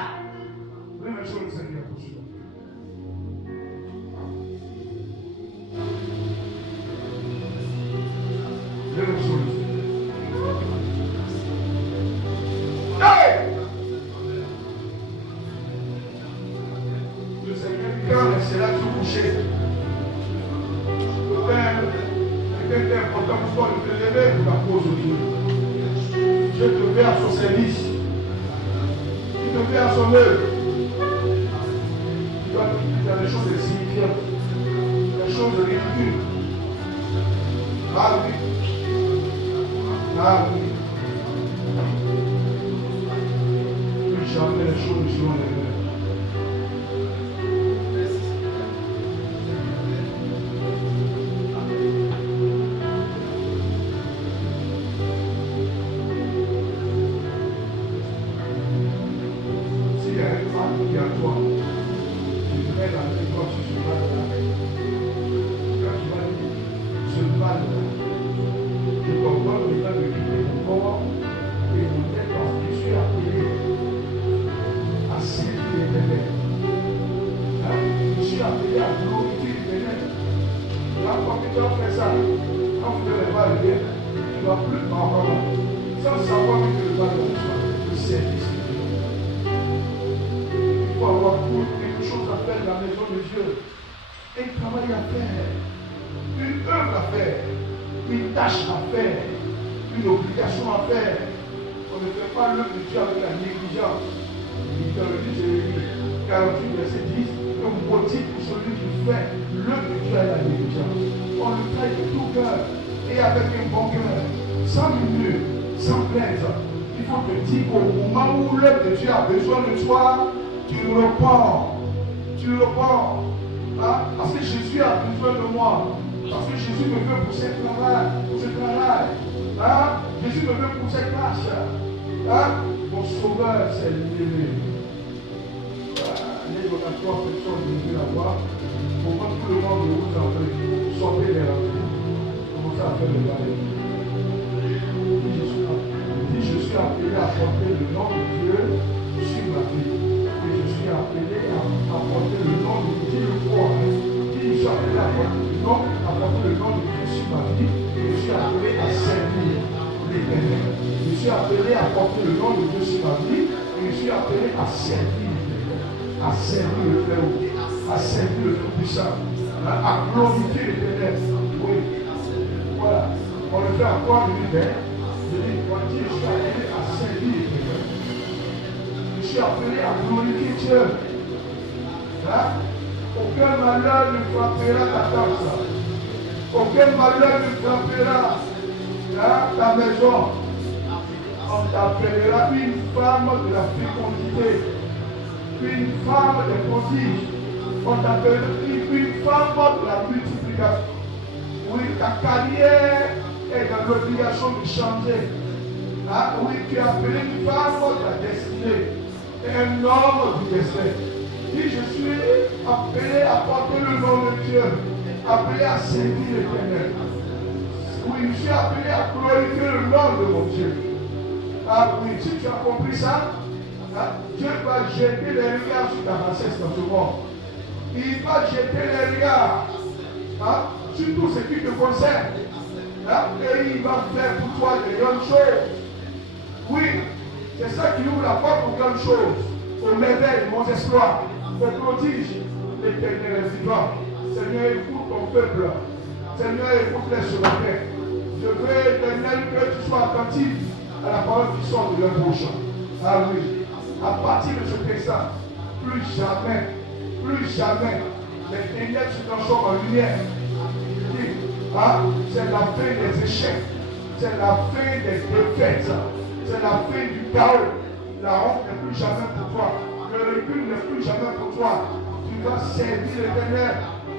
Remercions le Seigneur pour cela. Remercions le Seigneur. Hey! Le Seigneur dit quand restera tout couché. Le Père, c'est quelqu'un d'important pour toi de te lever pour la cause de Dieu. Dieu te met à son service. Il te met à son œuvre. Tu dois faire des choses insignifiantes, des choses ridicules. Ah oui. Ah oui. Plus jamais les choses ne seront les mêmes. obligatoire. Tu mets la main quand tu te bats là. Quand tu vas dire, je bats là. Je t'ordonne maintenant de quitter mon corps et mon tête parce que je suis appelé à servir l'éternel. Je suis appelé à glorifier l'éternel. Quand tu dois faire ça, quand tu ne vas pas le bien, tu ne vas plus parler sans savoir que tu ne vas pas le service. Il faut avoir quelque chose à faire dans la maison de Dieu. Un travail à faire, une œuvre à faire, une tâche à faire, une obligation à faire. On ne fait pas l'œuvre de Dieu avec la négligence. Il dans le livre 48, verset 10, le motif pour celui qui fait l'œuvre de Dieu à la négligence. On le fait de tout cœur et avec un bon cœur, sans murmure, sans plainte. Il faut te dire qu'au moment où l'œuvre de Dieu a besoin de toi, tu le reprends. Tu le reprends. Parce que Jésus a besoin de moi. Parce que Jésus me veut pour ce travail. Jésus me veut pour cette tâche. Mon sauveur, c'est l'aimer. Les trois personnes venaient la voir. Pour moi, tout le monde vous en fait. Sortez les rendez-vous. Commencez à faire le balai. Je suis appelé à porter le nom de Dieu sur ma vie. Et je suis appelé à porter le nom de Dieu le roi. Je suis appelé à porter le nom de Dieu sur ma vie. Et je suis appelé à servir l'éternel. Je suis appelé à porter le nom de Dieu sur ma vie. Et je suis appelé à servir l'éternel. À servir le Très-Haut. À servir le Tout-Puissant. À glorifier l'éternel. Oui. Voilà. On le fait encore de l'hiver. Je suis appelé à servir l'éternel. Je suis appelé à glorifier Dieu. Aucun malheur ne frappera ta tente. Aucun malheur ne frappera ta maison. On t'appellera une femme de la fécondité, une femme des prodiges. On t'appellera une femme de la multiplication. Oui, ta carrière est dans l'obligation de changer. Oui, tu es appelé une femme de la destinée et un homme du destin. Si je suis appelé à porter le nom de Dieu, appelé à servir l'éternel. Oui, je suis appelé à glorifier le nom de mon Dieu. Oui, si tu as compris ça, Dieu va jeter les regards sur ta richesse dans ce monde. Il va jeter les regards sur tout ce qui te concerne. Et il va faire pour toi de grandes choses. Oui, c'est ça qui ouvre la porte aux grandes choses, aux merveilles, aux exploits, aux prodiges. L'éternel est vivant. Seigneur, écoute ton peuple. Seigneur, écoute-les sur la terre. Je veux, éternel, que tu sois attentif à la parole qui sort de leur bouche. Ah oui. À partir de ce présent, plus jamais, les ténèbres se transforment en lumière. C'est la fin des échecs. C'est la fin des défaites. C'est la fin du chaos. La honte n'est plus jamais pour toi. Le recul n'est plus jamais pour toi. Tu vas servir l'éternel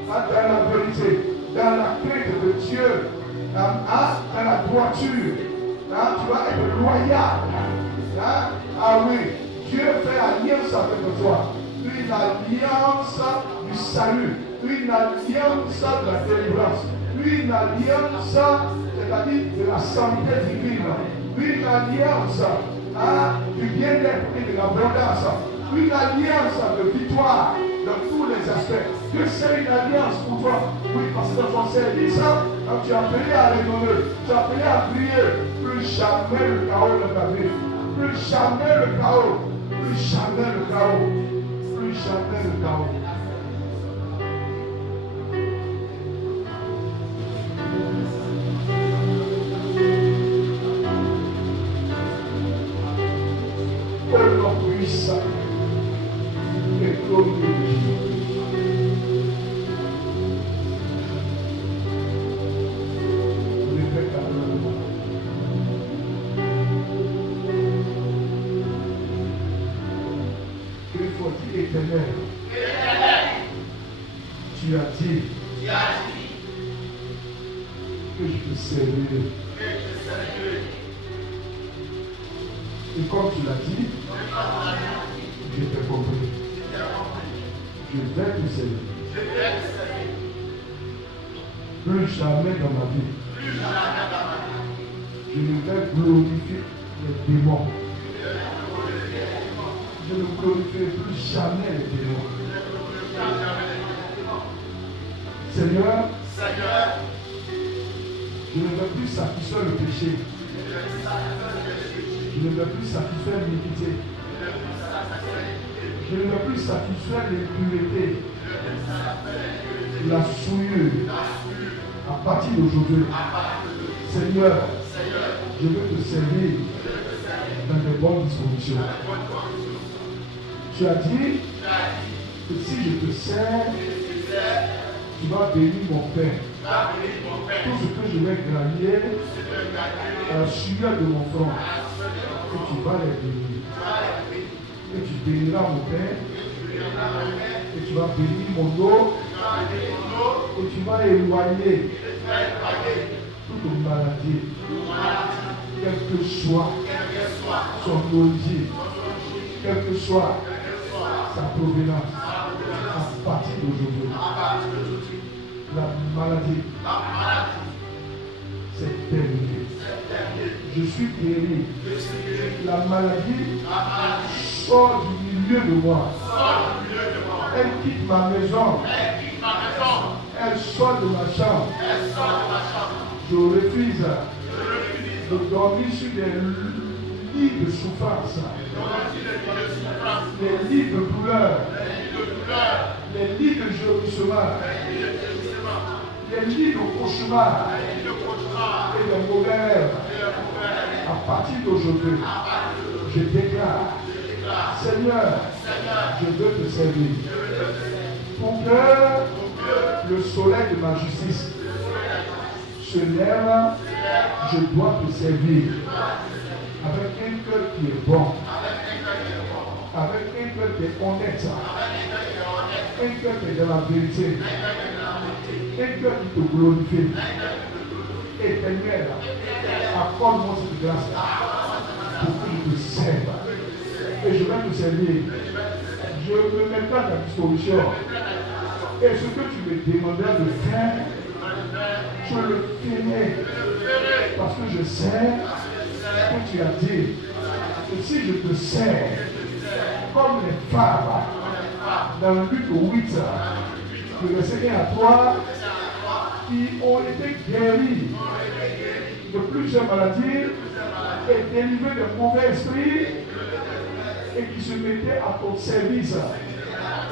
dans la vérité, dans la crainte de Dieu, dans la droiture. Tu vas être loyal. Ah oui, Dieu fait alliance avec toi. Une alliance du salut, une alliance de la délivrance, une alliance, c'est-à-dire de la santé divine, une alliance du bien-être et de l'abondance, une alliance de victoire dans tous les aspects. Que c'est une alliance pour toi. Oui, parce que dans ton service, quand tu es appelé à rayonner, tu es appelé à briller, plus jamais le chaos dans ta vie, plus jamais le chaos, plus jamais le chaos, plus jamais le chaos. Au nom puissant et glorieux de Dieu. Éternel, tu as dit que je te servirai. Et comme tu l'as dit, je t'ai compris. Je vais te servir. Plus jamais dans ma vie. Je ne vais glorifier les démons. Je ne glorifierai plus jamais les démons. Seigneur, je ne veux plus satisfaire le péché. Je ne veux plus satisfaire l'iniquité. Je ne veux plus satisfaire l'impureté, la souillure. À partir d'aujourd'hui, Seigneur, je veux te servir dans de bonnes dispositions. Tu as dit que si je te sers, tu vas bénir mon Père. Tout ce que je vais gagner à la sueur de mon front, et tu vas les bénir. Et tu béniras mon Père, et tu vas bénir mon eau, et tu vas éloigner toute maladie, quelle que soit son origine, quelle que soit sa provenance, à partir d'aujourd'hui. La maladie, c'est terminé. Je suis guéri. La maladie sort du milieu de moi. Elle quitte ma maison. Elle sort de ma chambre. Je refuse de dormir sur des lits de souffrance, des lits de douleur, les lits de gémissement, les lits de cauchemar et de mauvais rêves. À partir d'aujourd'hui, je déclare, Seigneur, je veux te servir. Pour que le soleil de ma justice se lève, je dois te servir avec un cœur qui est bon, avec un cœur qui est honnête, un cœur qui est dans la vérité, un cœur qui te glorifie. Éternel, accorde-moi cette grâce pour que je te serve. Et je vais te servir. Je me mettrai à ta disposition. Et ce que tu me demandais de faire, je le ferai. Parce que je sais que tu as dit que si je te sers comme les femmes dans le but 8 de verset 1 à 3 qui ont été guéris de plusieurs maladies et délivrés de mauvais esprits et qui se mettaient à ton service.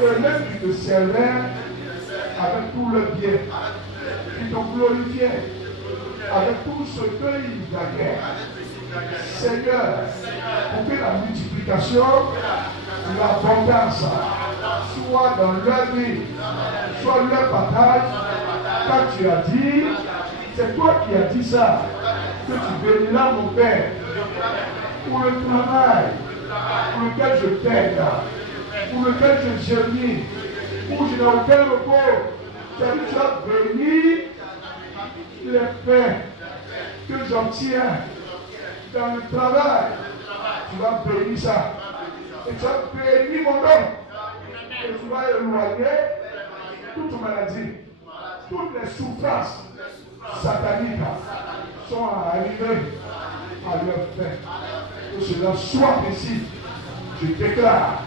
Et même qui te servaient avec tout le bien, qui t'ont glorifié avec tout ce qu'ils gagnaient. Seigneur, pour que la multiplication, l'abondance soit dans leur vie, soit leur partage, car tu as dit, c'est toi qui as dit ça, que tu béniras mon Père pour le travail pour lequel je peine, pour lequel je gémis, où je n'ai aucun repos. Tu as dit, tu as béni les paix que j'obtiens dans le travail. Tu vas bénir ça. Et tu vas bénir mon homme. Et tu vas éloigner toute maladie, toutes les souffrances sataniques sont arrivées à leur fin. Que cela soit ici. Je déclare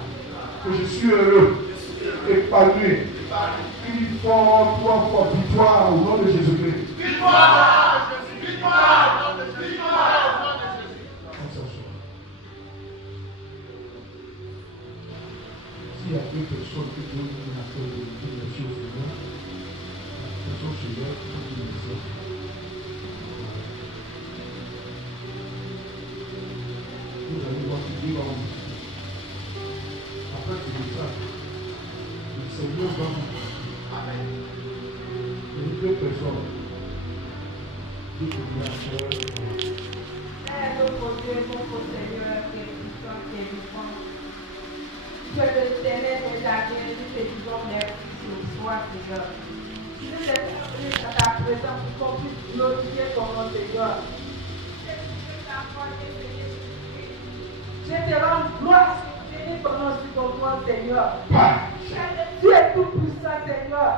que je suis heureux, épanoui. Une fois, 3 fois, victoire au nom de Jésus-Christ. Victoire! Victoire! Victoire! S'il y a 2 personnes qui donnent une affaire de merci au Seigneur, la personne se lève pour une mission. Vous allez voir que Dieu va vous dire. Après, tu dis ça. Le Seigneur va vous dire. Amen. Et 2 personnes. Dieu te dit à faire. Aide mon Dieu, mon Seigneur, qui est puissant, qui est vivant. Que le Seigneur est jardin, nous te disons merci ce soir, Seigneur. Nous te disons à ta présence pour qu'on puisse glorifier ton nom, Seigneur. Je te rends gloire, bénis ton nom sur ton nom, Seigneur. Tu es tout-puissant, Seigneur.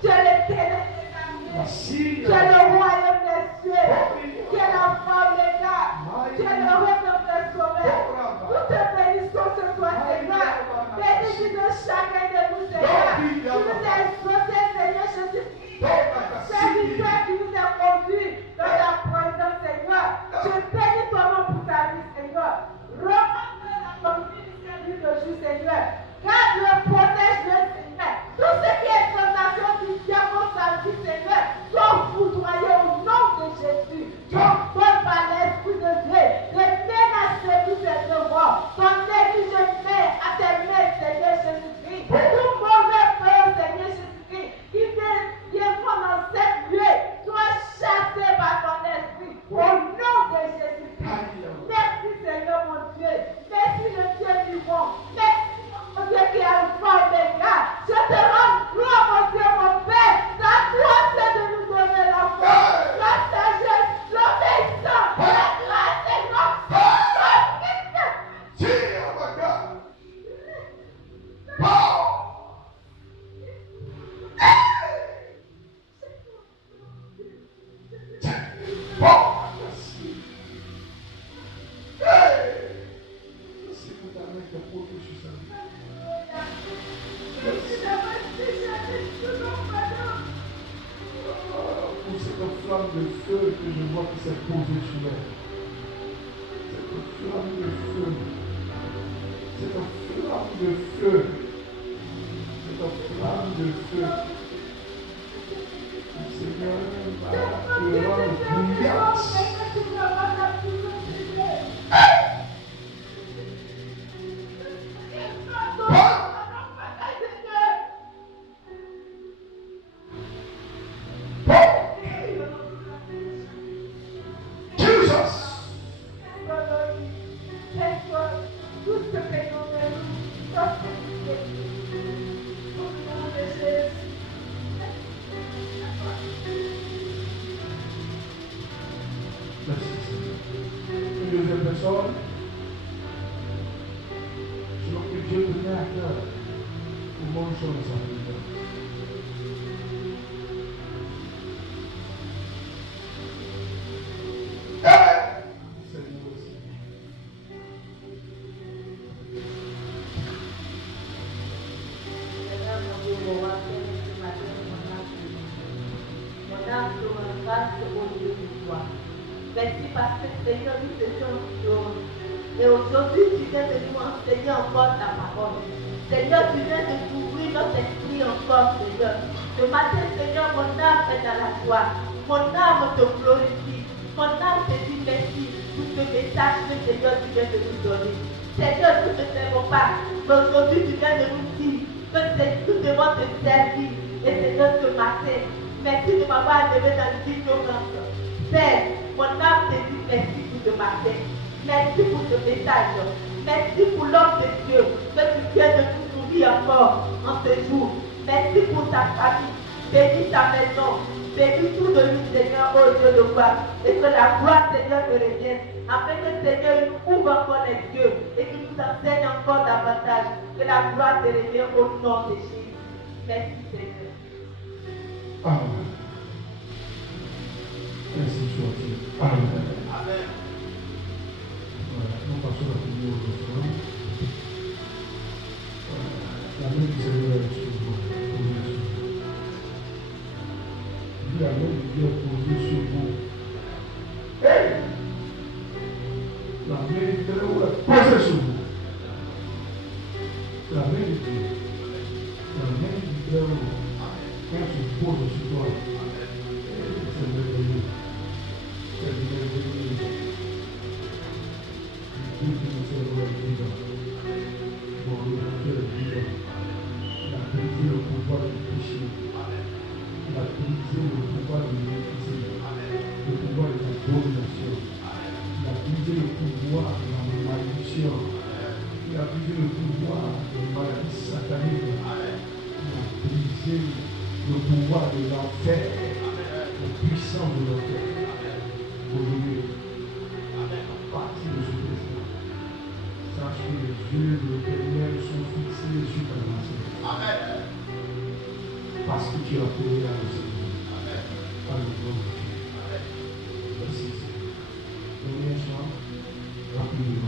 Tu es l'éternel des armées. Merci. Tu es le royaume des cieux. Tu es la femme des gars. Tu es le rédempteur sauveur. Nous te bénissons ce soir, Seigneur. Bénis de chacun de nous, Seigneur. Tu nous as exaucés, Seigneur Jésus-Christ. Serviteur qui nous a conduits dans la présence, Seigneur. Je bénis ton nom pour ta vie, Seigneur. Remonte la conduite de jour, Seigneur. Garde-le, protège-le, Seigneur. Tout ce qui est tentation du diable, sa vie, Seigneur, soit foudroyé au nom de Jésus. J'ordonne par l'Esprit de Dieu de menacer tous ces devoirs. Ton Église, je mets à tes mains, Seigneur Jésus-Christ. Tout mauvais peur, Seigneur Jésus-Christ, qui vient dans cette nuit, soit chassé par ton esprit. Au nom de Jésus-Christ. Merci, Seigneur, mon Dieu. Merci, le Dieu vivant. Merci, mon Dieu qui est le fort des gars. Je te rends gloire, mon Dieu, mon Père. Ta toi, c'est de nous donner la foi, la sagesse, l'obéissance, la grâce et l'onction. Flamme de feu que je vois qui s'est posée sur elle. Cette flamme de feu. Cette flamme de feu. Cette flamme de feu. Le Seigneur va te rendre bouillante. Merci parce que Seigneur, nous te sommes. Et aujourd'hui, tu viens de nous enseigner encore ta parole. Seigneur, tu viens de t'ouvrir notre esprit encore, Seigneur. Ce matin, Seigneur, mon âme est dans la joie. Mon âme te glorifie. Mon âme te dit merci pour ce message que Seigneur, tu viens de nous donner. Seigneur, nous ne savons pas. Mais aujourd'hui, tu viens de nous dire que nous devons te servir. Et Seigneur, ce matin, merci de m'avoir levé dans l'ignorance. Père, mon âme te dit merci pour ce matin. Merci pour ce message. Merci pour l'homme de Dieu que tu viens de nous nourrir encore en ce jour. Merci pour ta famille. Bénis ta maison. Bénis tout de lui, Seigneur, oh Dieu de gloire. Et que la gloire, Seigneur, te revienne. Afin que Seigneur, il nous ouvre encore les yeux et qu'il nous enseigne encore davantage. Que la gloire te revienne au nom de Jésus. Merci, Seigneur. Amen. Merci, Dieu. Amen. Amen. Voilà, nous passons la prière au Seigneur. La main du Seigneur est sur vous. La main de Dieu est posée sur vous. Hey! La main du Seigneur est posée sur vous. La main de Dieu. La main du Seigneur, quand se pose sur toi, c'est merveilleux. C'est merveilleux. Dieu qui nous sert vivant. Bon, Dieu est vivant. Il a brisé le pouvoir du péché. Il a brisé le pouvoir de l'iniquité. Le pouvoir de la domination. Il a brisé le pouvoir de la malédiction. Il a brisé le pouvoir de la maladie satanique. Il a brisé le pouvoir de l'enfer. Le puissant de l'enfer. Aujourd'hui, à partir de ce instant, sache que les yeux de l'Éternel sont fixés sur ta nation. Amen. parce que tu as payé à nos ennemis. Par le nom de Dieu. Merci. Premier soir, rapidement.